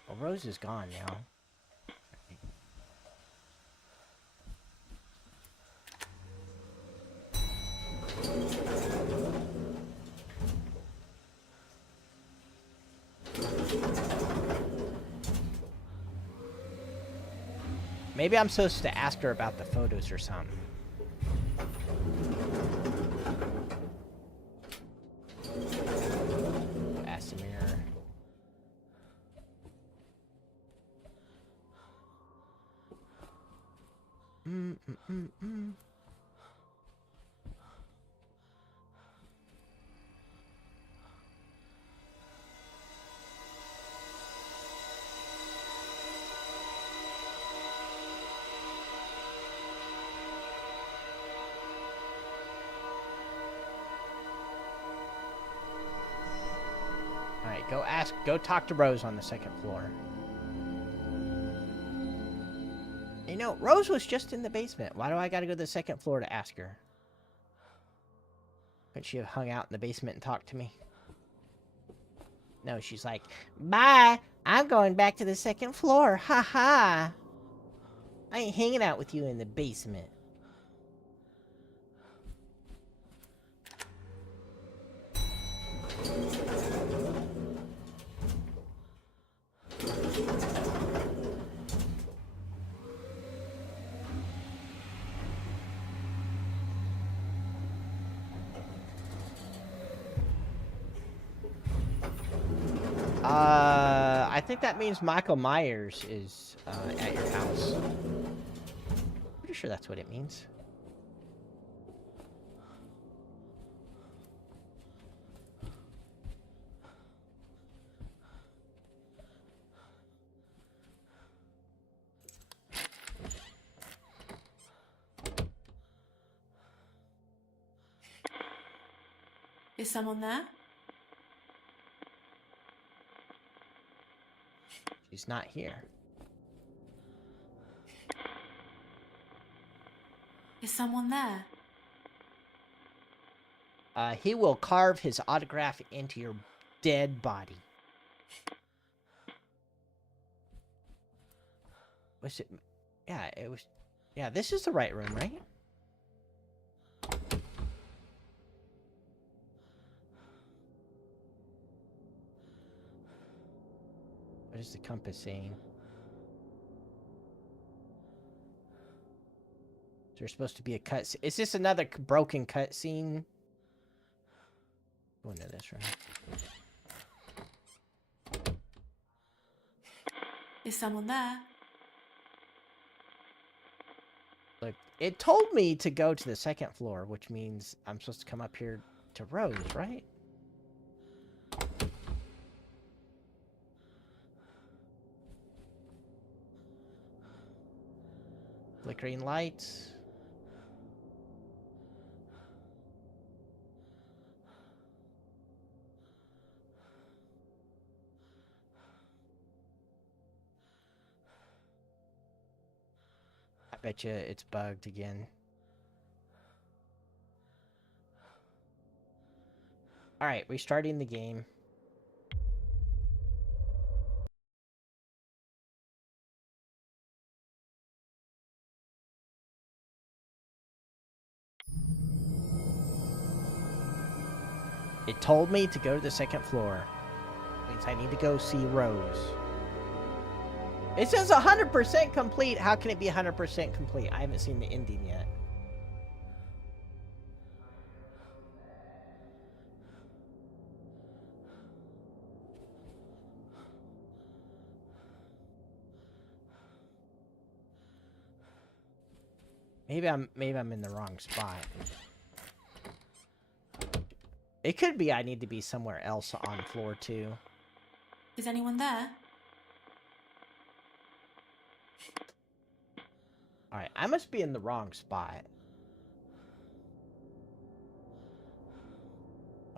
Well, Rose is gone now. Maybe I'm supposed to ask her about the photos or something. Asimir. Alright, go ask Go talk to Rose on the second floor. You know, Rose was just in the basement. Why do I gotta go to the second floor to ask her? Couldn't she have hung out in the basement and talked to me? No, she's like, bye, I'm going back to the second floor. Ha ha. I ain't hanging out with you in the basement. I think that means Michael Myers is at your house. Pretty sure that's what it means. Is someone there? She's not here. Is someone there? He will carve his autograph into your dead body. Was it? Yeah, it was. Yeah, this is the right room, right? What is the compass saying? Is there supposed to be a cut? Is this another broken cutscene? Go into this room. Is someone there? Look, it told me to go to the second floor, which means I'm supposed to come up here to Rose, right? Flickering lights. I bet you it's bugged again. Alright, restarting the game. It told me to go to the second floor. Means I need to go see Rose. It says 100% complete. How can it be 100% complete? I haven't seen the ending yet. Maybe I'm in the wrong spot. It could be I need to be somewhere else on floor 2. Is anyone there? Alright, I must be in the wrong spot.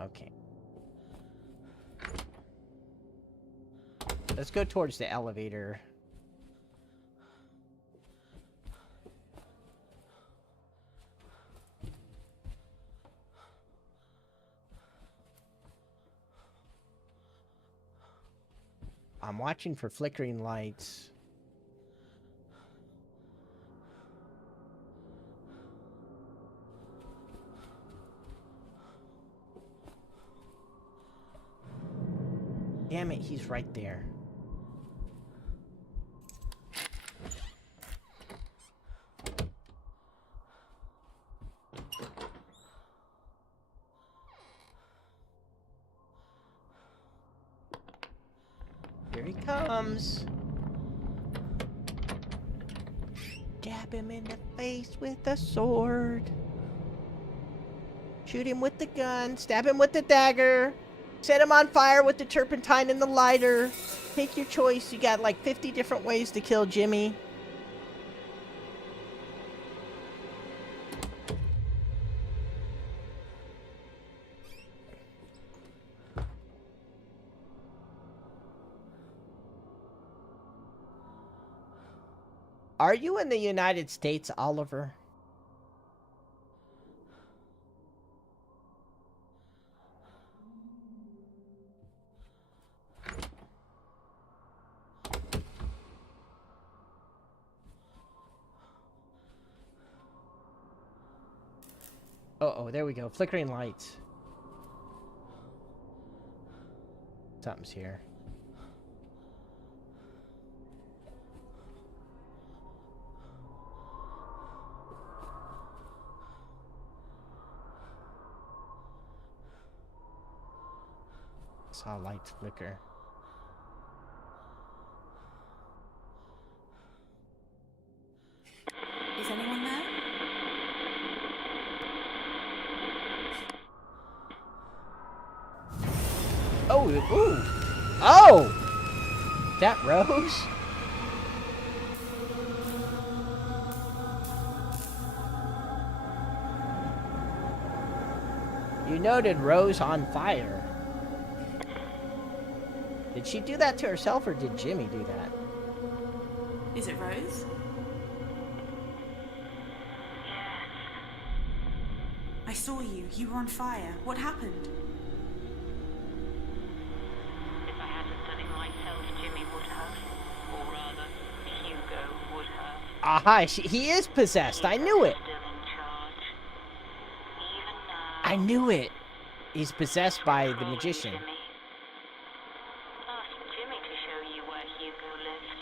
Okay. Let's go towards the elevator. I'm watching for flickering lights. Damn it, he's right there. Here he comes. Stab him in the face with a sword. Shoot him with the gun. Stab him with the dagger. Set him on fire with the turpentine and the lighter. Take your choice. You got like 50 different ways to kill Jimmy. Are you in the United States, Oliver? Oh, there we go. Flickering lights. Something's here. Saw lights flicker. Is anyone there? Oh, ooh. Oh! That Rose? You noted Rose on fire. Did she do that to herself, or did Jimmy do that? Is it Rose? I saw you. You were on fire. What happened? If I hadn't done it myself, Jimmy would have. Or rather, Hugo would have. Aha, he is possessed. I knew it. Still in charge. Even now. I knew it. He's possessed by the controlling magician. Jimmy. Ask Jimmy to show you where Hugo lives.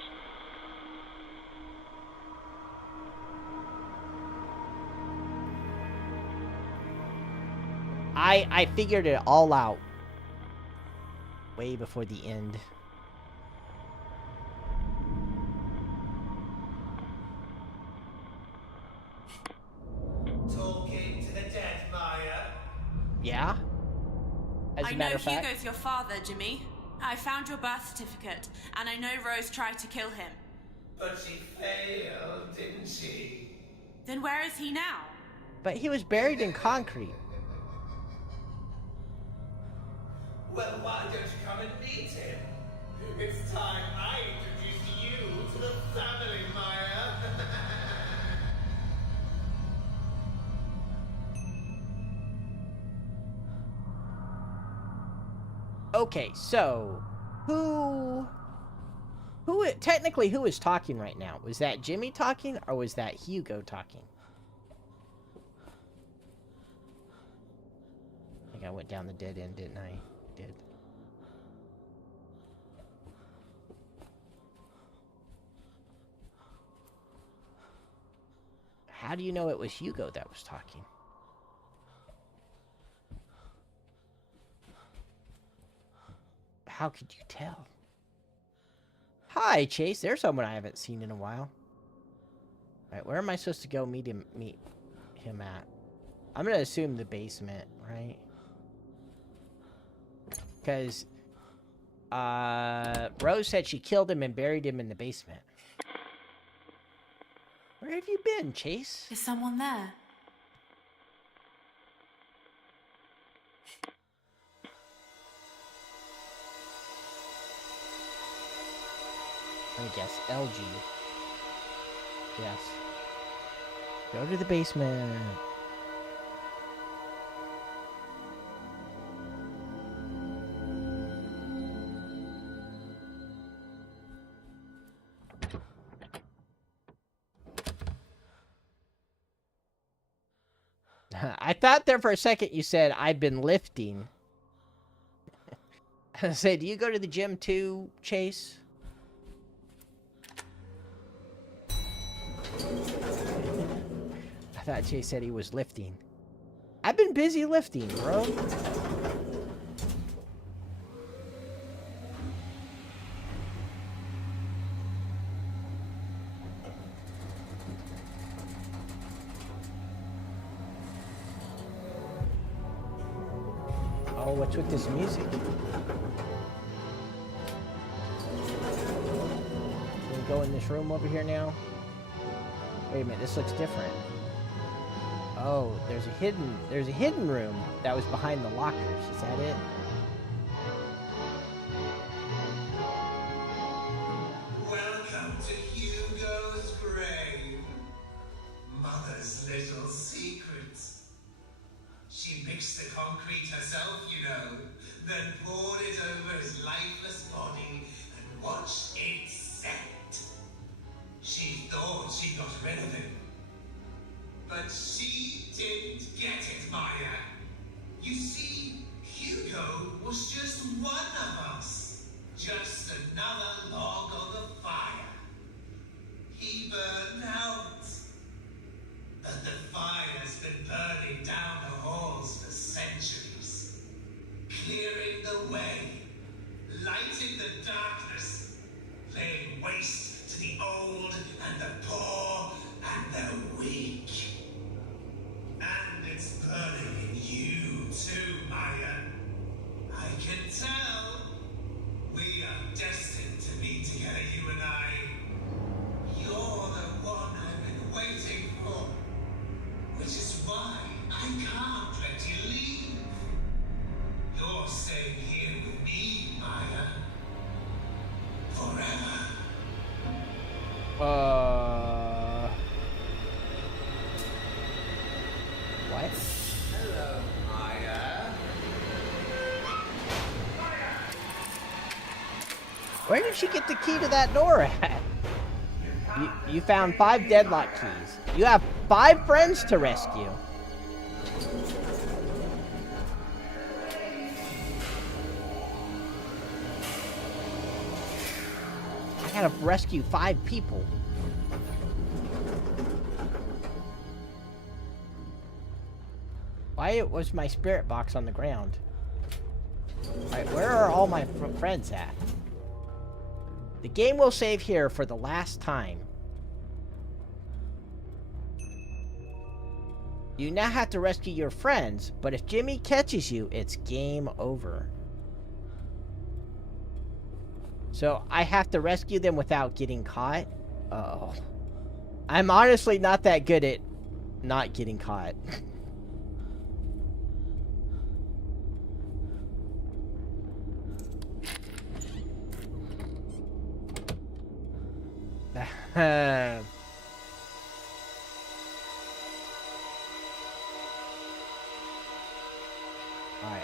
I figured it all out. Way before the end. Talking to the dead, Maya. Yeah? As I a know matter of fact. Hugo's your father, Jimmy. I found your birth certificate, and I know Rose tried to kill him. But she failed, didn't she? Then where is he now? But he was buried in concrete. Well, why don't you come and meet him? It's time I introduced you to the family, Maya. Okay, so technically who is talking right now? Was that Jimmy talking, or was that Hugo talking? I think I went down the dead end, didn't I? Did. How do you know it was Hugo that was talking? How could you tell? Hi, Chase. There's someone I haven't seen in a while. Alright, where am I supposed to go meet him at? I'm gonna assume the basement, right? Because Rose said she killed him and buried him in the basement. Where have you been, Chase? Is someone there? Let me guess. LG. Yes. Go to the basement. I thought there for a second you said, I've been lifting. I said, do you go to the gym too, Chase? I thought Chase said he was lifting. I've been busy lifting, bro. Oh, what's with this music? Can we go in this room over here now? Wait a minute, this looks different. Oh, there's a hidden room that was behind the lockers. Is that it? Welcome to Hugo's grave. herself, you know, then poured it over his lifeless body and watched it set. She thought she got rid of him. But she didn't get it, Maya. You see, Hugo was just one of us. Just another log on the fire. He burned out. But the fire's been burning down the halls for centuries. Clearing the way. Lighting the darkness. Laying waste to the old and the poor and the weak. And it's burning in you too, Maya. I can tell. We are destined to be together, you and I. You're the one I've been waiting for. Which is why I can't let you leave. You're staying here with me, Maya. Forever. What? Hello, Maya. Where did she get the key to that door at? You found 5 deadlock keys. You have 5 friends to rescue. I gotta rescue 5 people. Why was my spirit box on the ground? Alright, where are all my friends at? The game will save here for the last time. You now have to rescue your friends, but if Jimmy catches you, it's game over. So I have to rescue them without getting caught? Uh-oh. I'm honestly not that good at not getting caught. Alright,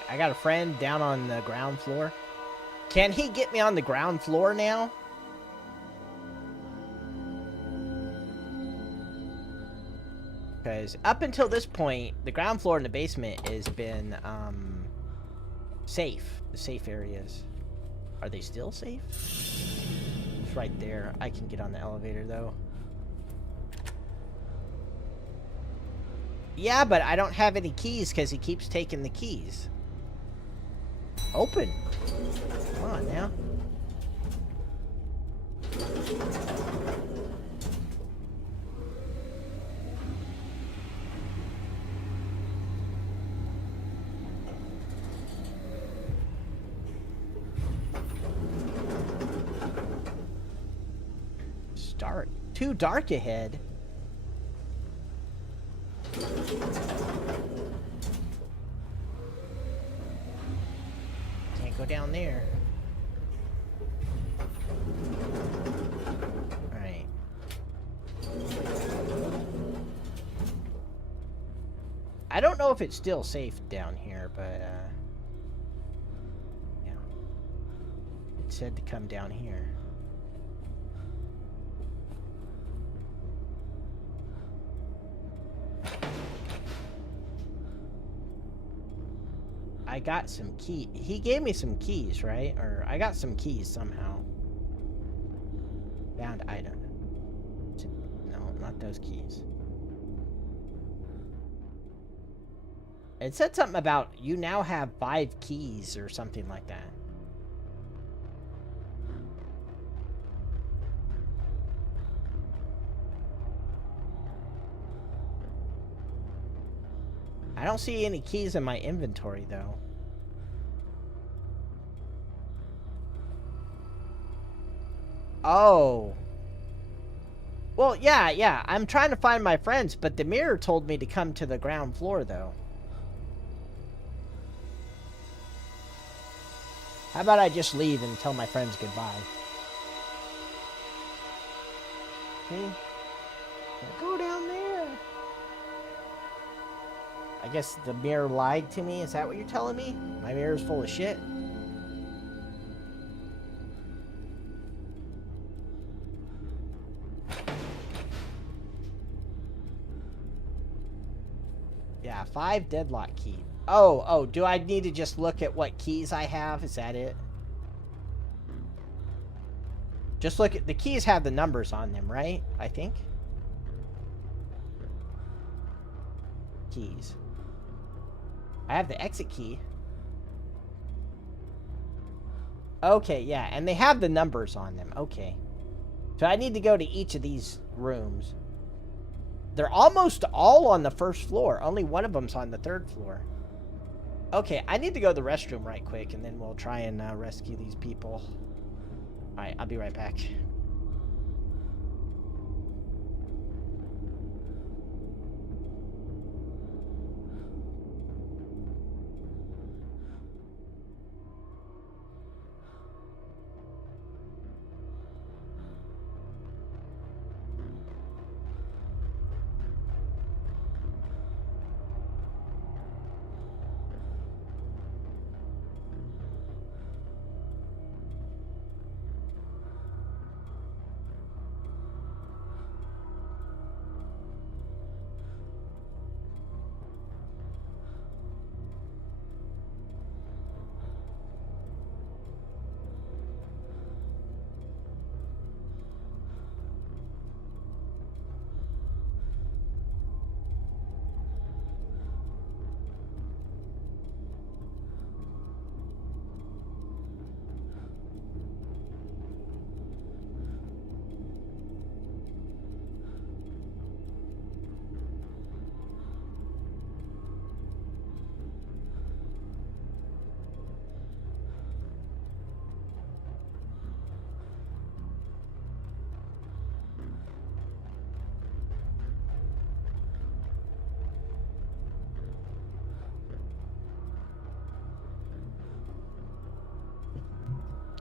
I got a friend down on the ground floor. Can he get me on the ground floor now? Because up until this point, the ground floor and the basement has been, safe. The safe areas. Are they still safe? It's right there. I can get on the elevator, though. Yeah, but I don't have any keys because he keeps taking the keys. Open. Come on, now. Start. Too dark ahead. Can't go down there. Alright. I don't know if it's still safe down here, but, yeah. It said to come down here. I got some key. He gave me some keys, right? Or I got some keys somehow. Found item. No, not those keys. It said something about you now have 5 keys or something like that. I don't see any keys in my inventory, though. Oh. Well, yeah. I'm trying to find my friends, but the mirror told me to come to the ground floor, though. How about I just leave and tell my friends goodbye? See? Go down there. I guess the mirror lied to me. Is that what you're telling me? My mirror's full of shit? Yeah, 5 deadlock keys. Oh, do I need to just look at what keys I have? Is that it? Just look at... The keys have the numbers on them, right? I think. Keys. I have the exit key. Okay, yeah, and they have the numbers on them. Okay. So I need to go to each of these rooms. They're almost all on the first floor. Only one of them's on the 3rd floor. Okay, I need to go to the restroom right quick, and then we'll try and rescue these people. Alright, I'll be right back.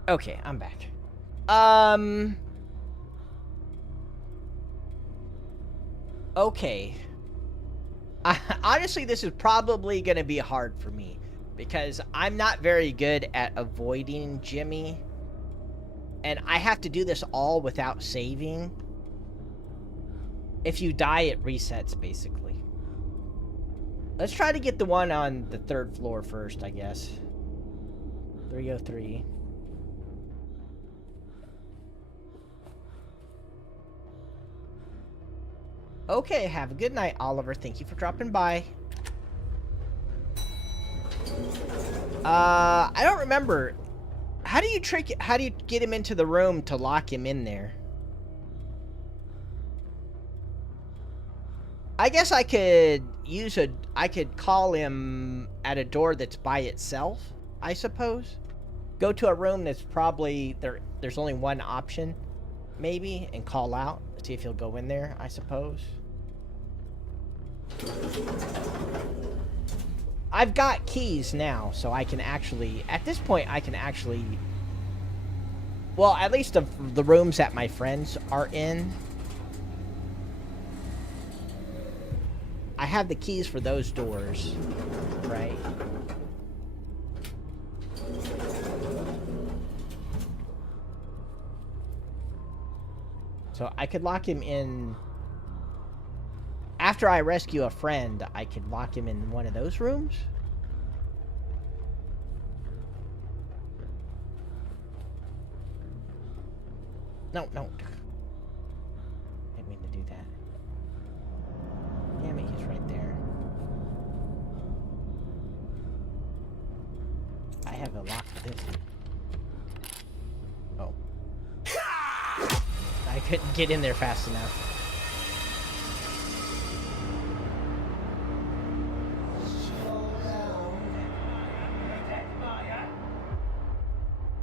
Okay, I'm back. Okay. Honestly, this is probably going to be hard for me. Because I'm not very good at avoiding Jimmy. And I have to do this all without saving. If you die, it resets, basically. Let's try to get the one on the 3rd floor first, I guess. 303. Okay, have a good night, Oliver. Thank you for dropping by. I don't remember. How do you get him into the room to lock him in there? I guess I could I could call him at a door that's by itself, I suppose. Go to a room that's probably there's only one option, maybe, and call out. See if he'll go in there, I suppose. I've got keys now, so I can actually, at this point, I can actually, well, at least the rooms that my friends are in, I have the keys for those doors, right? So I could lock him in. After I rescue a friend, I could lock him in one of those rooms. No. Didn't mean to do that. Damn it, he's right there. I have a lock for this. Oh. I couldn't get in there fast enough.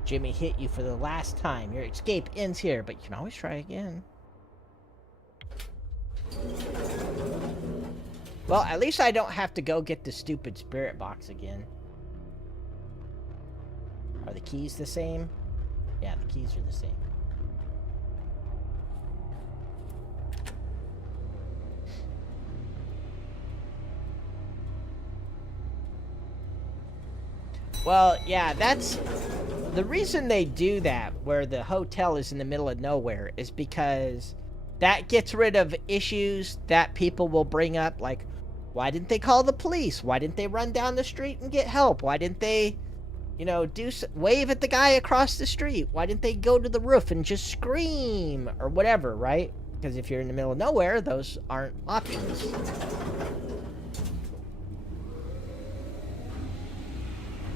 Jimmy hit you for the last time. Your escape ends here, but you can always try again. Well, at least I don't have to go get the stupid spirit box again. Are the keys the same? Yeah, the keys are the same. Well, yeah, that's... The reason they do that, where the hotel is in the middle of nowhere, is because that gets rid of issues that people will bring up, like, why didn't they call the police? Why didn't they run down the street and get help? Why didn't they, you know, wave at the guy across the street? Why didn't they go to the roof and just scream? Or whatever, right? Because if you're in the middle of nowhere, those aren't options.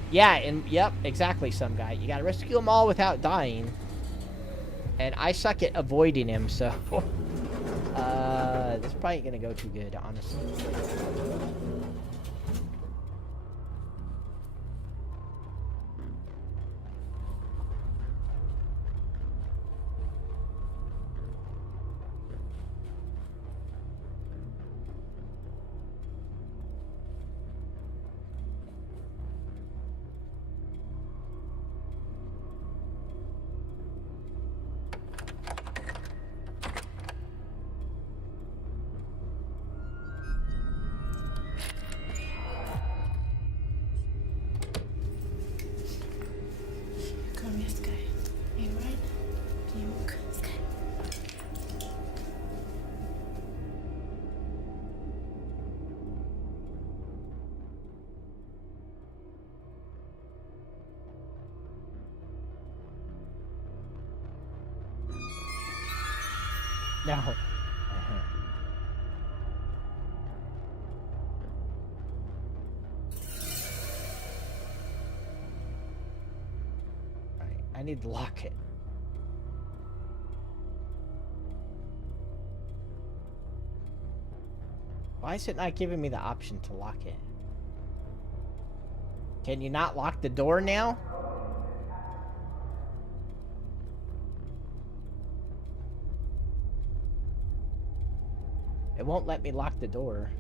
Yeah, and yep, exactly, some guy. You gotta rescue them all without dying. And I suck at avoiding him, so... this probably ain't gonna go too good, honestly. Come on, let's go. You right? Can you walk? Let's go. No. Alright, I need to lock it. Why is it not giving me the option to lock it? Can you not lock the door now? It won't let me lock the door.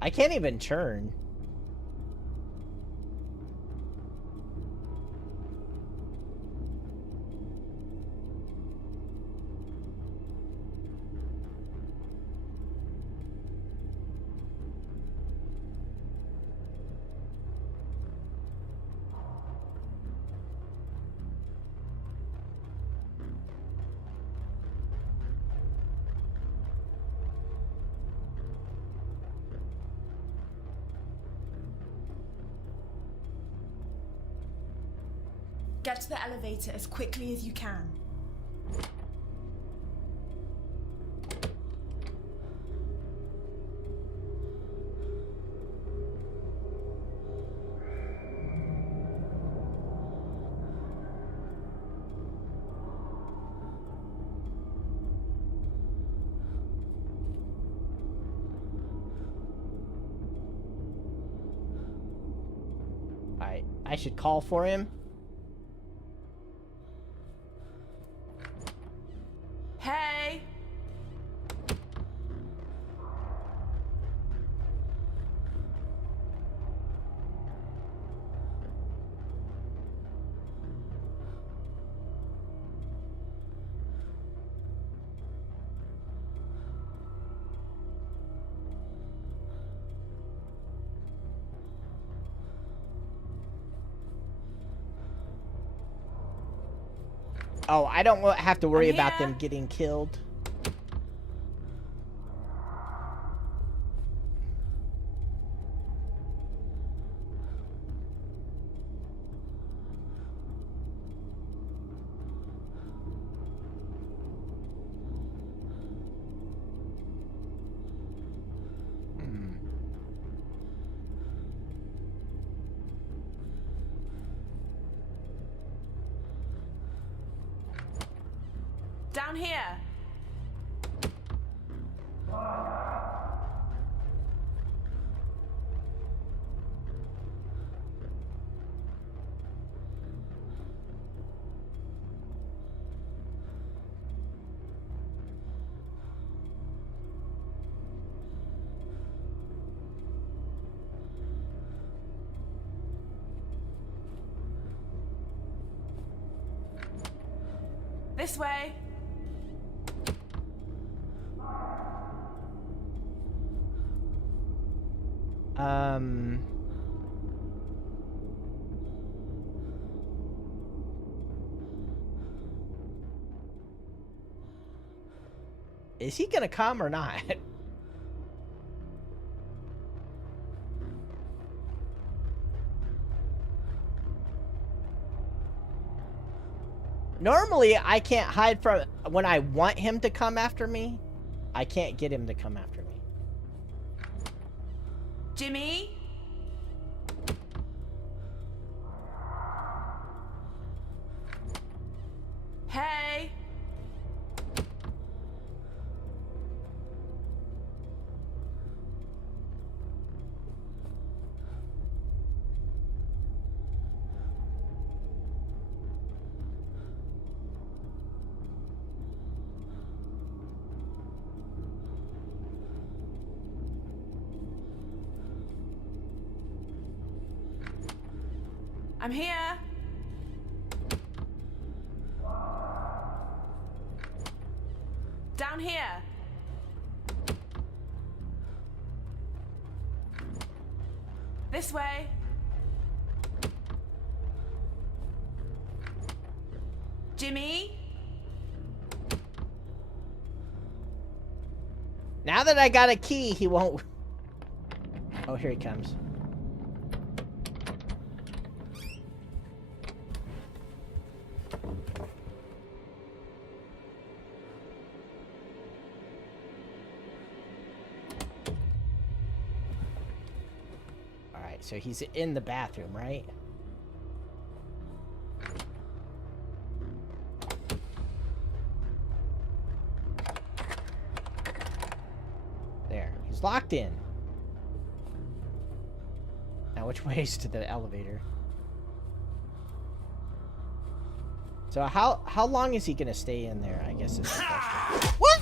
I can't even turn. Get to the elevator as quickly as you can. Alright, I should call for him. Hey! Oh, I don't have to worry I'm about here. them getting killed. Down here. This way. Is he gonna come or not? Normally, I can't hide from... When I want him to come after me, I can't get him to come after me. Jimmy? Hey? I'm here. Down here. This way. Jimmy? Now that I got a key, he won't... Oh, here he comes. Alright, so he's in the bathroom, right? There. He's locked in. Now, which way is to the elevator? So how long is he gonna stay in there? I guess is the question. What?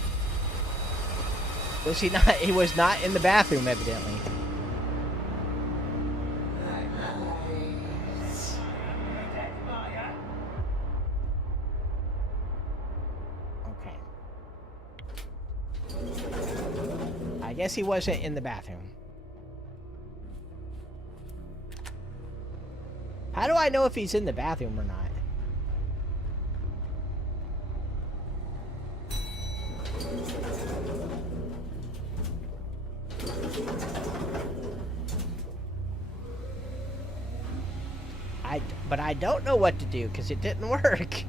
Was he not? He was not in the bathroom, evidently. Okay. I guess he wasn't in the bathroom. How do I know if he's in the bathroom or not? But I don't know what to do because it didn't work.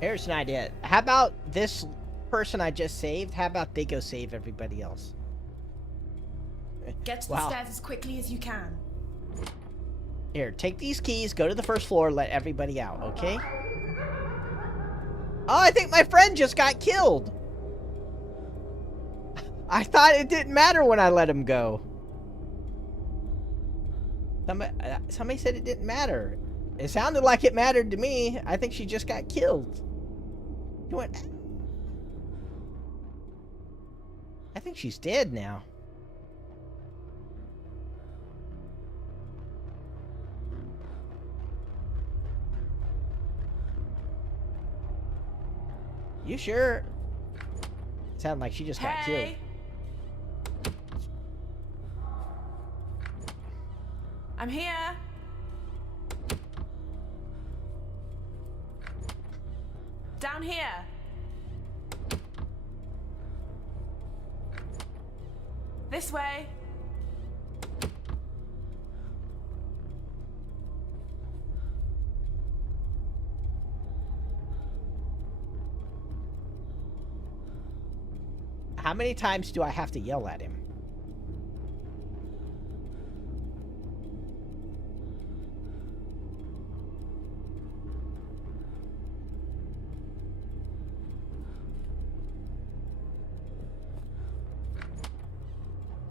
Here's an idea. How about this person I just saved? How about they go save everybody else? Get to the stairs as quickly as you can. Here, take these keys, go to the first floor, let everybody out, okay? Oh, I think my friend just got killed. I thought it didn't matter when I let him go. Somebody said it didn't matter. It sounded like it mattered to me. I think she just got killed. What? I think she's dead now. You sure? It sounded like she just got killed. I'm here. Down here. This way. How many times do I have to yell at him?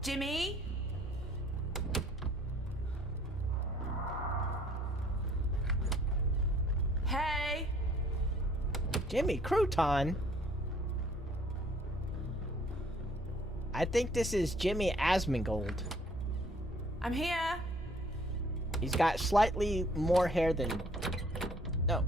Jimmy? Hey? Jimmy Crouton? I think this is Jimmy Asmongold. I'm here. He's got slightly more hair than... No.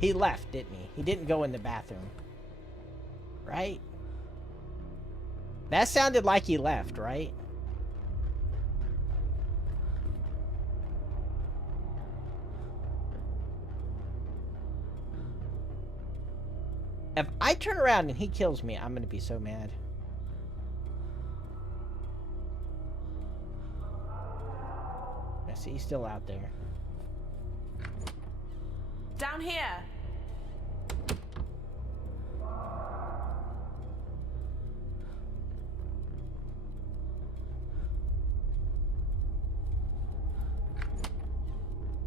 He left, didn't he? He didn't go in the bathroom. Right? That sounded like he left, right? If I turn around and he kills me, I'm gonna be so mad. I see he's still out there. Down here.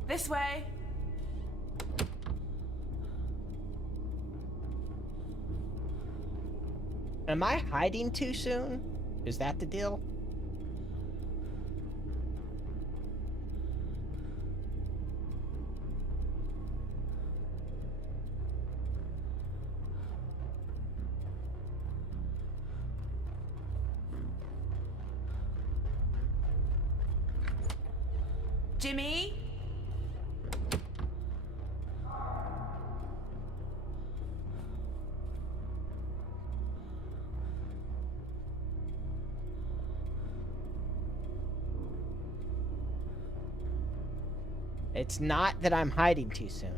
This way. Am I hiding too soon? Is that the deal? Jimmy? It's not that I'm hiding too soon.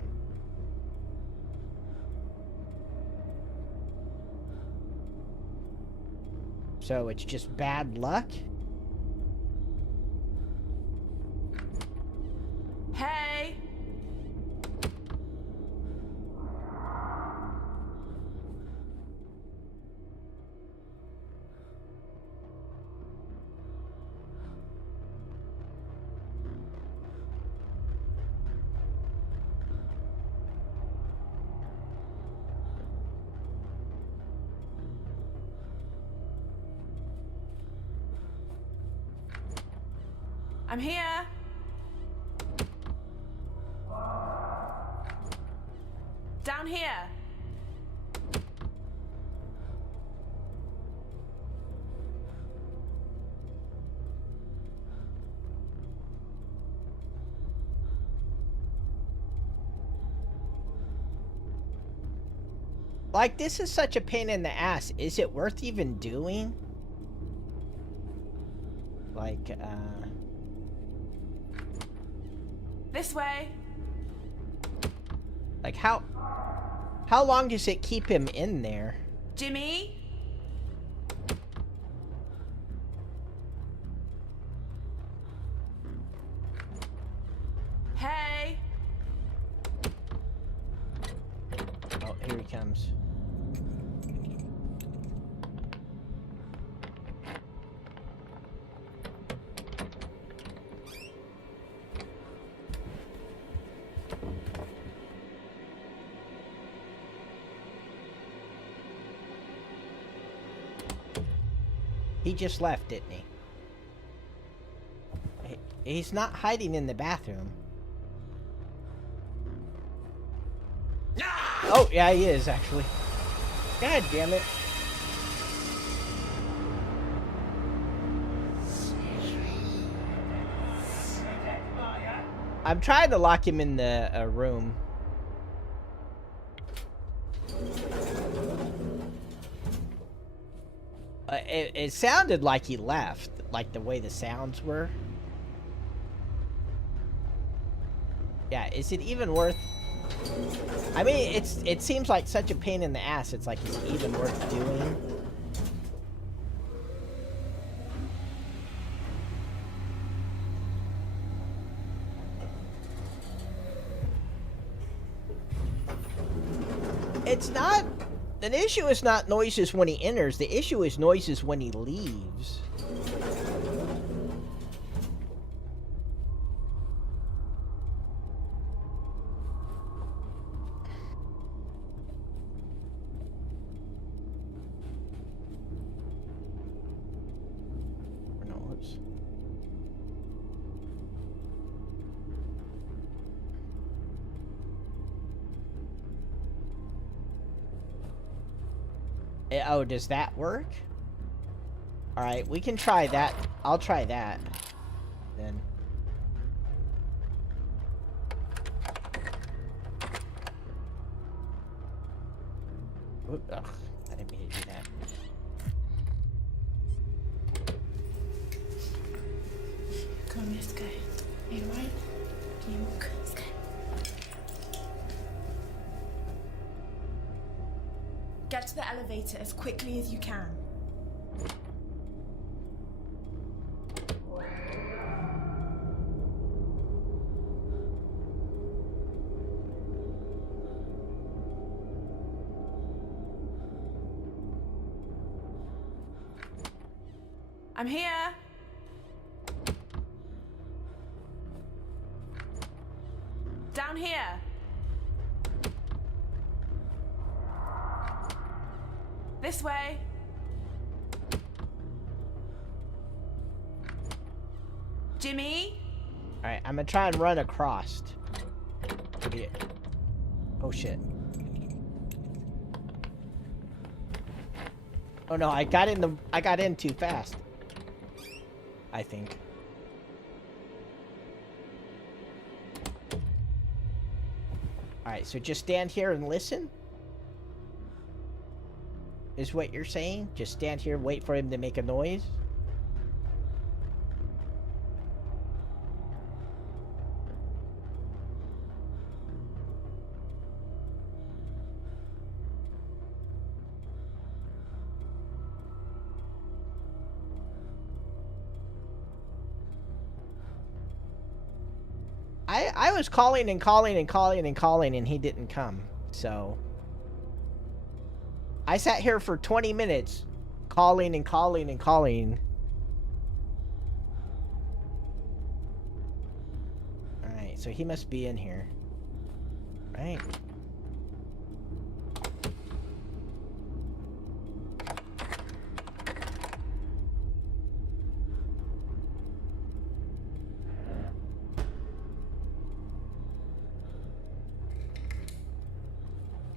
So it's just bad luck? Hey! I'm here. Down here. Like, this is such a pain in the ass. Is it worth even doing? Like, This way. Like, how long does it keep him in there? Jimmy? Hey! Oh, here he comes. He just left, didn't he? He's not hiding in the bathroom. Oh, yeah, he is, actually. God damn it. I'm trying to lock him in the room. It sounded like he left, like the way the sounds were. Yeah, is it even worth... I mean, it seems like such a pain in the ass. It's like, is it even worth doing? It's not The issue is not noises when he enters. The issue is noises when he leaves. No, whoops. Oh, does that work? Alright, we can try that. I'll try that. Then. Oop, ugh, I didn't mean to do that. Come on, let's go. Are you alright? Can you walk? Let's go. Get to the elevator as quickly as you can. I'm here. Down here. This way. Jimmy? Alright, I'm gonna try and run across. Yeah. Oh shit. Oh no, I got in too fast. I think. Alright, so just stand here and listen? Is what you're saying? Just stand here and wait for him to make a noise? I was calling and calling and calling and calling and he didn't come, so... I sat here for 20 minutes calling and calling and calling. Alright, so he must be in here. Right?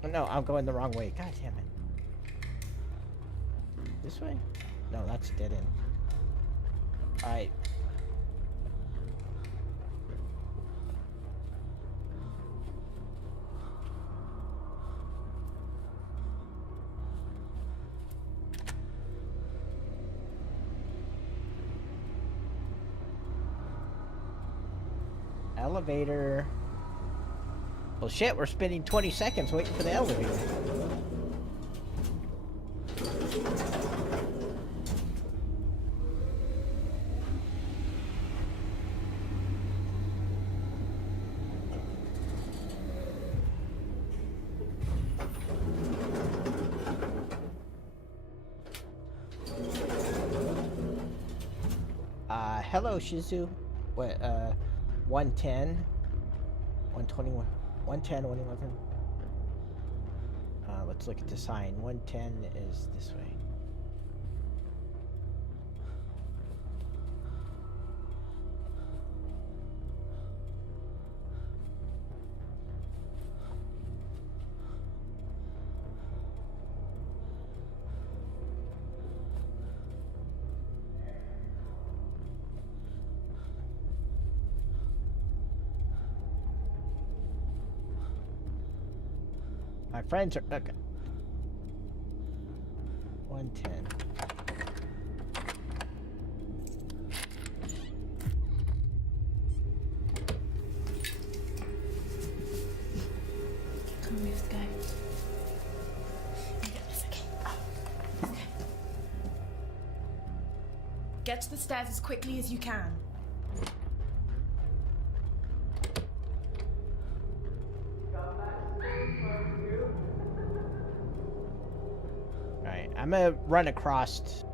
Oh, no, I'm going the wrong way. God damn it. This way? No, that's dead end. Alright. Elevator. Well, shit, we're spending 20 seconds waiting for the elevator. Hello, Shizu. What, 110? 121? 110, 111? Let's look at the sign. 110 is this way. My friends are... Okay. 110. Come on, let's go. It's okay. Oh. Get to the stairs as quickly as you can. I'm gonna run across.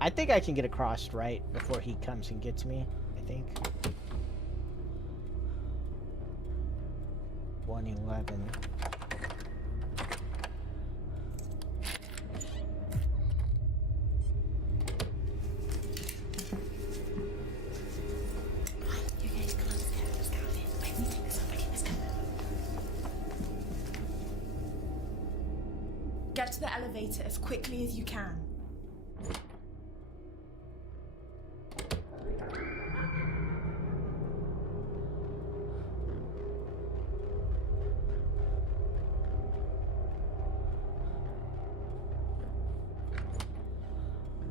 I think I can get across right before he comes and gets me. I think. 111. You guys come upstairs. Let's go. Wait, me take this off. Okay, let's go. Get to the elevator as quickly as you can.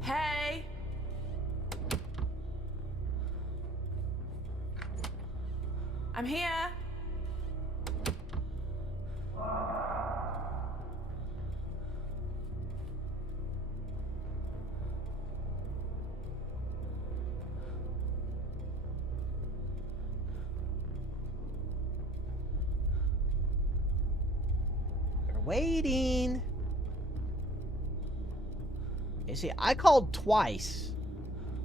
Hey! I'm here! We're waiting. You see, I called twice,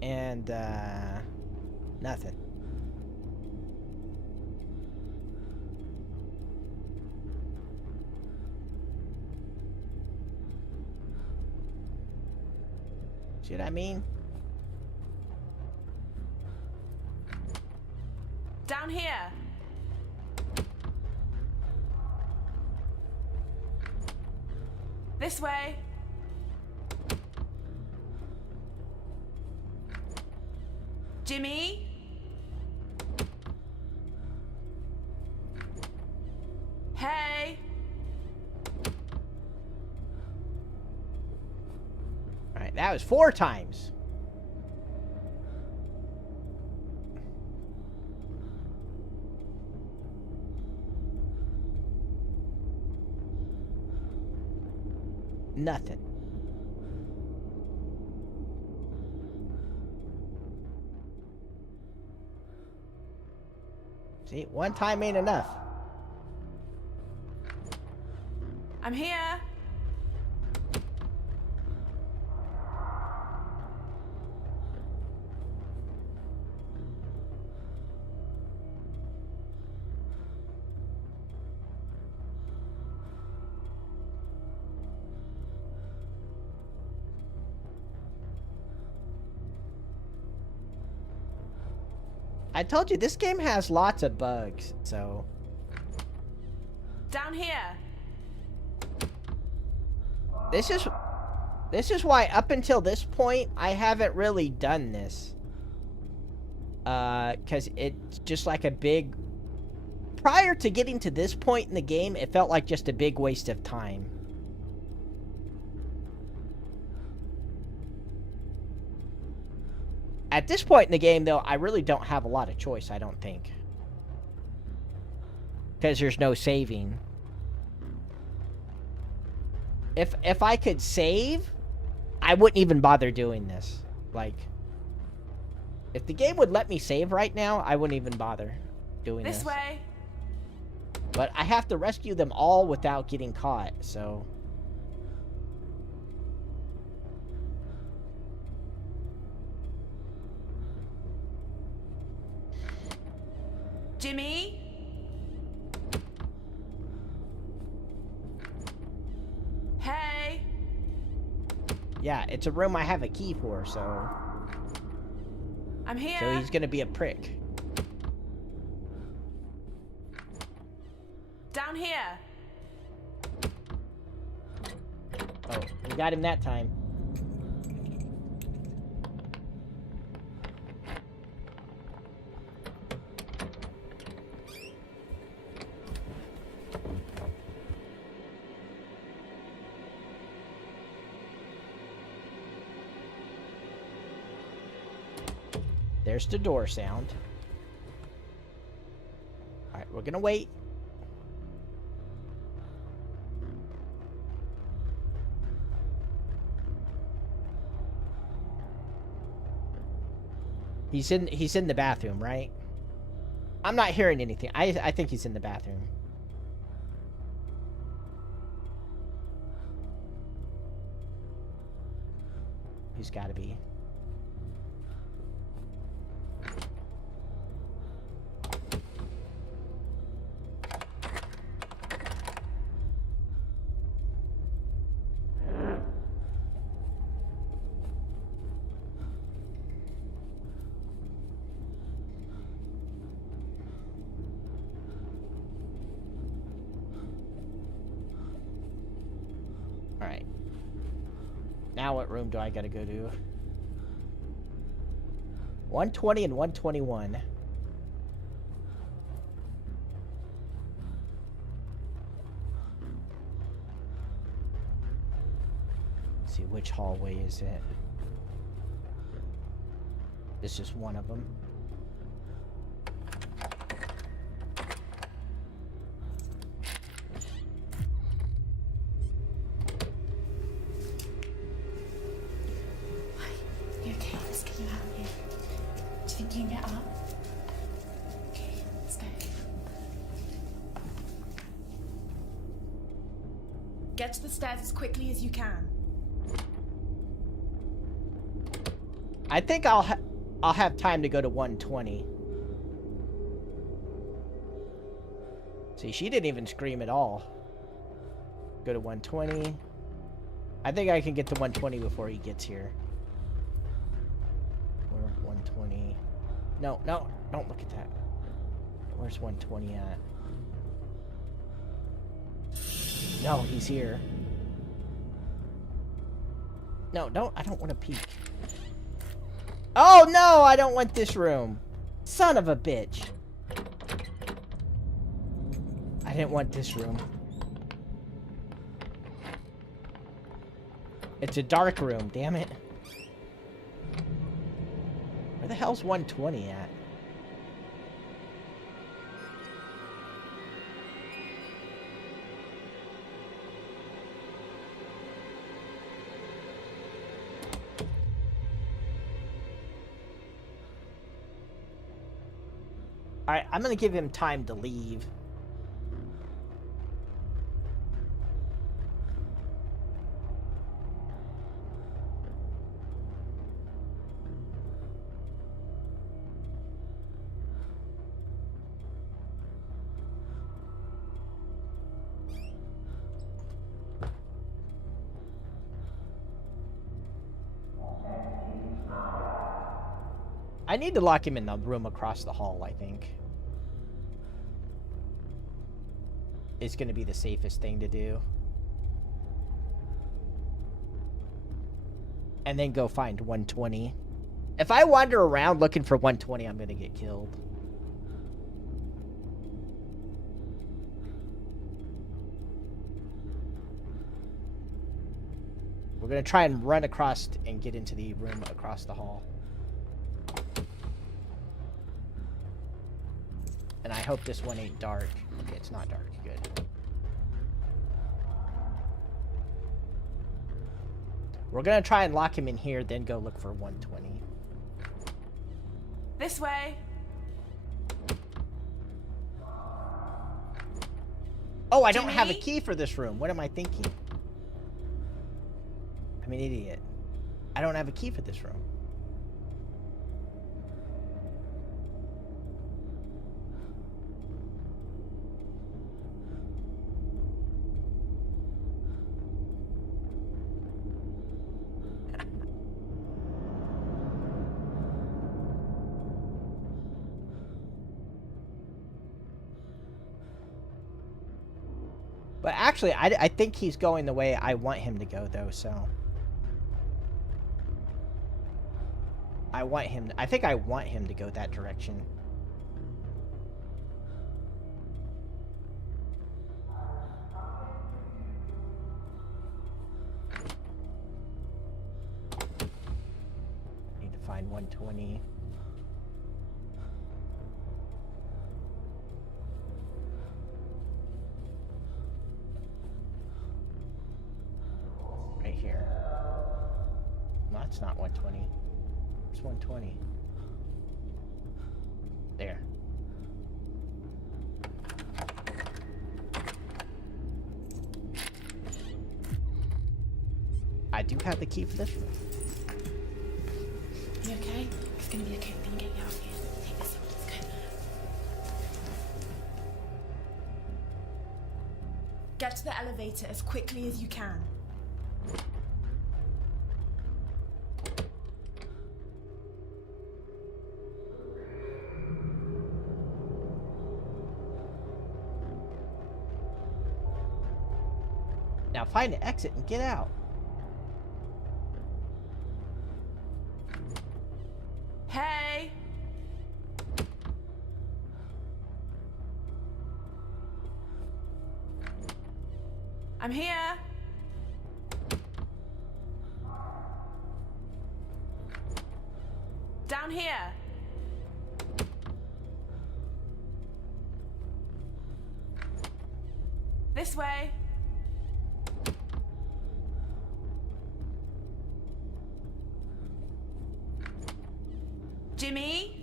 and nothing. See what I mean? Down here! This way! Jimmy? Hey! Alright, that was 4 times. Nothing. See, 1 time ain't enough. I'm here! I told you, this game has lots of bugs, so... Down here! This is why up until this point, I haven't really done this. Because it's just like a big... Prior to getting to this point in the game, it felt like just a big waste of time. At this point in the game, though, I really don't have a lot of choice, I don't think. Because there's no saving. If I could save, I wouldn't even bother doing this. Like, if the game would let me save right now, I wouldn't even bother doing this. This way! But I have to rescue them all without getting caught, so... Jimmy? Hey! Yeah, it's a room I have a key for, so... I'm here! So he's gonna be a prick. Down here! Oh, we got him that time. There's the door sound. Alright, we're gonna wait. He's in the bathroom, right? I'm not hearing anything. I think he's in the bathroom. He's got to be. Alright. Now what room do I gotta go to? 120 and 121. Let's see, which hallway is it? This is one of them. You okay? Let's get you out of here. Do you think you can get up? Okay, let's go. Get to the stairs as quickly as you can. I think I'll have time to go to 120. See, she didn't even scream at all. Go to 120. I think I can get to 120 before he gets here. Where 120? No, no, don't look at that. Where's 120 at? No, he's here. No, I don't want to peek. Oh no, I don't want this room. Son of a bitch. I didn't want this room. It's a dark room, damn it. Where the hell's 120 at? Alright, I'm gonna give him time to leave. I need to lock him in the room across the hall, I think. It's gonna be the safest thing to do. And then go find 120. If I wander around looking for 120, I'm gonna get killed. We're gonna try and run across and get into the room across the hall. And I hope this one ain't dark. Okay, it's not dark. Good. We're gonna try and lock him in here, then go look for 120. This way. Oh, I don't have a Jimmy? key for this room. What am I thinking? I'm an idiot. I don't have a key for this room. But actually, I think he's going the way I want him to go, though, so... I think I want him to go that direction. Need to find 120. Right here. No, that's not 120. It's 120. There. I do have the key for this room. Okay, we're gonna get you out of here. Take this. Let's go. Get to the elevator as quickly as you can. Now find the exit and get out. Hey! I'm here! Down here! This way! Jimmy?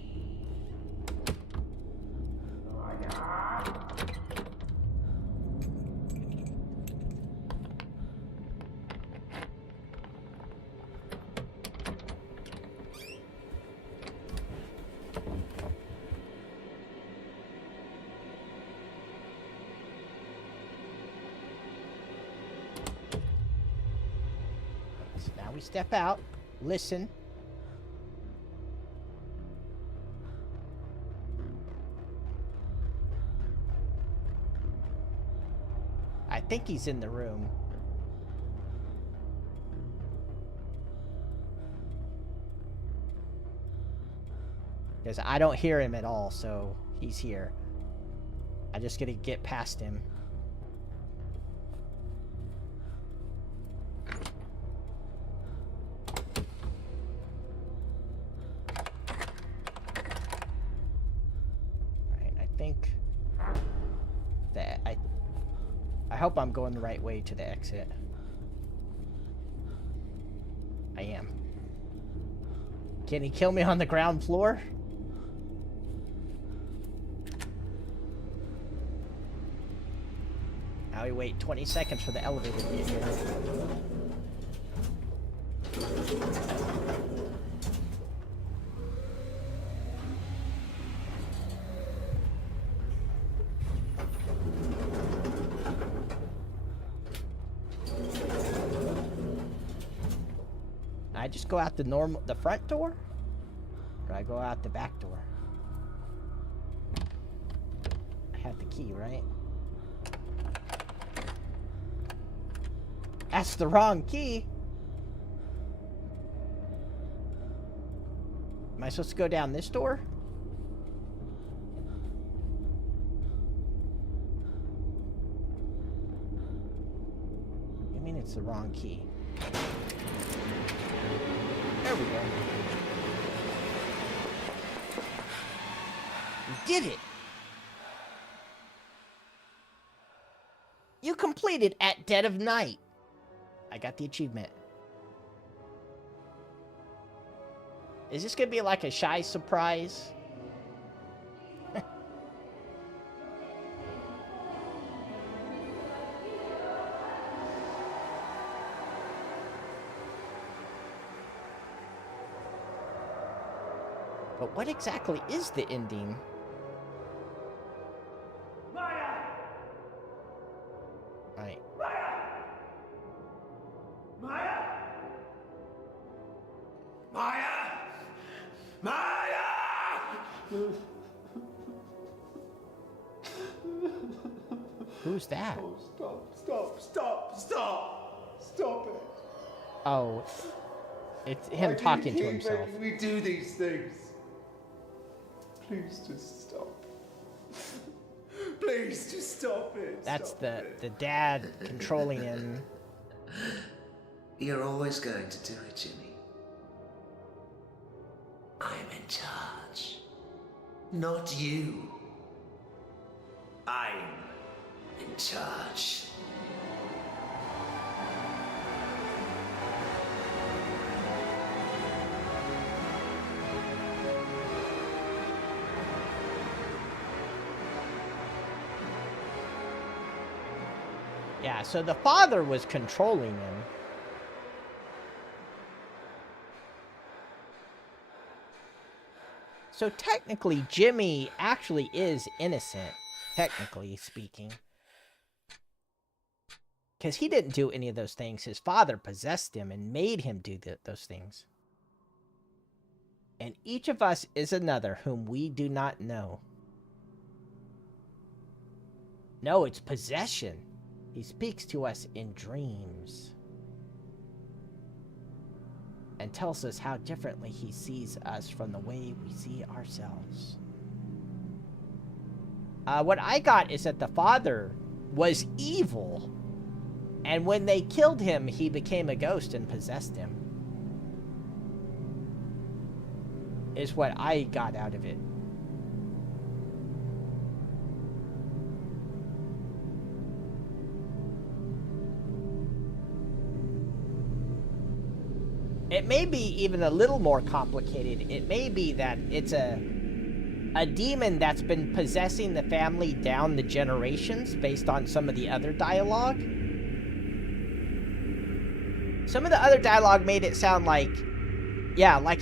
So now we step out, listen. I think he's in the room. Because I don't hear him at all, so he's here. I just gotta get past him. Alright, I think that I hope I'm going the right way to the exit. I am. Can he kill me on the ground floor? Now we wait 20 seconds for the elevator to get here. I just go out the front door? Or I go out the back door? I have the key, right? That's the wrong key. Am I supposed to go down this door? I mean, it's the wrong key. There we go. You did it! You completed at dead of night. I got the achievement. Is this gonna be like a shy surprise? But what exactly is the ending? Right. Who's that? Oh, stop it. Oh, it's him talking to himself. Making me do these things. Please just stop. Please just stop it. That's Stop the it. dad controlling him. You're always going to do it, Jimmy. I'm in charge. Not you. I'm in charge. Yeah, so the father was controlling him. So technically, Jimmy actually is innocent, technically speaking. Because he didn't do any of those things. His father possessed him and made him do those things. And each of us is another whom we do not know. No, it's possession. He speaks to us in dreams. And tells us how differently he sees us from the way we see ourselves. What I got is that the father was evil. And when they killed him, he became a ghost and possessed him. Is what I got out of it. It may be even a little more complicated. It may be that it's a demon that's been possessing the family down the generations based on some of the other dialogue. Some of the other dialogue made it sound like, yeah, like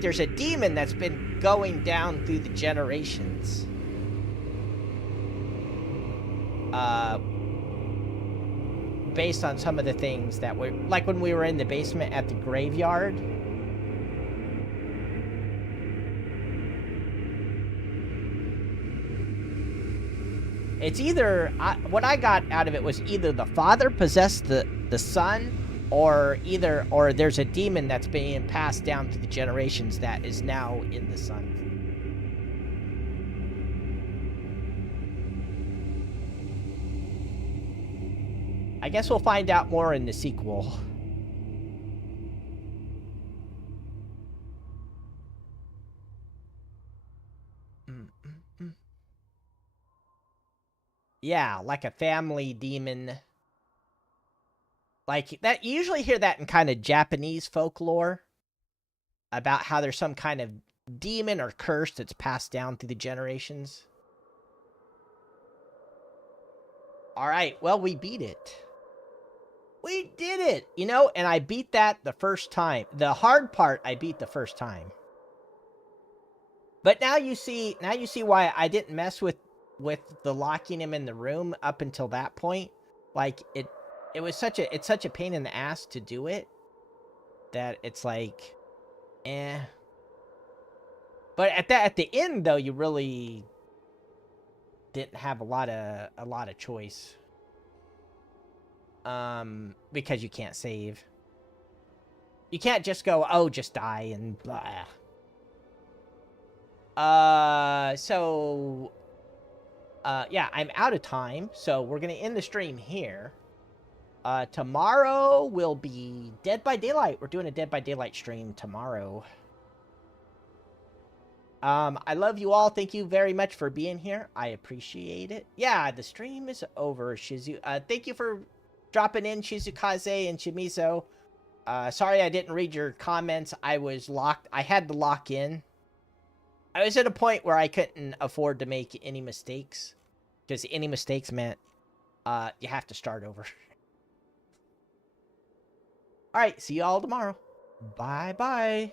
there's a demon that's been going down through the generations. Based on some of the things that were, like when we were in the basement at the graveyard. It's either, what I got out of it was either the father possessed the son, or there's a demon that's being passed down through the generations that is now in the son. I guess we'll find out more in the sequel. Yeah, like a family demon. Like, that, you usually hear that in kind of Japanese folklore. About how there's some kind of demon or curse that's passed down through the generations. Alright, well, we beat it. We did it! You know, and I beat that the first time. The hard part, I beat the first time. But now you see why I didn't mess with the locking him in the room up until that point. Like, it's such a pain in the ass to do it. That it's like, eh. But at the end though, you really didn't have a lot of choice. Because you can't save. You can't just go, oh, just die and blah. Yeah, I'm out of time, so we're gonna end the stream here. Tomorrow will be Dead by Daylight. We're doing a Dead by Daylight stream tomorrow. I love you all. Thank you very much for being here. I appreciate it. Yeah, the stream is over, Shizu. Thank you for dropping in, Shizukaze and Shimizo. Sorry I didn't read your comments. I was locked. I had to lock in. I was at a point where I couldn't afford to make any mistakes. Because any mistakes meant you have to start over. Alright, see you all tomorrow. Bye-bye.